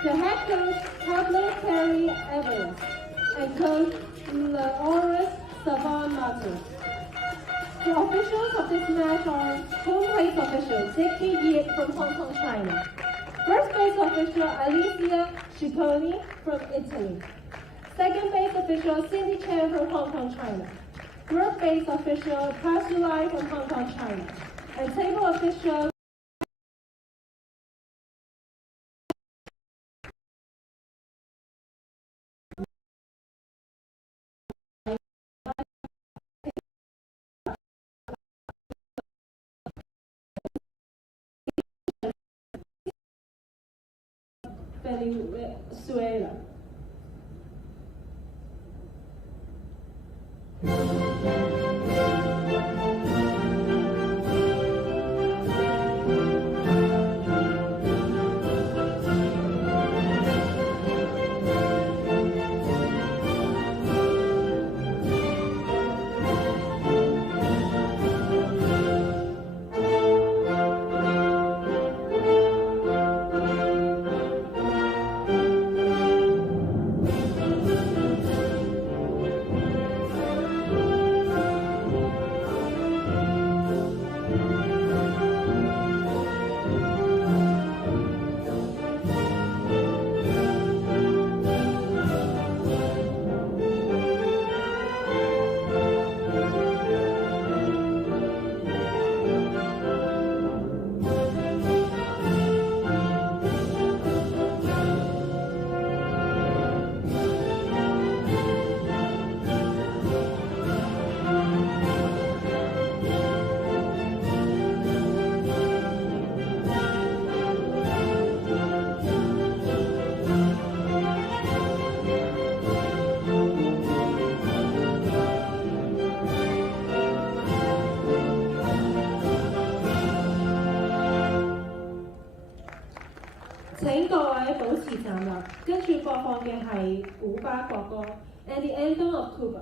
The head coach, Pablo Terry Evans. And coach, Laurus Savan Matos. The officials of this match are home plate official, Dicky Yip from Hong Kong, China. First base official, Alicia Ciccone from Italy. Second base official, Cindy Chen from Hong Kong, China. Third base official, Pasulai from Hong Kong, China. And table official, Venezuela. 請各位保持站立，跟住播放嘅係古巴國歌《And the Anthem of Cuba》。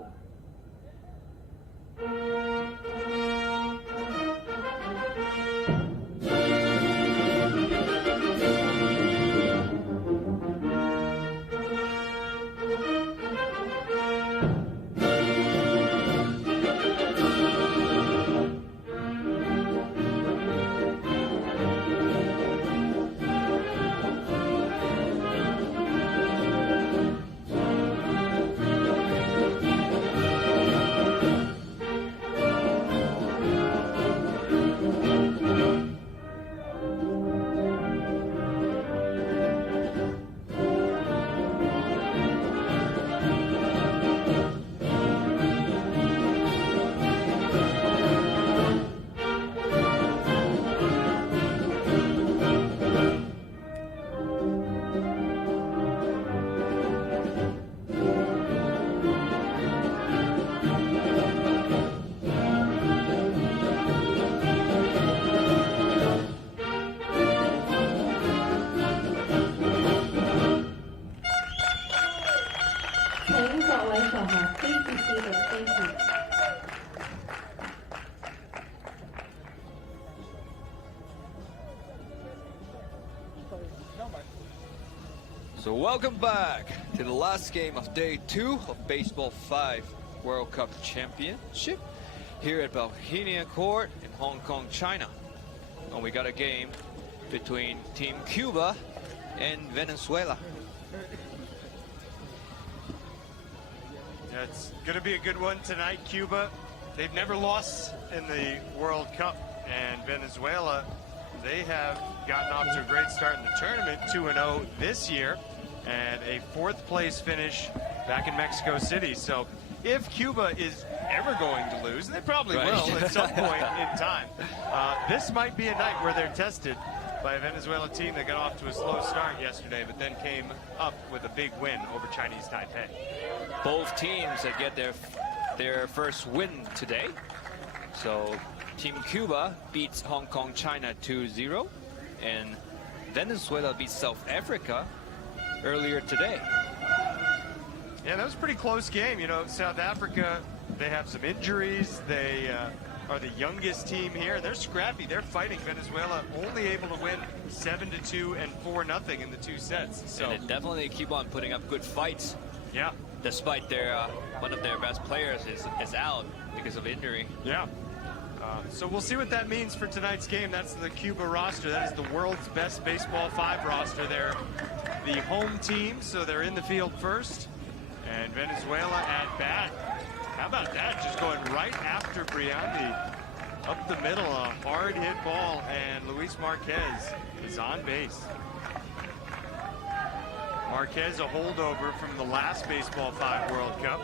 So welcome back to the last game of day 2 of Baseball 5 World Cup Championship here at Bohemian Court in Hong Kong, China. And we got a game between Team Cuba and Venezuela. Yeah, it's going to be a good one tonight. Cuba, they've never lost in the World Cup, and Venezuela, they have gotten off to a great start in the tournament, 2-0 this year, and a 4th place finish back in Mexico City. So if Cuba is ever going to lose, and they probably will at some point in time, this might be a night where they're tested by a Venezuela team that got off to a slow start yesterday, but then came up with a big win over Chinese Taipei. Both teams that get their first win today. So Team Cuba beats Hong Kong China 2-0, and Venezuela beats South Africa earlier today. Yeah, that was a pretty close game. You know, South Africa, they have some injuries. They are the youngest team here. They're scrappy. They're fighting. Venezuela only able to win 7-2 and 4-0 in the 2 sets. So and they definitely keep on putting up good fights. Yeah. Despite their one of their best players is out because of injury. Yeah. So we'll see what that means for tonight's game. That's the Cuba roster. That is the world's best Baseball 5 roster. They're the home team, so they're in the field first. And Venezuela at bat. How about that? Just going right after Briandi. Up the middle, a hard hit ball, and Luis Marquez is on base. Marquez a holdover from the last Baseball 5 World Cup.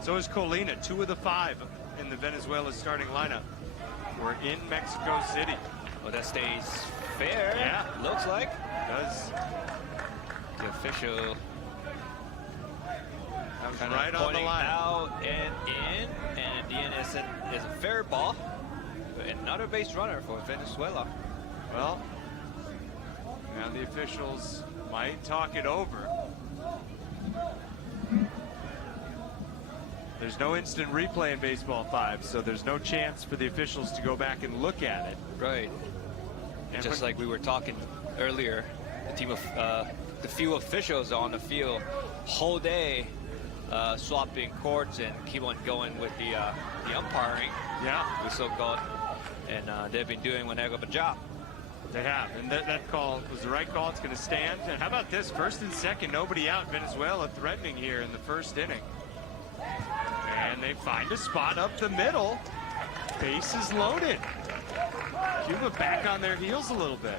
So is Colina, 2 of the 5 in the Venezuela starting lineup. We're in Mexico City. Well, that stays fair. Yeah. Looks like. Does. The official Comes right on the line. Out and in, and at the end is a fair ball. Another base runner for Venezuela. Well, now the officials might talk it over. There's no instant replay in Baseball 5, so there's no chance for the officials to go back and look at it. Right. And just like we were talking earlier, the team of the few officials on the field whole day swapping courts and keep on going with the umpiring. Yeah. The so-called, and they've been doing one heck of a job. They have, and that call was the right call. It's going to stand. And how about this? 1st and 2nd, nobody out. Venezuela threatening here in the 1st inning. And they find a spot up the middle. Base is loaded. Cuba back on their heels a little bit.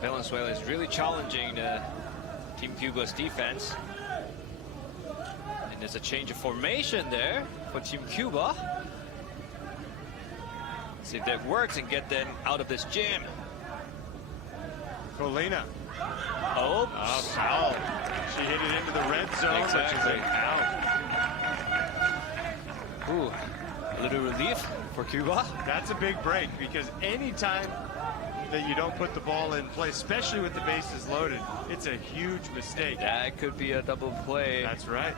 Venezuela is really challenging Team Cuba's defense. And there's a change of formation there for Team Cuba. See if that works and get them out of this jam. Colina. Oh, foul. She hit it into the red zone, which is an out. Ooh, a little relief for Cuba. That's a big break, because anytime that you don't put the ball in play, especially with the bases loaded, it's a huge mistake. That could be a double play. That's right.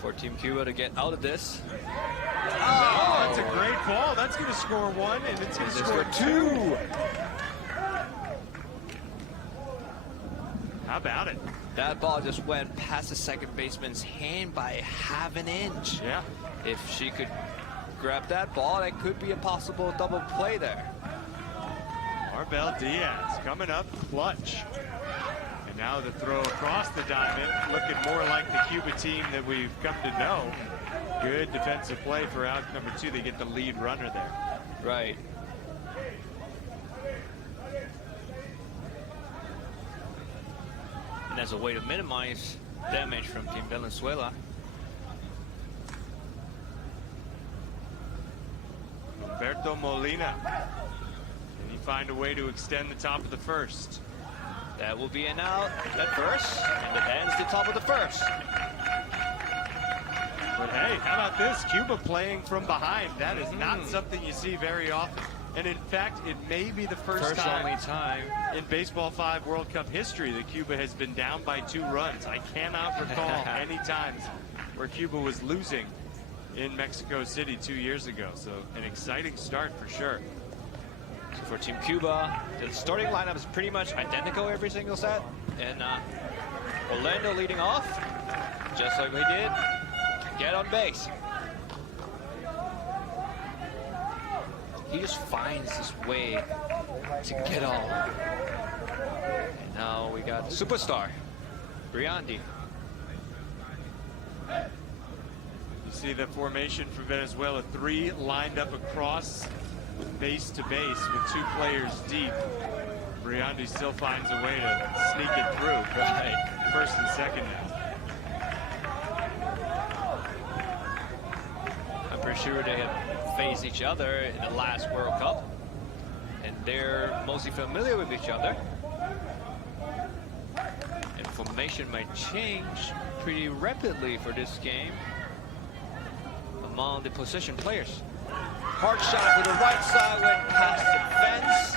For Team Cuba to get out of this. Oh, that's a great ball. That's going to score 1, and it's going to score 2. How about it? That ball just went past the second baseman's hand by ½ an inch. Yeah. If she could grab that ball, that could be a possible double play there. Marbel Diaz coming up clutch. And now the throw across the diamond, looking more like the Cuba team that we've come to know. Good defensive play for out number 2. They get the lead runner there. Right. And as a way to minimize damage from Team Venezuela. Humberto Molina. Can he find a way to extend the top of the 1st? That will be an out at first, and it ends the top of the 1st. But hey, how about this? Cuba playing from behind. That is not something you see very often. And in fact, it may be the first only time in Baseball 5 World Cup history that Cuba has been down by 2 runs. I cannot recall any times where Cuba was losing in Mexico City 2 years ago. So an exciting start for sure. So for Team Cuba, the starting lineup is pretty much identical every single set. And Orlando leading off, just like we did. Get on base. He just finds his way to get on. And now we got superstar, Briandi. You see the formation for Venezuela, 3 lined up across base to base with 2 players deep. Briandi still finds a way to sneak it through. Right. First and second now. I'm pretty sure they have faced each other in the last World Cup, and they're mostly familiar with each other. And formation might change pretty rapidly for this game among the position players. Hard shot to the right side, went past the fence.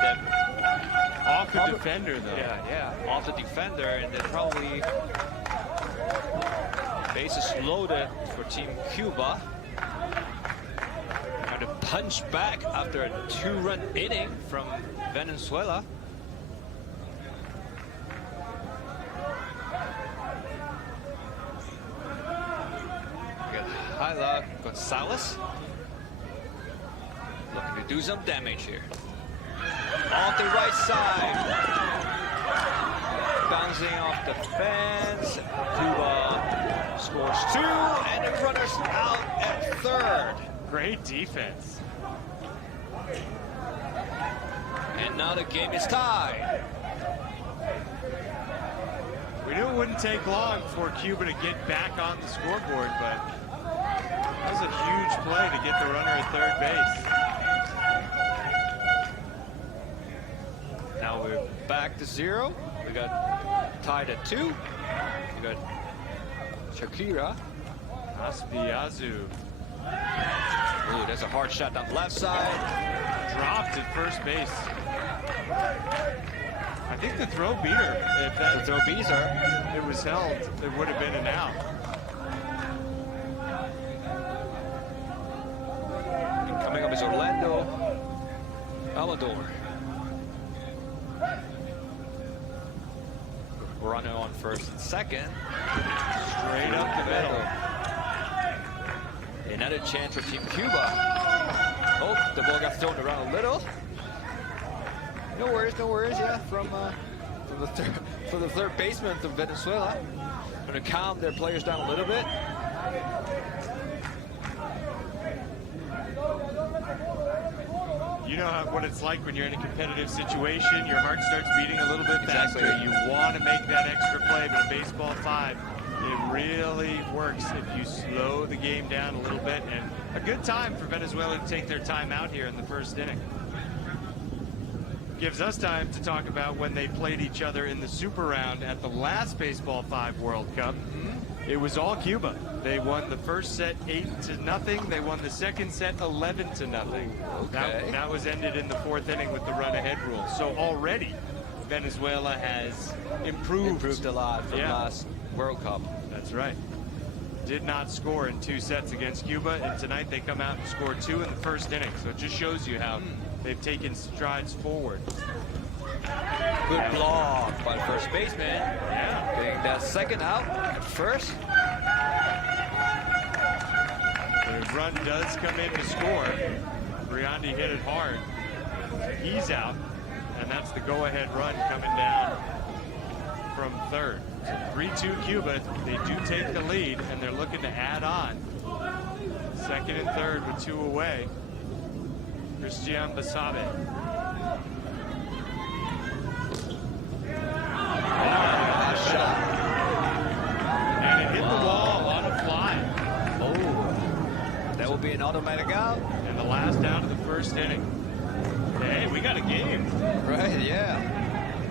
Then off the defender, though. Yeah, off the defender, and then probably bases loaded for Team Cuba. Trying to punch back after a 2-run inning from Venezuela. We got Hyla Gonzalez looking to do some damage here. Off the right side. Bouncing off the fence. Cuba scores 2, and the runner's out at third. Great defense. And now the game is tied. We knew it wouldn't take long for Cuba to get back on the scoreboard, but that was a huge play to get the runner at third base. Now we're back to 0. We got tied at 2. We got Shakira. Aspiazu Ooh, there's a hard shot down the left side. dropped at first base. I think the throw beat her. If that throw beats her. It was held, it would have been an out. And coming up is Orlando Amador. Runner on first and second. Straight up the middle. Another chance for Team Cuba. Oh, the ball got thrown around a little. No worries, yeah, from the third baseman of Venezuela. Going to calm their players down a little bit. You know what it's like when you're in a competitive situation. Your heart starts beating a little bit faster. Exactly. You want to make that extra play, but in Baseball 5, it really works if you slow the game down a little bit. And a good time for Venezuela to take their time out here in the first inning. Gives us time to talk about when they played each other in the super round at the last Baseball 5 World Cup. It was all Cuba. They won the first set 8-0. They won the second set 11-0. Okay. That was ended in the 4th inning with the run-ahead rule. So already, Venezuela has improved A lot from last World Cup. That's right. Did not score in 2 sets against Cuba, and tonight they come out and score 2 in the first inning. So it just shows you how they've taken strides forward. Good block by the first baseman. Yeah. Getting that second out at first. The run does come in to score. Briandi hit it hard. He's out, and that's the go-ahead run coming down from third. So 3-2 Cuba. They do take the lead, and they're looking to add on. Second and third with 2 away. Christian Basabe. Shot. And it hit the wall on a fly. Oh, that will be an automatic out. And the last out of the first inning. Hey, we got a game. Right, yeah.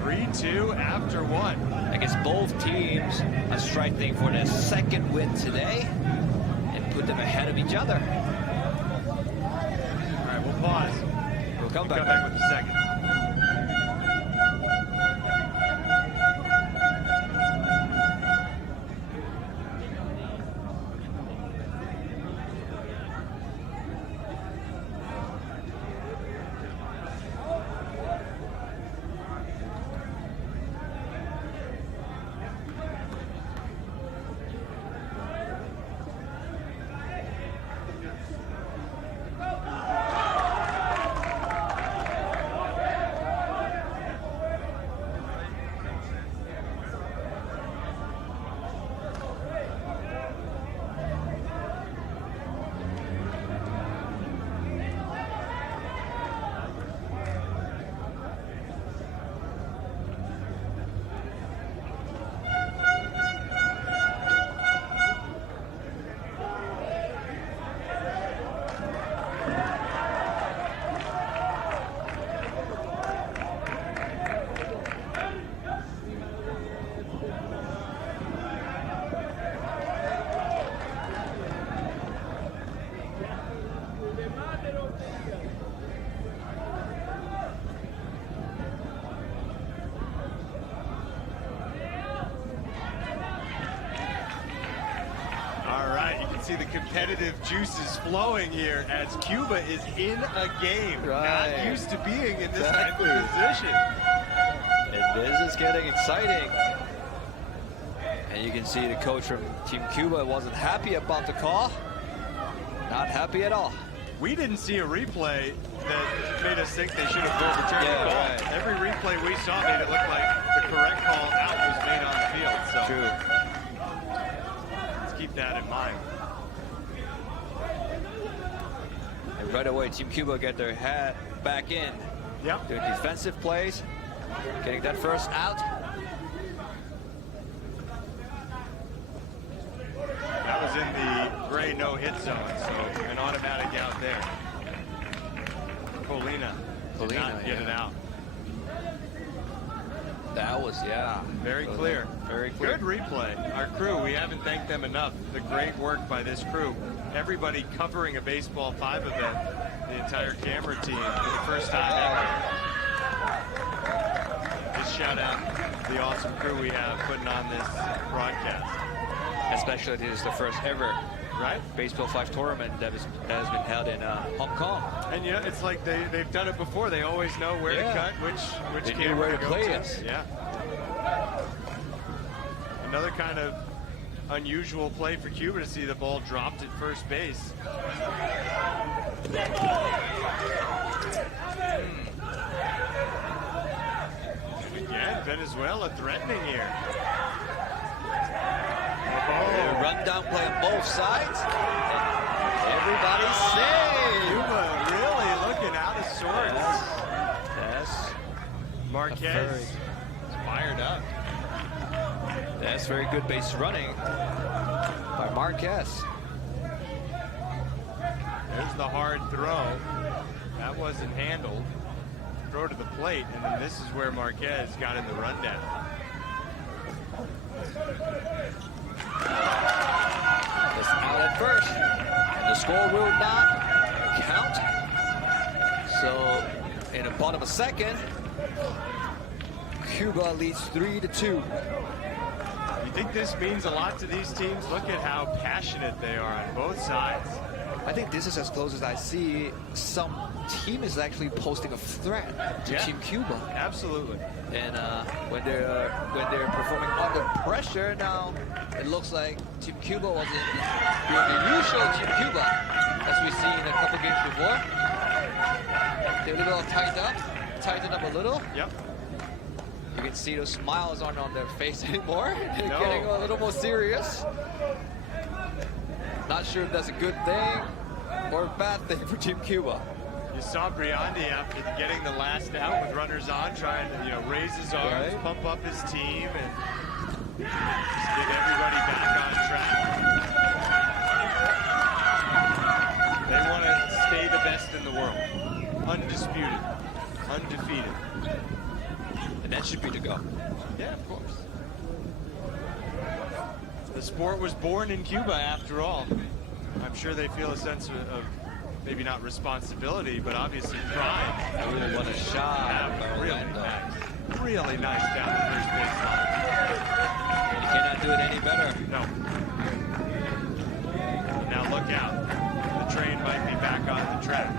3-2 after 1. I guess both teams are striving for their second win today and put them ahead of each other. All right, we'll pause. We'll come Come back. back with the second. see the competitive juices flowing here as Cuba is in a game. Right. Not used to being in this type of position. And this is getting exciting. And you can see the coach from Team Cuba wasn't happy about the call. Not happy at all. We didn't see a replay that made us think they should have overturned the call. Right. Every replay we saw made it look like the correct call out was made on the field. So True. let's keep that in mind. And right away, Team Cuba get their head back in. Yep. Doing defensive plays, getting that first out. That was in the gray no-hit zone, so an automatic out there. Colina did not get it out. That was, Very clear. Very clear. Good replay. Our crew, we haven't thanked them enough. The great work by this crew. Everybody covering a Baseball 5 event, the entire camera team for the first time ever. Just shout out the awesome crew we have putting on this broadcast. Especially this is the first ever Baseball 5 tournament that has been held in Hong Kong. And you know, it's like they've done it before. They always know where to cut, which They knew camera where to go play to. it. Yeah. Another kind of unusual play for Cuba to see the ball dropped at first base. And again, Venezuela threatening here. A rundown play on both sides. Everybody's safe. Cuba really looking out of sorts. Yes. Marquez is fired up. That's very good base running by Marquez. There's the hard throw. That wasn't handled. Throw to the plate, and then this is where Marquez got in the rundown. It's out at first. And the score will not count. So in the bottom of second, Cuba leads 3-2. You think this means a lot to these teams? Look at how passionate they are on both sides. I think this is as close as I see some team is actually posting a threat to Team Cuba. Absolutely. And when they're performing under pressure now, it looks like Team Cuba wasn't doing the usual Team Cuba as we've seen a couple games before. They're a little tightened up a little. Yep. You can see those smiles aren't on their face anymore. They're getting a little more serious. Not sure if that's a good thing or a bad thing for Team Cuba. You saw Briandi after getting the last out with runners on, trying to raise his arms, pump up his team, and just get everybody back on track. They want to stay the best in the world, undisputed, undefeated. And that should be the goal. Yeah, of course. The sport was born in Cuba, after all. I'm sure they feel a sense of maybe not responsibility, but obviously pride. Oh, what a shot. Really nice down the first base line. You cannot do it any better. No. Now look out. The train might be back on the track.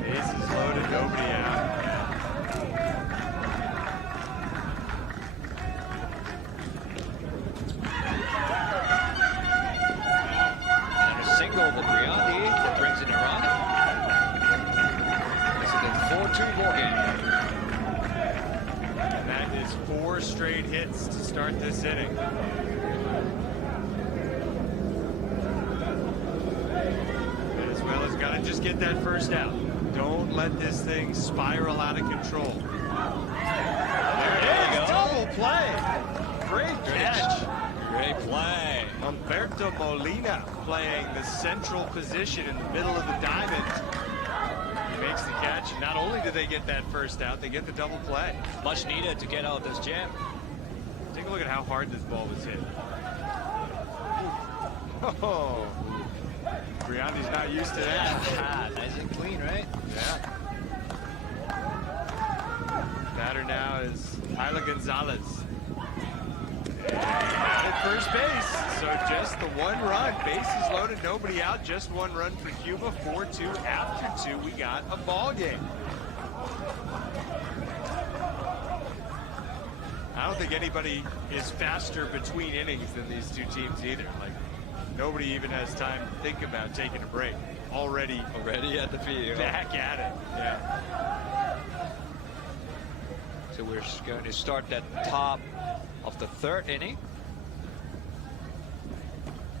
Base is loaded, nobody out. Single over Briandi that brings in a run. This is a 4-2 ball game. And that is 4 straight hits to start this inning. Venezuela's got to just get that first out. Don't let this thing spiral out of control. There it is. Double play. Great catch. Great play. Humberto Molina playing the central position in the middle of the diamond. He makes the catch, and not only do they get that first out, they get the double play. Much needed to get out of this jam. Take a look at how hard this ball was hit. Oh, Briandi's not used to that. Nice and clean, right? Yeah. Batter now is Hyla Gonzalez. At first base, so just the one run. Bases loaded, nobody out, just one run for Cuba. 4-2 after 2. We got a ball game. I don't think anybody is faster between innings than these two teams either. Like, nobody even has time to think about taking a break. Already at the field. Back at it. Yeah. So we're going to start that top of the 3rd inning.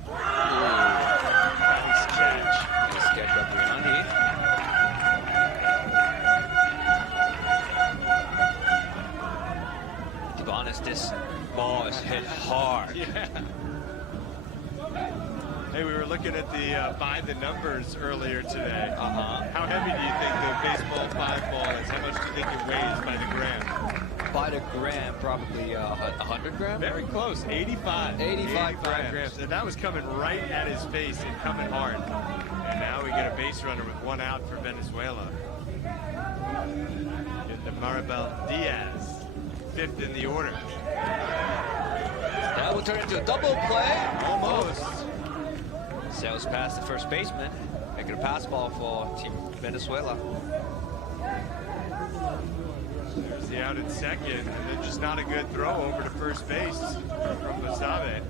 Nice catch. Nice catch by Briandi. To be honest, this ball is hit hard. Yeah. Hey, we were looking at the by the numbers earlier today. How heavy do you think the baseball 5 ball is? How much do you think it weighs by the gram? By the gram, probably 100 grams. Very close, 85. 85 grams. And that was coming right at his face and coming hard. And now we get a base runner with 1 out for Venezuela. Get the Maribel Diaz, 5th in the order. That will turn into a double play. Almost. Sails past the first baseman, making a pass ball for Team Venezuela. There's the out at second, and then just not a good throw over to first base from Basabe.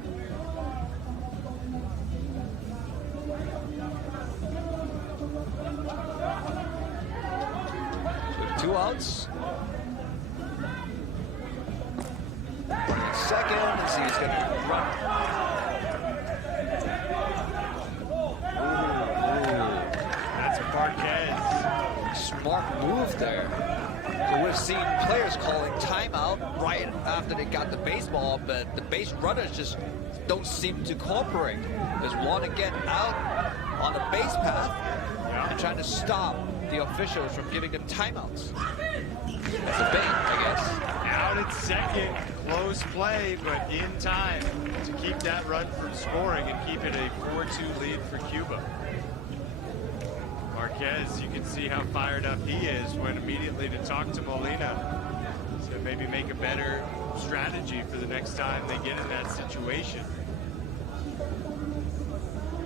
With 2 outs. Running at second, and see he's going to run. That's Marquez. Smart move there. So we've seen players calling timeout right after they got the baseball, but the base runners just don't seem to cooperate. Just want to get out on the base path and trying to stop the officials from giving them timeouts. That's a bait, I guess. Out at second, close play, but in time to keep that run from scoring and keep it a 4-2 lead for Cuba. Marquez, you can see how fired up he is when immediately to talk to Molina. So maybe make a better strategy for the next time they get in that situation.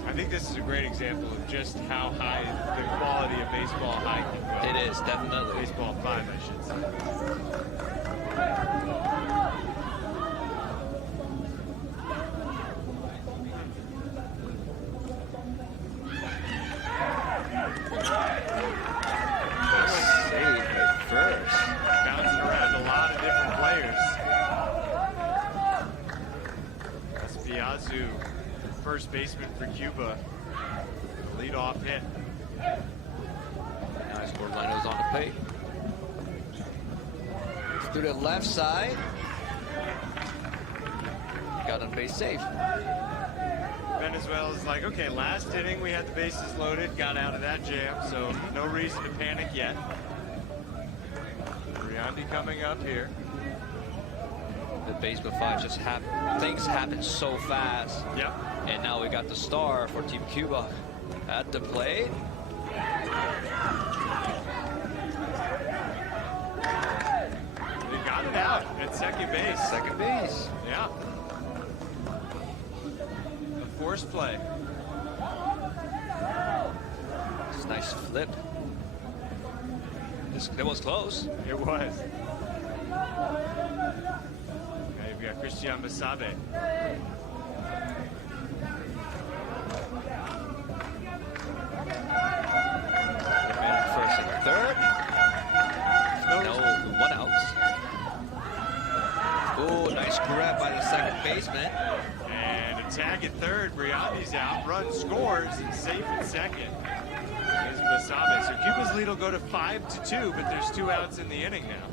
I think this is a great example of just how high the quality of baseball high can go. It is, definitely. Baseball 5, I should say. Save at first. Bouncing around a lot of different players. Espiazu, first baseman for Cuba. Lead-off hit. Nice, Orlando's on the plate. Through the left side. Got on base safe. Venezuela's like, okay, last inning we had the bases loaded, got out of that jam, so no reason to panic yet. Briandi coming up here. The Baseball 5 just things happen so fast. Yep. And now we got the star for Team Cuba at the plate. They got it out at second base. Second base. Yeah. The force play. It's a nice flip. That was close. It was. Okay, we got Christian Basabe. First and third. No, 1 out. Oh, nice grab by the second baseman. And a tag at third. Briandi's out. Run scores and safe at second. Is Basabe. So Cuba's lead will go to 5-2, but there's 2 outs in the inning now.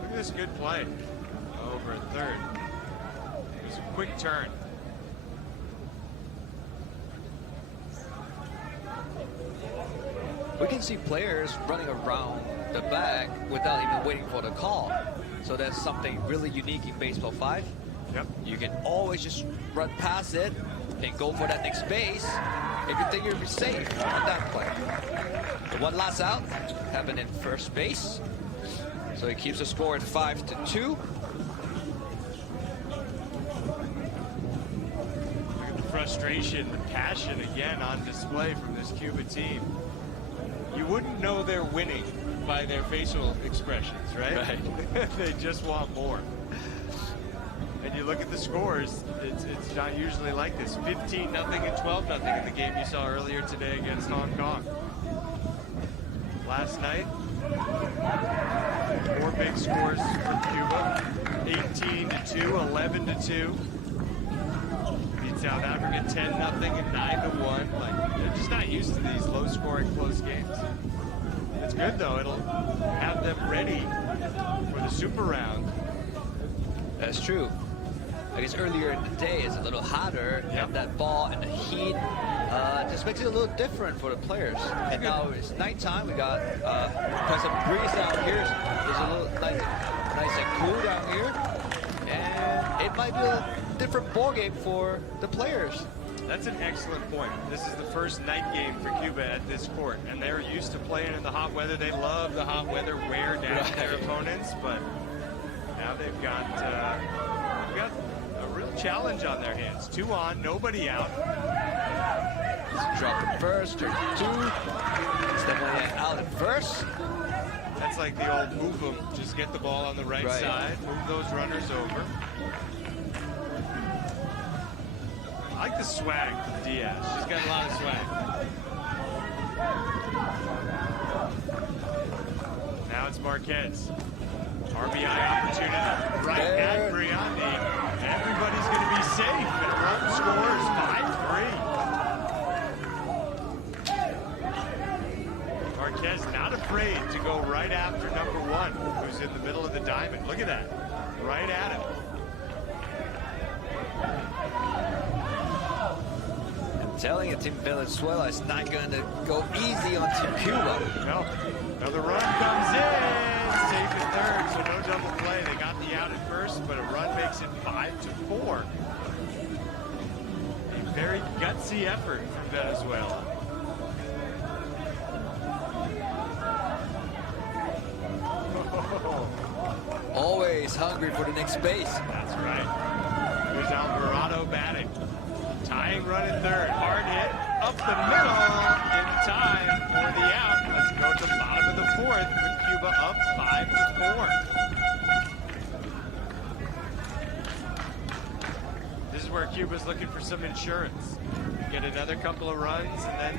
Look at this good play over at third. It was a quick turn. We can see players running around the bag without even waiting for the call. So that's something really unique in Baseball 5. Yep. You can always just run past it and go for that next base if you think you'll be safe on that play. The one last out happened in first base. So he keeps the score at 5-2. Look at the frustration, the passion again on display from this Cuba team. You wouldn't know they're winning by their facial expressions, right? Right. They just want more. And you look at the scores, it's not usually like this. 15-0 and 12-0 in the game you saw earlier today against Hong Kong. Last night, 4 big scores for Cuba. 18-2, 11-2. Beat South Africa 10-0 and 9-1. Like, they're just not used to these low-scoring, close games. It's good though. It'll have them ready for the super round. That's true. I guess earlier in the day it's a little hotter, and that ball and the heat just makes it a little different for the players. And now it's nighttime. We got quite some breeze down here. There's a little nice and cool down here, and it might be a different ball game for the players. That's an excellent point. This is the first night game for Cuba at this court, and they're used to playing in the hot weather. They love the hot weather, wear down their opponents, but now they've got a real challenge on their hands. 2 on, nobody out. Drop the first, turn to 2. It's definitely out at first. That's like the old move them. Just get the ball on the right side, move those runners over. I like the swag from Diaz. She's got a lot of swag. Now it's Marquez. RBI opportunity right at Briandi. Everybody's going to be safe. And Rome scores 5-3. Marquez not afraid to go right after number 1, who's in the middle of the diamond. Look at that. Right at him. Telling you, Team Venezuela is not going to go easy on Team Cuba. No. Another run comes in. Safe at third, so no double play. They got the out at first, but a run makes it 5-4. A very gutsy effort from Venezuela. Always hungry for the next base. That's right. Here's Alvarado batting. Tying run at third. Hard hit up the middle in time for the out. Let's go to the bottom of the 4th with Cuba up 5-4. This is where Cuba's looking for some insurance. Get another couple of runs, and then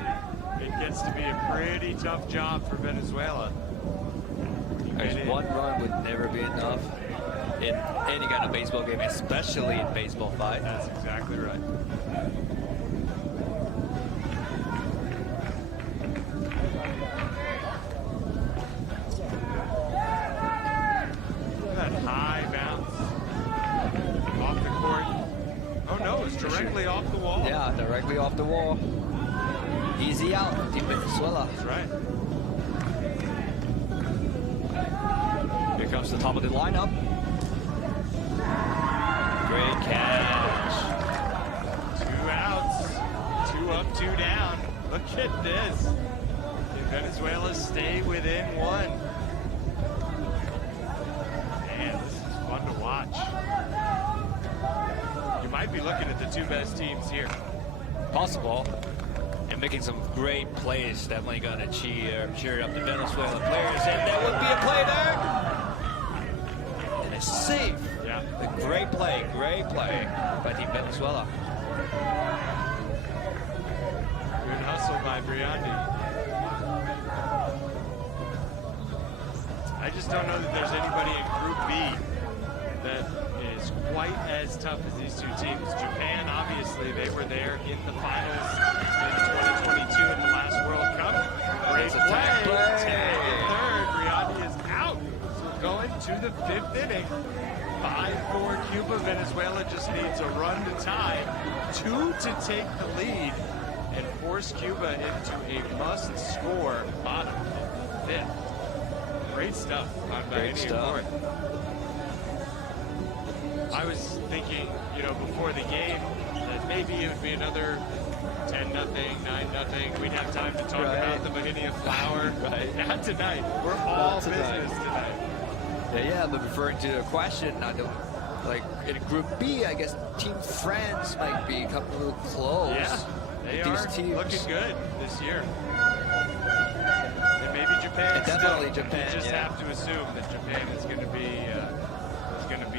it gets to be a pretty tough job for Venezuela. One run would never be enough in any kind of baseball game, especially in Baseball 5. That's exactly right. That high bounce off the court. Oh no, it's directly off the wall. Yeah, directly off the wall. Easy out, Team Venezuela. That's right. Here comes the top of the lineup. Great catch. 2 outs. 2 up, 2 down. Look at this. Can Venezuela stay within 1? Man, this is fun to watch. You might be looking at the 2 best teams here. Possible. And making some great plays. Definitely going to cheer up the Venezuela players. And there would be a play there. And it's safe. Yeah. A great play by Team Venezuela. Good hustle by Briandi. I just don't know that there's anybody in Group B that is quite as tough as these 2 teams. Japan, obviously, they were there in the finals in 2022 at the last World Cup. Great play. Tag at third. Briandi is out. So going to the 5th inning. 5-4 Cuba. Venezuela just needs a run to tie, 2 to take the lead, and force Cuba into a must-score bottom of the 5th. Great stuff on Bahini Court. I was thinking, before the game, that maybe it would be another 10-0, 9-0. We'd have time to talk about the Bahini Flower. Right. Not tonight. We're all business tonight. Yeah, but referring to the question, I don't, like in Group B, I guess Team France might be coming a little close. Yeah, they with are these teams. looking good this year. And maybe Japan. And definitely still, Japan. You just yeah. have to assume that Japan is going to be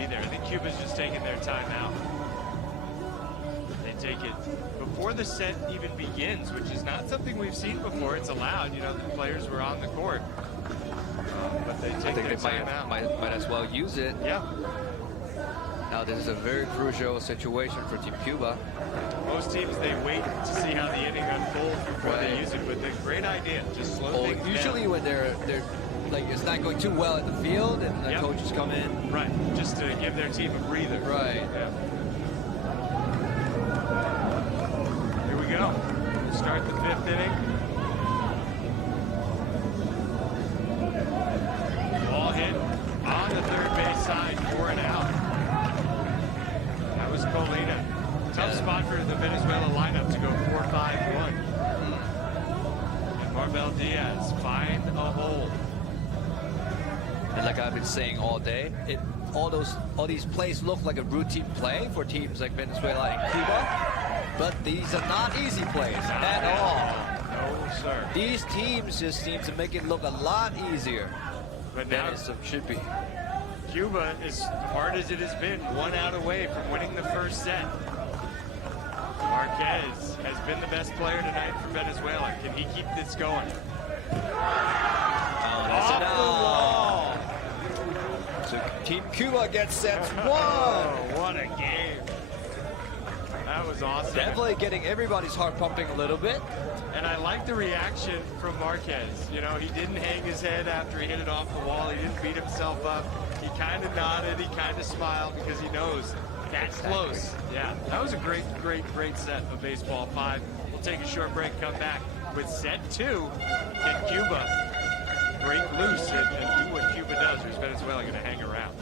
there. I think Cuba's just taking their time out. They take it before the set even begins, which is not something we've seen before. It's allowed, you know, the players were on the court, but they I take think their they time out. might as well use it. Yeah. Now this is a very crucial situation for Team Cuba. Most teams, they wait to see how the inning unfolds before they Right. use it, but a great idea. Just slow things down. Usually when they're like it's not going too well in the field and the Yep. coaches come in. Right, just to give their team a breather. Right. Yeah. Here we go. We'll start the 5th inning. Ball hit on the third base side, 4 and out. That was Colina. Tough spot for the Venezuela lineup to go 4-5-1. And Marbel Diaz find a hole. And like I've been saying all day, all these plays look like a routine play for teams like Venezuela and Cuba, but these are not easy plays at all. No, sir. These teams just seem to make it look a lot easier But than now it should be. Cuba, as hard as it has been, 1 out away from winning the first set. Marquez has been the best player tonight for Venezuela. Can he keep this going? That's Off it. the wall. So Team Cuba gets sets 1. Oh, what a game. That was awesome. Definitely getting everybody's heart pumping a little bit. And I like the reaction from Marquez. You know, he didn't hang his head after he hit it off the wall. He didn't beat himself up. He kind of nodded. He kind of smiled because he knows that's close. Yeah, that was a great set of Baseball 5. We'll take a short break, come back with set 2. Can Cuba break loose and do what Cuba does, or is Venezuela going to hang around?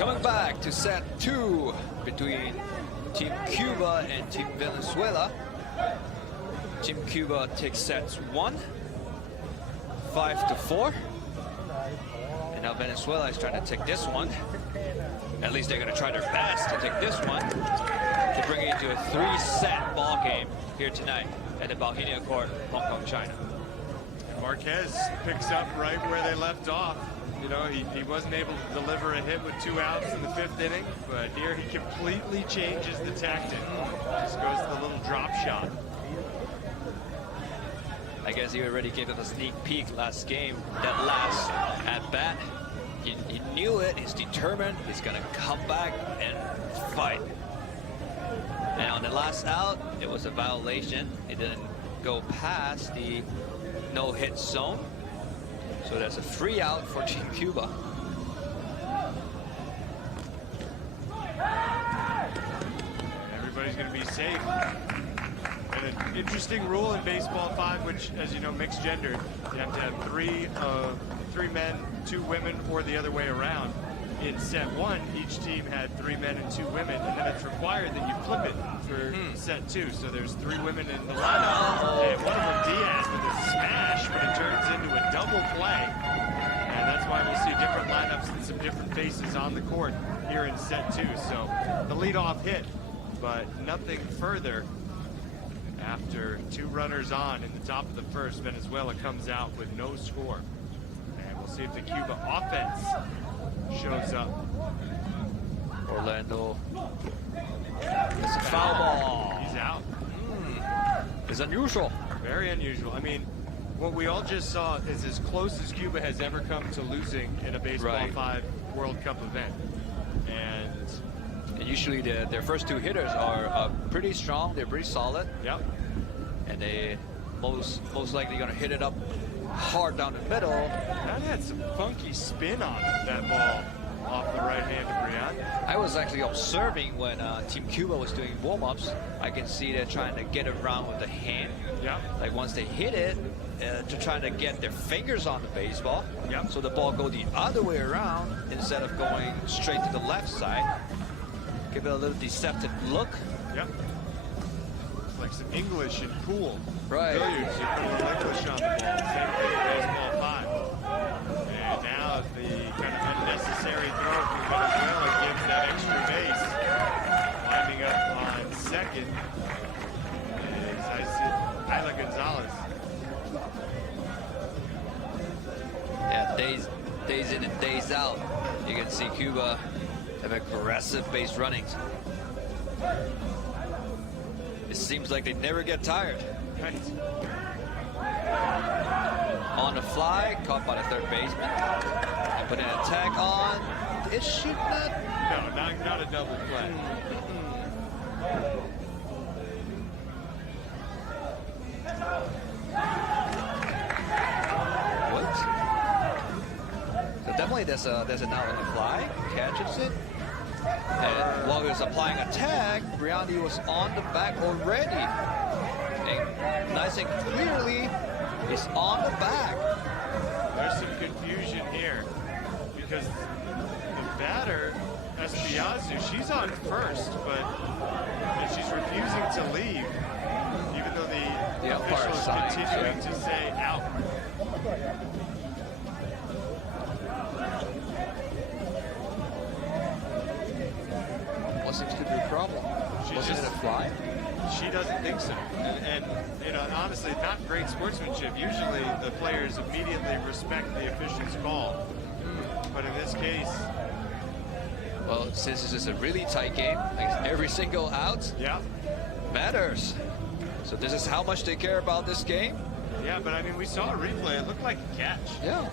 Coming back to set 2 between Team Cuba and Team Venezuela. Team Cuba takes sets 1, 5-4. And now Venezuela is trying to take this one. At least they're going to try their best to take this one to bring it into a 3-set ball game here tonight at the Bauhinia Court, Hong Kong, China. Marquez picks up right where they left off. You know, he wasn't able to deliver a hit with 2 outs in the 5th inning, but here he completely changes the tactic. Just goes to the little drop shot. I guess he already gave us a sneak peek last game, that last at bat. He knew it, he's determined, he's gonna come back and fight. And on the last out, it was a violation. It didn't go past the no-hit zone. So that's a free out for Team Cuba. Everybody's gonna be safe. And an interesting rule in Baseball 5, which, as you know, mixed gender. You have to have 3 men, 2 women, or the other way around. In set 1, each team had 3 men and 2 women, and then it's required that you flip it for set 2. So there's 3 women in the lineup, and one of them Diaz with a smash, but it turns into a double play. And that's why we'll see different lineups and some different faces on the court here in set 2. So the leadoff hit, but nothing further. After 2 runners on in the top of the 1st, Venezuela comes out with no score. And we'll see if the Cuba offense shows up. Orlando. It's a foul ball. He's out. It's unusual. Very unusual. I mean, what we all just saw is as close as Cuba has ever come to losing in a Baseball 5 World Cup event. And usually their first 2 hitters are pretty strong. They're pretty solid. Yep. And they most likely going to hit it up hard down the middle. That had some funky spin on it, that ball off the right hand of Brian. I was actually observing when Team Cuba was doing warm-ups. I can see they're trying to get around with the hand. Yep. Like once they hit it, to try to get their fingers on the baseball. Yep. So the ball go the other way around instead of going straight to the left side. Give it a little deceptive look. Yep. Like some English and pool. Right. Billiards, you put a little English on the ball. Same thing in Baseball 5. And now the kind of unnecessary throw from Venezuela gives that extra base. Winding up on second is Ayla Gonzalez. Yeah, days in and days out. You can see Cuba have aggressive base runnings. It seems like they never get tired. Right. On the fly, caught by the 3rd baseman. And put an attack on. It should not. No, not a double play. What? So definitely there's an out on the fly. Catches it. And while he was applying a tag, Briandi was on the back already. And nice and clearly, he's on the back. There's some confusion here because the batter, Espiazu, she's on first, and she's refusing to leave, even though the official is continuing to say out. What seems to be the problem? Wasn't it a fly? She doesn't think so. And you know, honestly, not great sportsmanship. Usually the players immediately respect the official's call. But in this case... Well, since this is a really tight game, like every single out matters. So this is how much they care about this game? Yeah, but I mean, we saw a replay. It looked like a catch. Yeah.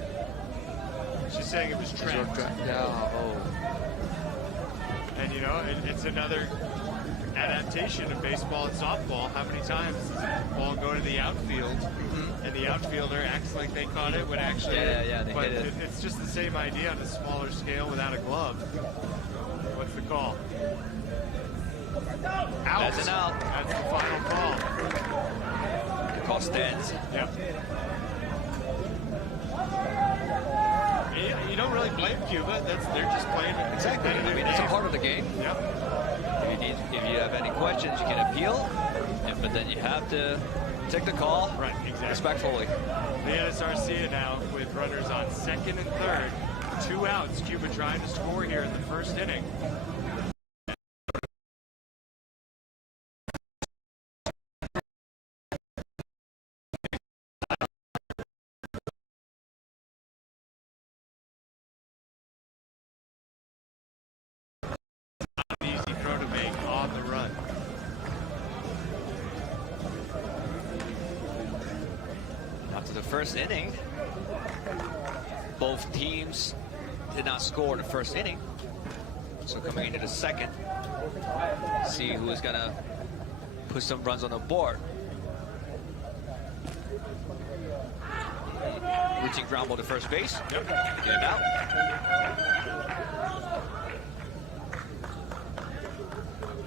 She's saying it was trapped. Yeah, oh. And you know, it's another adaptation of baseball and softball. How many times does the ball go to the outfield and the outfielder acts like they caught it when actually they but hit it. It's just the same idea on a smaller scale without a glove. What's the call? Out. That's an out. That's the final call. The call stands. Yep. You don't really blame Cuba. They're just playing it. Exactly. I mean, it's a part of the game. Yep. If you have any questions, you can appeal, but then you have to take the call respectfully. Leonis Arcia now with runners on second and third. 2 outs. Cuba trying to score here in the first inning. Easy throw to make on the run. After the first inning, both teams did not score the first inning. So coming into the second, see who is gonna put some runs on the board. Reaching ground ball to first base. Yep. Get it out.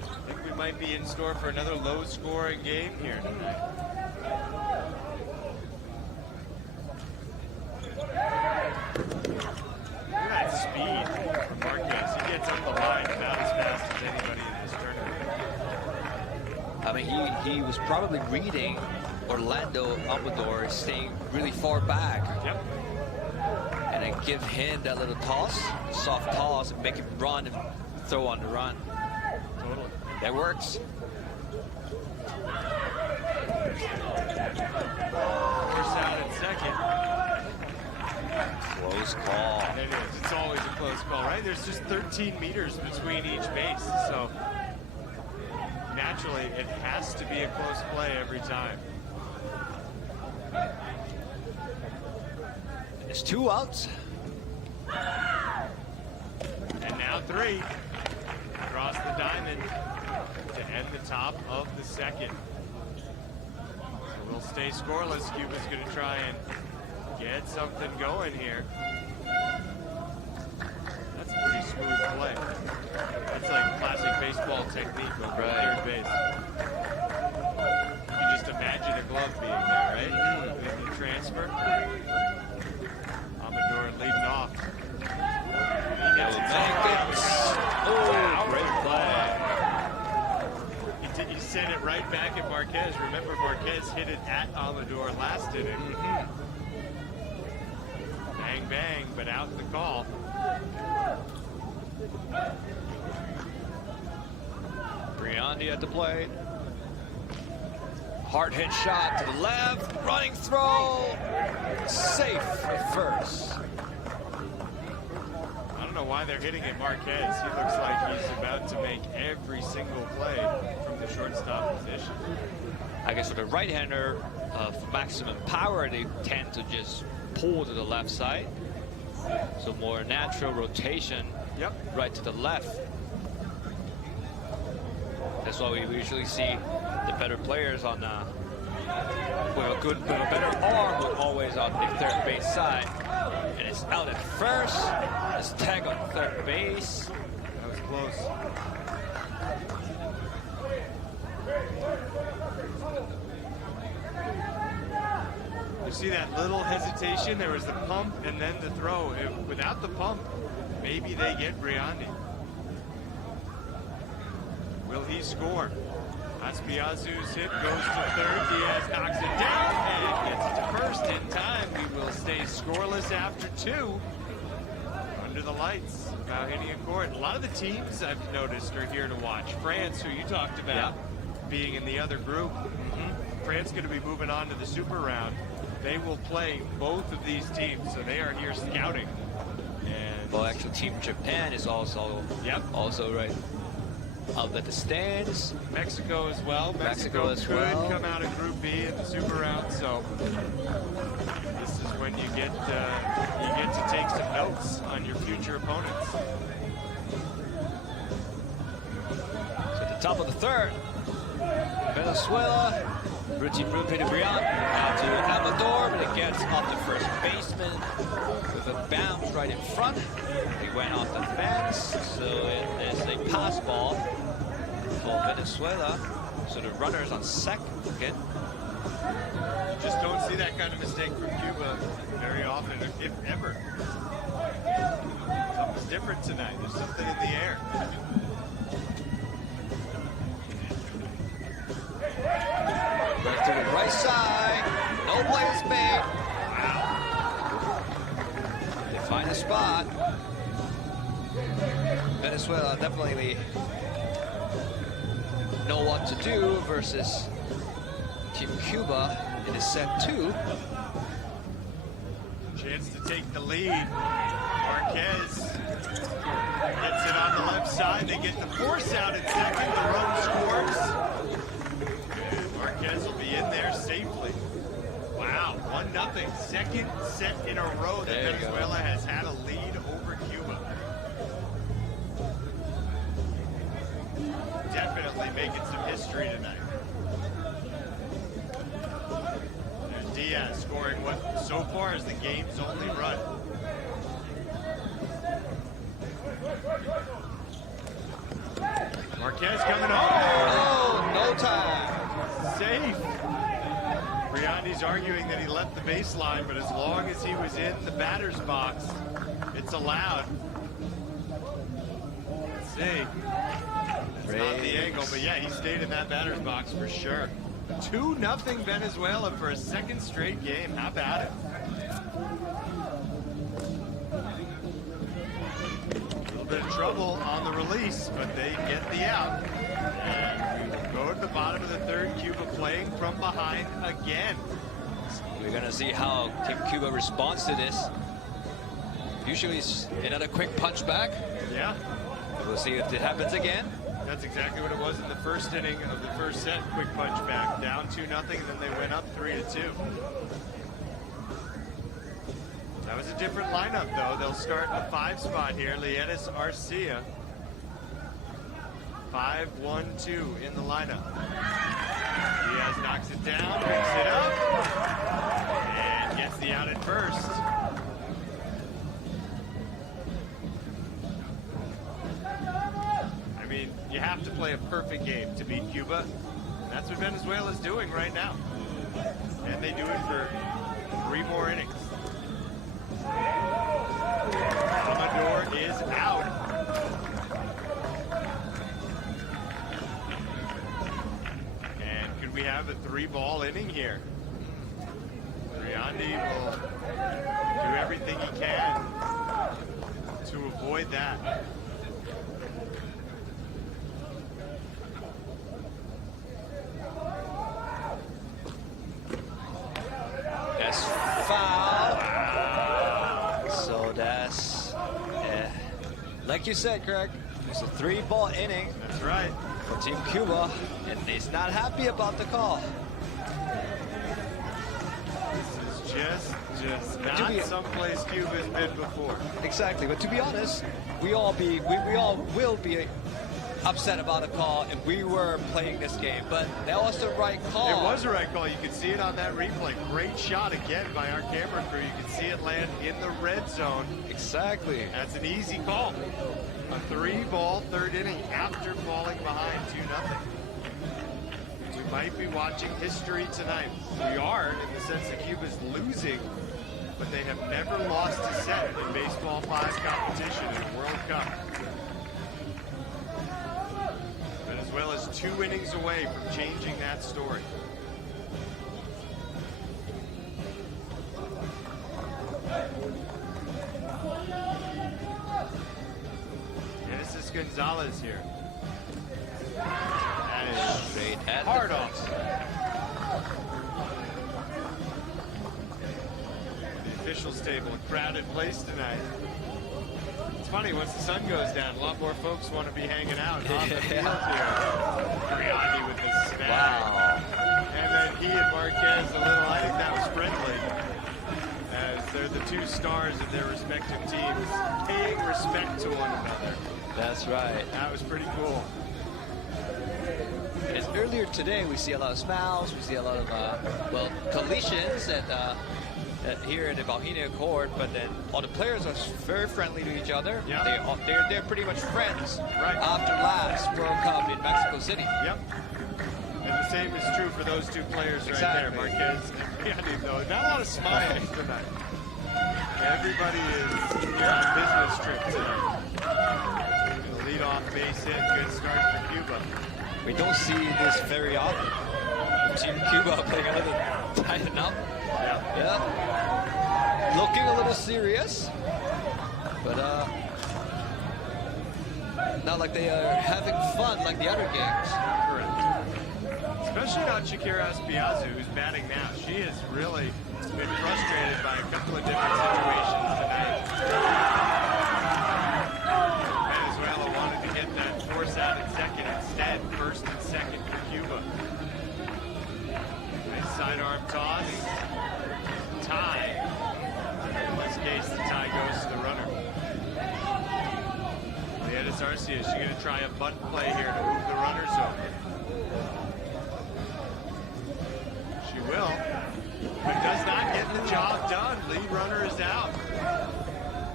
I think we might be in store for another low-scoring game here tonight. Look at that speed from Marquez. He gets up the line about as fast as anybody in this tournament. I mean, he was probably reading Orlando Amador staying really far back. Yep. And then give him that little toss, soft toss, and make him run and throw on the run. Totally. That works. Force out at second. Close call. It is. It's always a close call, right? There's just 13 meters between each base, so naturally it has to be a close play every time. It's 2 outs. And now 3. Across the diamond to end the top of the second. So we'll stay scoreless. Cuba's going to try and get something going here. That's a pretty smooth play. That's like classic baseball technique over third base. You can just imagine a glove being there, right? With the transfer. Amador leading off. He gets it. Oh, great play. He sent it right back at Marquez. Remember, Marquez hit it at Amador last inning. Bang, bang, but out the call. Briandi at the plate. Hard hit shot to the left. Running throw. Safe at first. I don't know why they're hitting at Marquez. He looks like he's about to make every single play from the shortstop position. I guess with a right-hander of maximum power, they tend to just pull to the left side. So more natural rotation right to the left. That's why we usually see the better players on with a better arm would always on the third base side. And it's out at first. It's tag on third base. That was close. You see that little hesitation? There was the pump and then the throw. Without the pump, maybe they get Briandi. Will he score? Aspiazu's hit goes to third. Diaz knocks it down and gets it to first in time. We will stay scoreless after 2. Under the lights, about hitting a court. A lot of the teams I've noticed are here to watch. France, who you talked about, being in the other group. France going to be moving on to the super round. They will play both of these teams, so they are here scouting. And well, actually, Team Japan is also right up at the stands. Mexico as well. Mexico as could well. come out of Group B in the super round, so this is when you get to take some notes on your future opponents. So at the top of the third, Venezuela, routine route to Briand, out to Amador, but it gets off the first baseman with a bounce right in front. He went off the fence, so it is a pass ball for Venezuela. So the runners on second again. Just don't see that kind of mistake from Cuba very often, if ever. different tonight. There's something in the air. Back to the right side. No play is made. They find a spot. Venezuela definitely know what to do versus Team Cuba in a set 2. Chance to take the lead. Marquez gets it on the left side. They get the force out in second. The run scores. And Marquez will be in there safely. Wow, 1-0. Second set in a row that Venezuela has had a lead over Cuba. Definitely making some history tonight. There's Diaz scoring what so far is the game's only run. Marquez coming home. Oh, no time. Safe. Briandi's arguing that he left the baseline, but as long as he was in the batter's box, it's allowed. Let's see. It's not the angle, but yeah, he stayed in that batter's box for sure. 2-0 Venezuela for a second straight game. How about it? A little bit of trouble on the release, but they get the out. And we will go to the bottom of the third. Cuba playing from behind again. We're going to see how Team Cuba responds to this. Usually it's another quick punch back. Yeah. We'll see if it happens again. That's exactly what it was in the first inning of the first set. Quick punch back, down 2-0, and then they went up 3-2. That was a different lineup, though. They'll start in the 5 spot here. Liedes Arcia. 5-1-2 in the lineup. Diaz knocks it down, picks it up, and gets the out at first. I mean, you have to play a perfect game to beat Cuba. And that's what Venezuela's doing right now. And they do it for 3 more innings. Amador is out. And could we have a 3-ball inning here? Briandi will do everything he can to avoid that. That's foul. So that's, like you said, Craig, it's a 3-ball inning. That's right. For Team Cuba, and he's not happy about the call. This is just not someplace Cuba's been before. Exactly, but to be honest, we all will be upset about a call if we were playing this game, but that was the right call. It was the right call. You could see it on that replay. Great shot again by our camera crew. You can see it land in the red zone. Exactly. That's an easy call. A 3-ball third inning after falling behind 2-0. We might be watching history tonight. We are, in the sense that Cuba's losing, but they have never lost a set in Baseball 5 competition in World Cup. Venezuela's 2 innings away from changing that story. Genesis Gonzalez here. That is Straight at hard the off. The officials table, a crowded place tonight. It's funny, once the sun goes down, a lot more folks want to be hanging out on the field here. Briandi with the snap. Wow. And then he and Marquez, I think that was friendly. As they're the 2 stars of their respective teams, paying respect to one another. That's right. That was pretty cool. And earlier today, we see a lot of smiles, we see a lot of, collisions here in the Bohemia court, but then all the players are very friendly to each other. Yeah. They're pretty much friends Right. after last World Cup in Mexico City. Yep. And the same is true for those 2 players right there, Marquez and Briandi, though. Not a lot of smiles tonight. Everybody is here on business trip tonight. leadoff base hit. Good start for Cuba. We don't see this very often. Team Cuba playing a little tighten up. Yeah. Looking a little serious. But not like they are having fun like the other games. Correct. Especially not Shakira Espiazu, who's batting now. She has really been frustrated by a couple of different situations tonight. Venezuela wanted to get that force out at second instead. First and second for Cuba. Nice sidearm toss. Tie. In this case, the tie goes to the runner. Leonis Arcia, she's going to try a bunt play here to move the runners over. She will, but does not get the job done. Lead runner is out.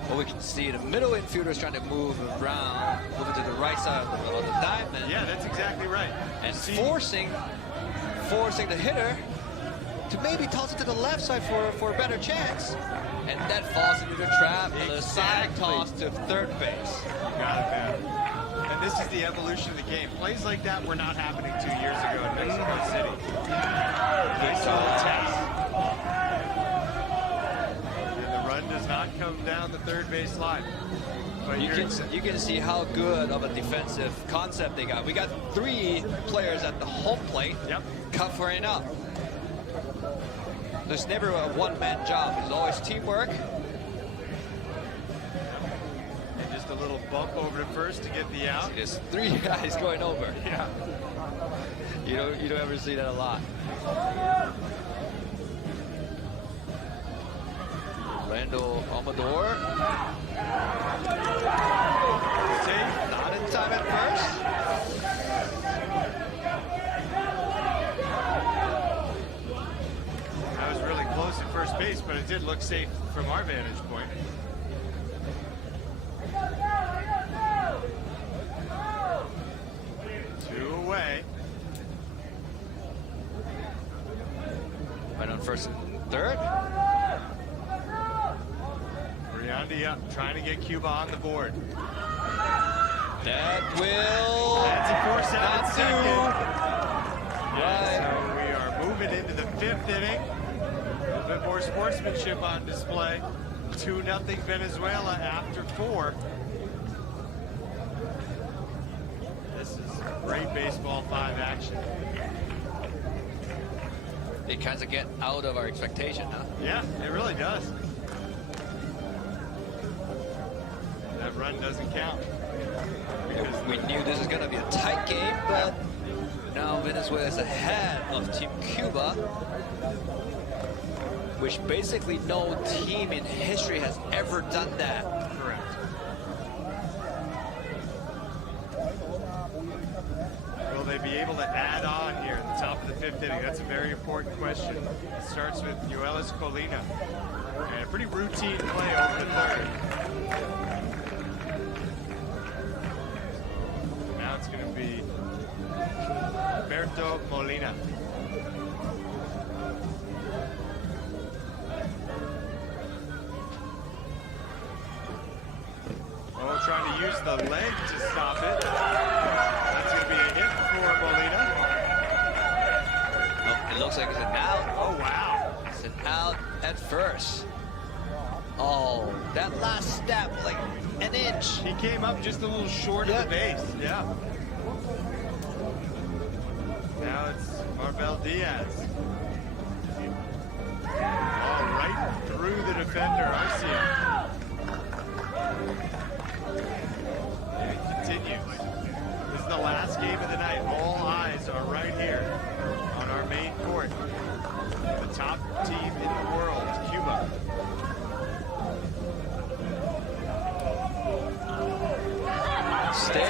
Well, we can see the middle infielders trying to move around, moving to the right side of the diamond. Yeah, that's exactly right. And forcing the hitter to maybe toss it to the left side for a better chance. And that falls into the trap. And a side toss to third base. Got it, man. And this is the evolution of the game. Plays like that were not happening 2 years ago in Mexico City. Nice little test. And the run does not come down the third base line. But You can see how good of a defensive concept they got. We got 3 players at the home plate covering up. There's never a one-man job. There's always teamwork. And just a little bump over to first to get the out. There's 3 guys going over. Yeah. You don't ever see that a lot. Randall Amador. Safe. Not in time at first. That was really close at first base, but it did look safe from our vantage point. Two away. Right on first and third. Briandi up, trying to get Cuba on the board. That will That's a force out at second. Right. So we are moving into the 5th inning. A little bit more sportsmanship on display. 2-0 Venezuela after 4. This is great Baseball 5 action. It kind of get out of our expectation, huh? Yeah, it really does. That run doesn't count. Because We knew this was going to be a tight game, but now Venezuela is ahead of Team Cuba, which basically no team in history has ever done that. correct. Will they be able to add on here at the top of the 5th inning? That's a very important question. It starts with Yoelis Colina. And a pretty routine play over to third. Now it's going to be Berto Molina. Oh, trying to use the leg to stop it. That's going to be a hit for Molina. Oh, it looks like it's an out. Oh, wow. It's an out at first. Oh, that last step, like an inch. He came up just a little short of the base. Yeah. Now it's Marvel Diaz. Oh, right through the defender, Arcia. And it continues. This is the last game of the night. All eyes are right here on our main court. The top team in the world, Cuba. Stays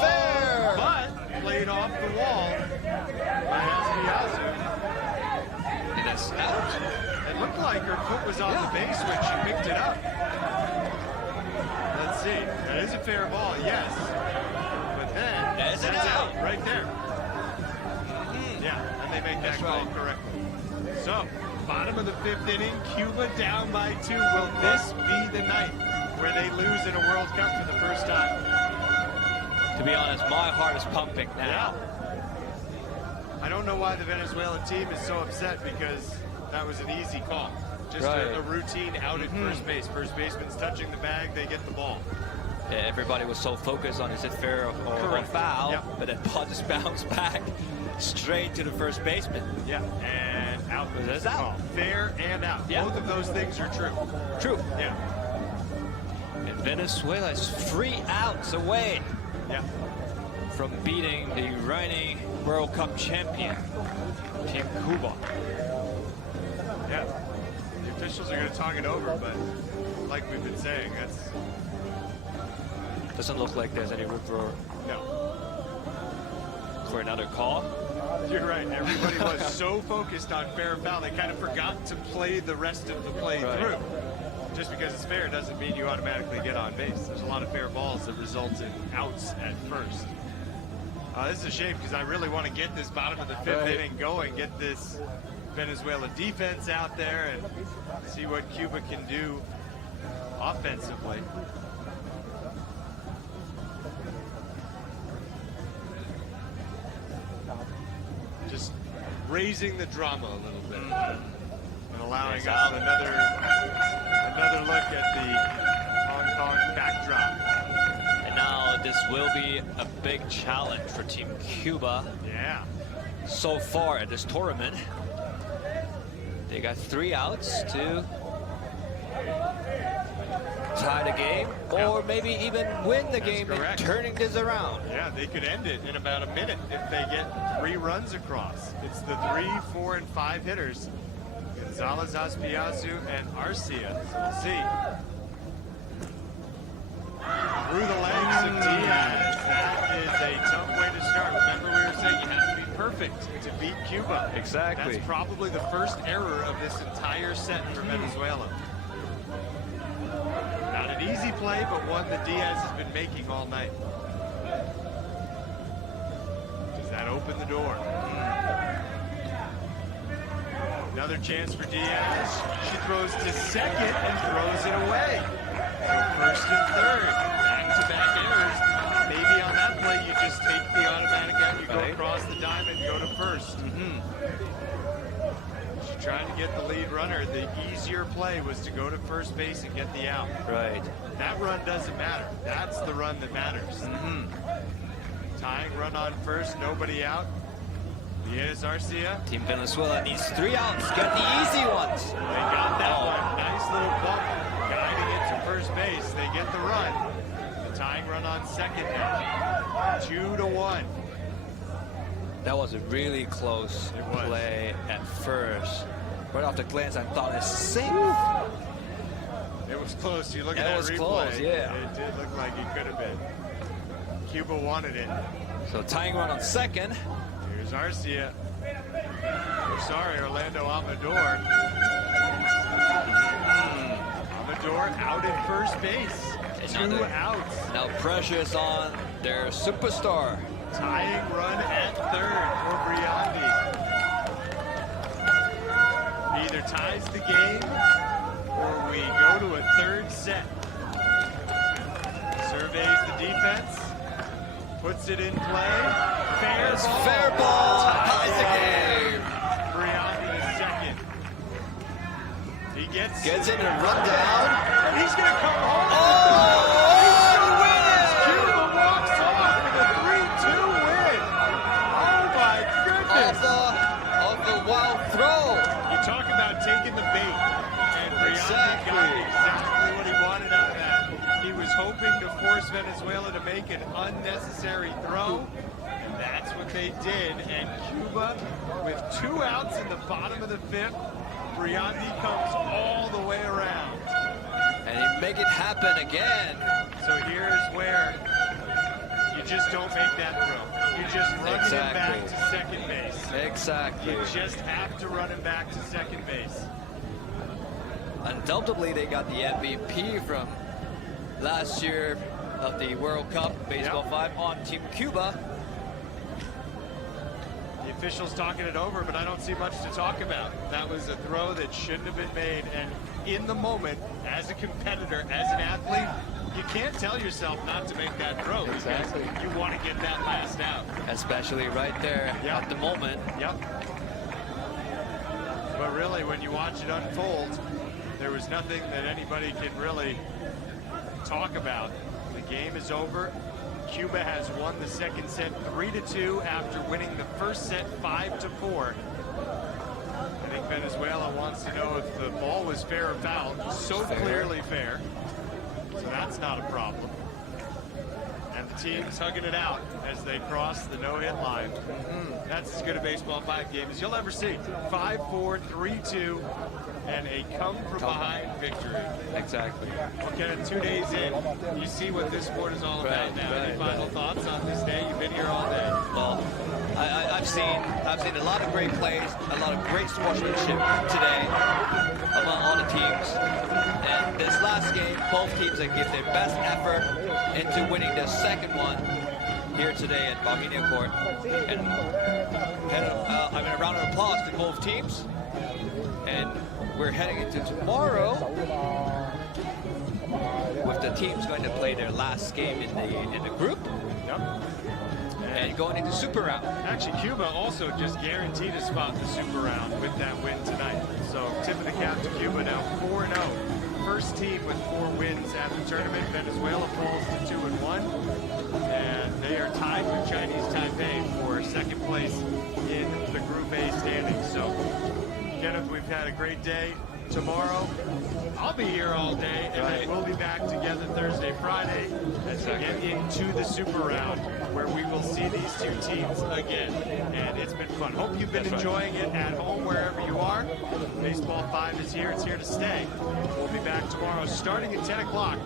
fair. But played off the wall by Espiazu. And that's out. It looked like her foot was on the base when she picked it up. Let's see. That is a fair ball, yes. But then, That's that's an out out. right there. Yeah, and they make that That's call right. correctly. So, bottom of the 5th inning, Cuba down by 2. Will this be the night where they lose in a World Cup for the first time? To be honest, my heart is pumping now. I don't know why the Venezuelan team is so upset, because that was an easy call. Just a routine out at first base. First baseman's touching the bag, they get the ball. Yeah, everybody was so focused on is it fair or foul, but then ball just bounced back straight to the first baseman. Yeah, and out. That's out. Fair and out. Yeah. Both of those things are true. True. Yeah. And Venezuela is 3 outs away from beating the reigning World Cup champion, Team Cuba. Yeah. The officials are going to talk it over, but like we've been saying, that's... Doesn't look like there's any room for another call. You're right. Everybody was so focused on fair and foul, they kind of forgot to play the rest of the play through. Just because it's fair doesn't mean you automatically get on base. There's a lot of fair balls that result in outs at first. This is a shame, because I really want to get this bottom of the 5th inning going, get this Venezuela defense out there and see what Cuba can do offensively. Just raising the drama a little bit and allowing us another look at the Hong Kong backdrop. And now this will be a big challenge for Team Cuba. Yeah. So far at this tournament, they got 3 outs to tie the game, or maybe even win the game and turning this around. Yeah, they could end it in about a minute if they get 3 runs across. It's the 3, 4, and 5 hitters, Gonzalez, Aspiazu, and Arcia. So we'll see. Through the legs of Diaz. That is a tough way to start. Remember, we were saying you have to be perfect to beat Cuba. Exactly. That's probably the first error of this entire set for Venezuela. Not an easy play, but one that Diaz has been making all night. Does that open the door? Another chance for Diaz. She throws to second and throws it away. So first and third, back-to-back errors. Maybe on that play you just take the automatic out, you go across the diamond, go to first. She's trying to get the lead runner. The easier play was to go to first base and get the out. Right. That run doesn't matter. That's the run that matters. Tying run on first, nobody out. Here's Arcia. Team Venezuela needs 3 outs. Get the easy ones. They got that one. Nice little bump. Guiding it to first base. They get the run. The tying run on second now. 2-1. That was a really close play at first. Right off the glance, I thought it's safe. It was close. You look at That that was replay. close, yeah. It did look like it could have been. Cuba wanted it. So tying run on second. Here's Arcia. Sorry, Orlando Amador. Amador out at first base. 2 outs. Now pressure is on their superstar. Tying run at third for Briandi. Either ties the game or we go to a third set. Surveys the defense. Puts it in play. Fair ball. Fair ball. Ties the game. Briandi is second. He gets in and run down. And he's going to come home. Oh! Cuba walks off with a 3-2 win. Oh my goodness. Off the wild throw. You talk about taking the bait. And Briandi got exactly what he wanted out of that. He was hoping to force Venezuela to make an unnecessary throw. And that's what they did. And Cuba, with 2 outs in the bottom of the 5th, Briandi comes all the way around. And he make it happen again. So here's where you just don't make that throw. You just run him back to second base. Exactly. You just have to run him back to second base. Undoubtedly, they got the MVP from last year of the World Cup, Baseball 5, on Team Cuba. The officials talking it over, but I don't see much to talk about. That was a throw that shouldn't have been made, and in the moment, as a competitor, as an athlete, you can't tell yourself not to make that throw. Exactly. Because you want to get that last out. Especially right there Yep. at the moment. Yep. But really, when you watch it unfold, there was nothing that anybody could really talk about. The game is over. Cuba has won the second set 3-2 after winning the first set 5-4. I think Venezuela wants to know if the ball was fair or foul. So clearly fair. So that's not a problem. And the team's hugging it out as they cross the no-hit line. That's as good a Baseball 5 game as you'll ever see. 5-4, 3-2, and a come-from-behind victory. Exactly. Okay, 2 days in, you see what this sport is all about now. Any final thoughts on this day? You've been here all day. Well, I've seen a lot of great plays, a lot of great sportsmanship today among all the teams. And this last game, both teams that give their best effort into winning the second one here today at Barmenia Court. And a round of applause to both teams. And we're heading into tomorrow with the teams going to play their last game in the group. Yep. And going into super round. Actually, Cuba also just guaranteed a spot in the super round with that win tonight. So tip of the cap to Cuba, now 4-0. First team with 4 wins at the tournament. Venezuela falls to 2-1. And they are tied with Chinese Taipei for second place in the Group A standings. So, Kenneth, we've had a great day. Tomorrow, I'll be here all day, and then we'll be back together Thursday, Friday, as we get into the super round, where we will see these two teams again. And it's been fun. Hope you've been enjoying it at home, wherever you are. Baseball 5 is here. It's here to stay. We'll be back tomorrow, starting at 10 o'clock,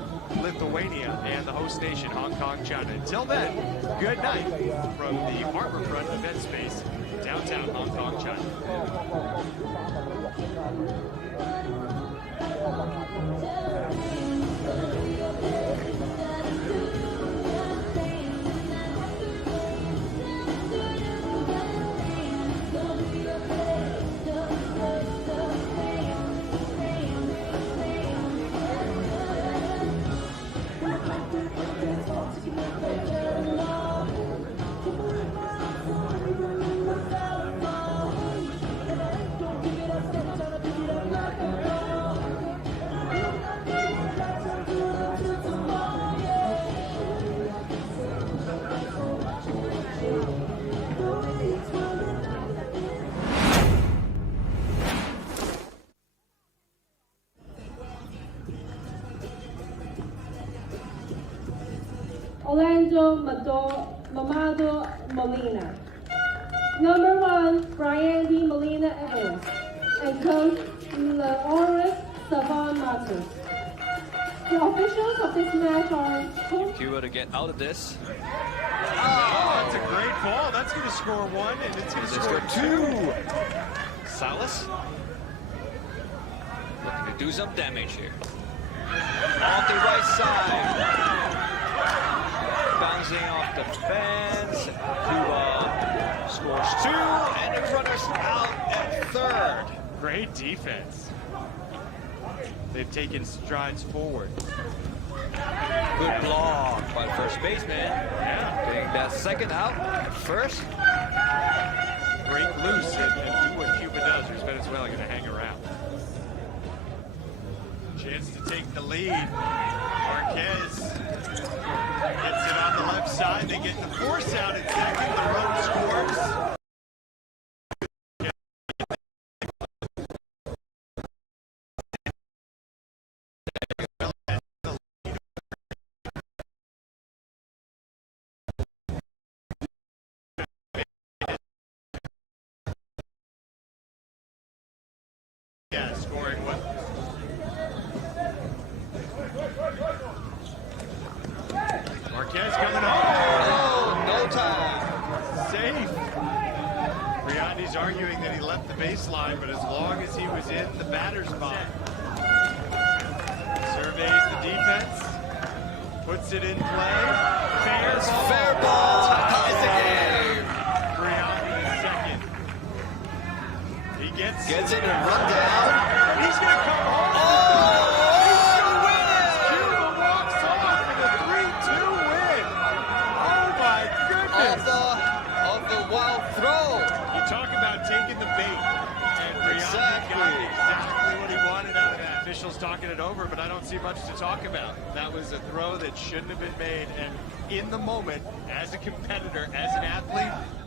Lithuania and the host nation, Hong Kong, China. Until then, good night from the Harbourfront event space, downtown Hong Kong, China. Mamado Molina. Number 1, Brian D. Molina Evans. And coach Laurus Savan Matos. The officials of this match are Cuba to get out of this. Oh, that's a great ball. That's going to score 1, and it's going to score 2. Salas looking to do some damage here. Off the right side. Bouncing off the fence. Cuba scores 2, and the runner's out at third. Great defense. They've taken strides forward. Good block by the first baseman. Yeah. Getting that second out at first. Break loose and do what Cuba does, or is Venezuela going to hang around? Chance to take the lead. Marquez gets it on the left side. They get the force out at second. The run scores. Yeah, scoring what? Marquez coming home. Oh, no time. Safe. Riandi's arguing that he left the baseline, but as long as he was in the batter's box. Surveys the defense. Puts it in play. Fair ball. Fair ball. Ties the game. Riandi is second. He gets it and run down. He's going to come home. Oh, Cuba walks off. officials talking it over, but I don't see much to talk about. That was a throw that shouldn't have been made, and in the moment, as a competitor, as an athlete,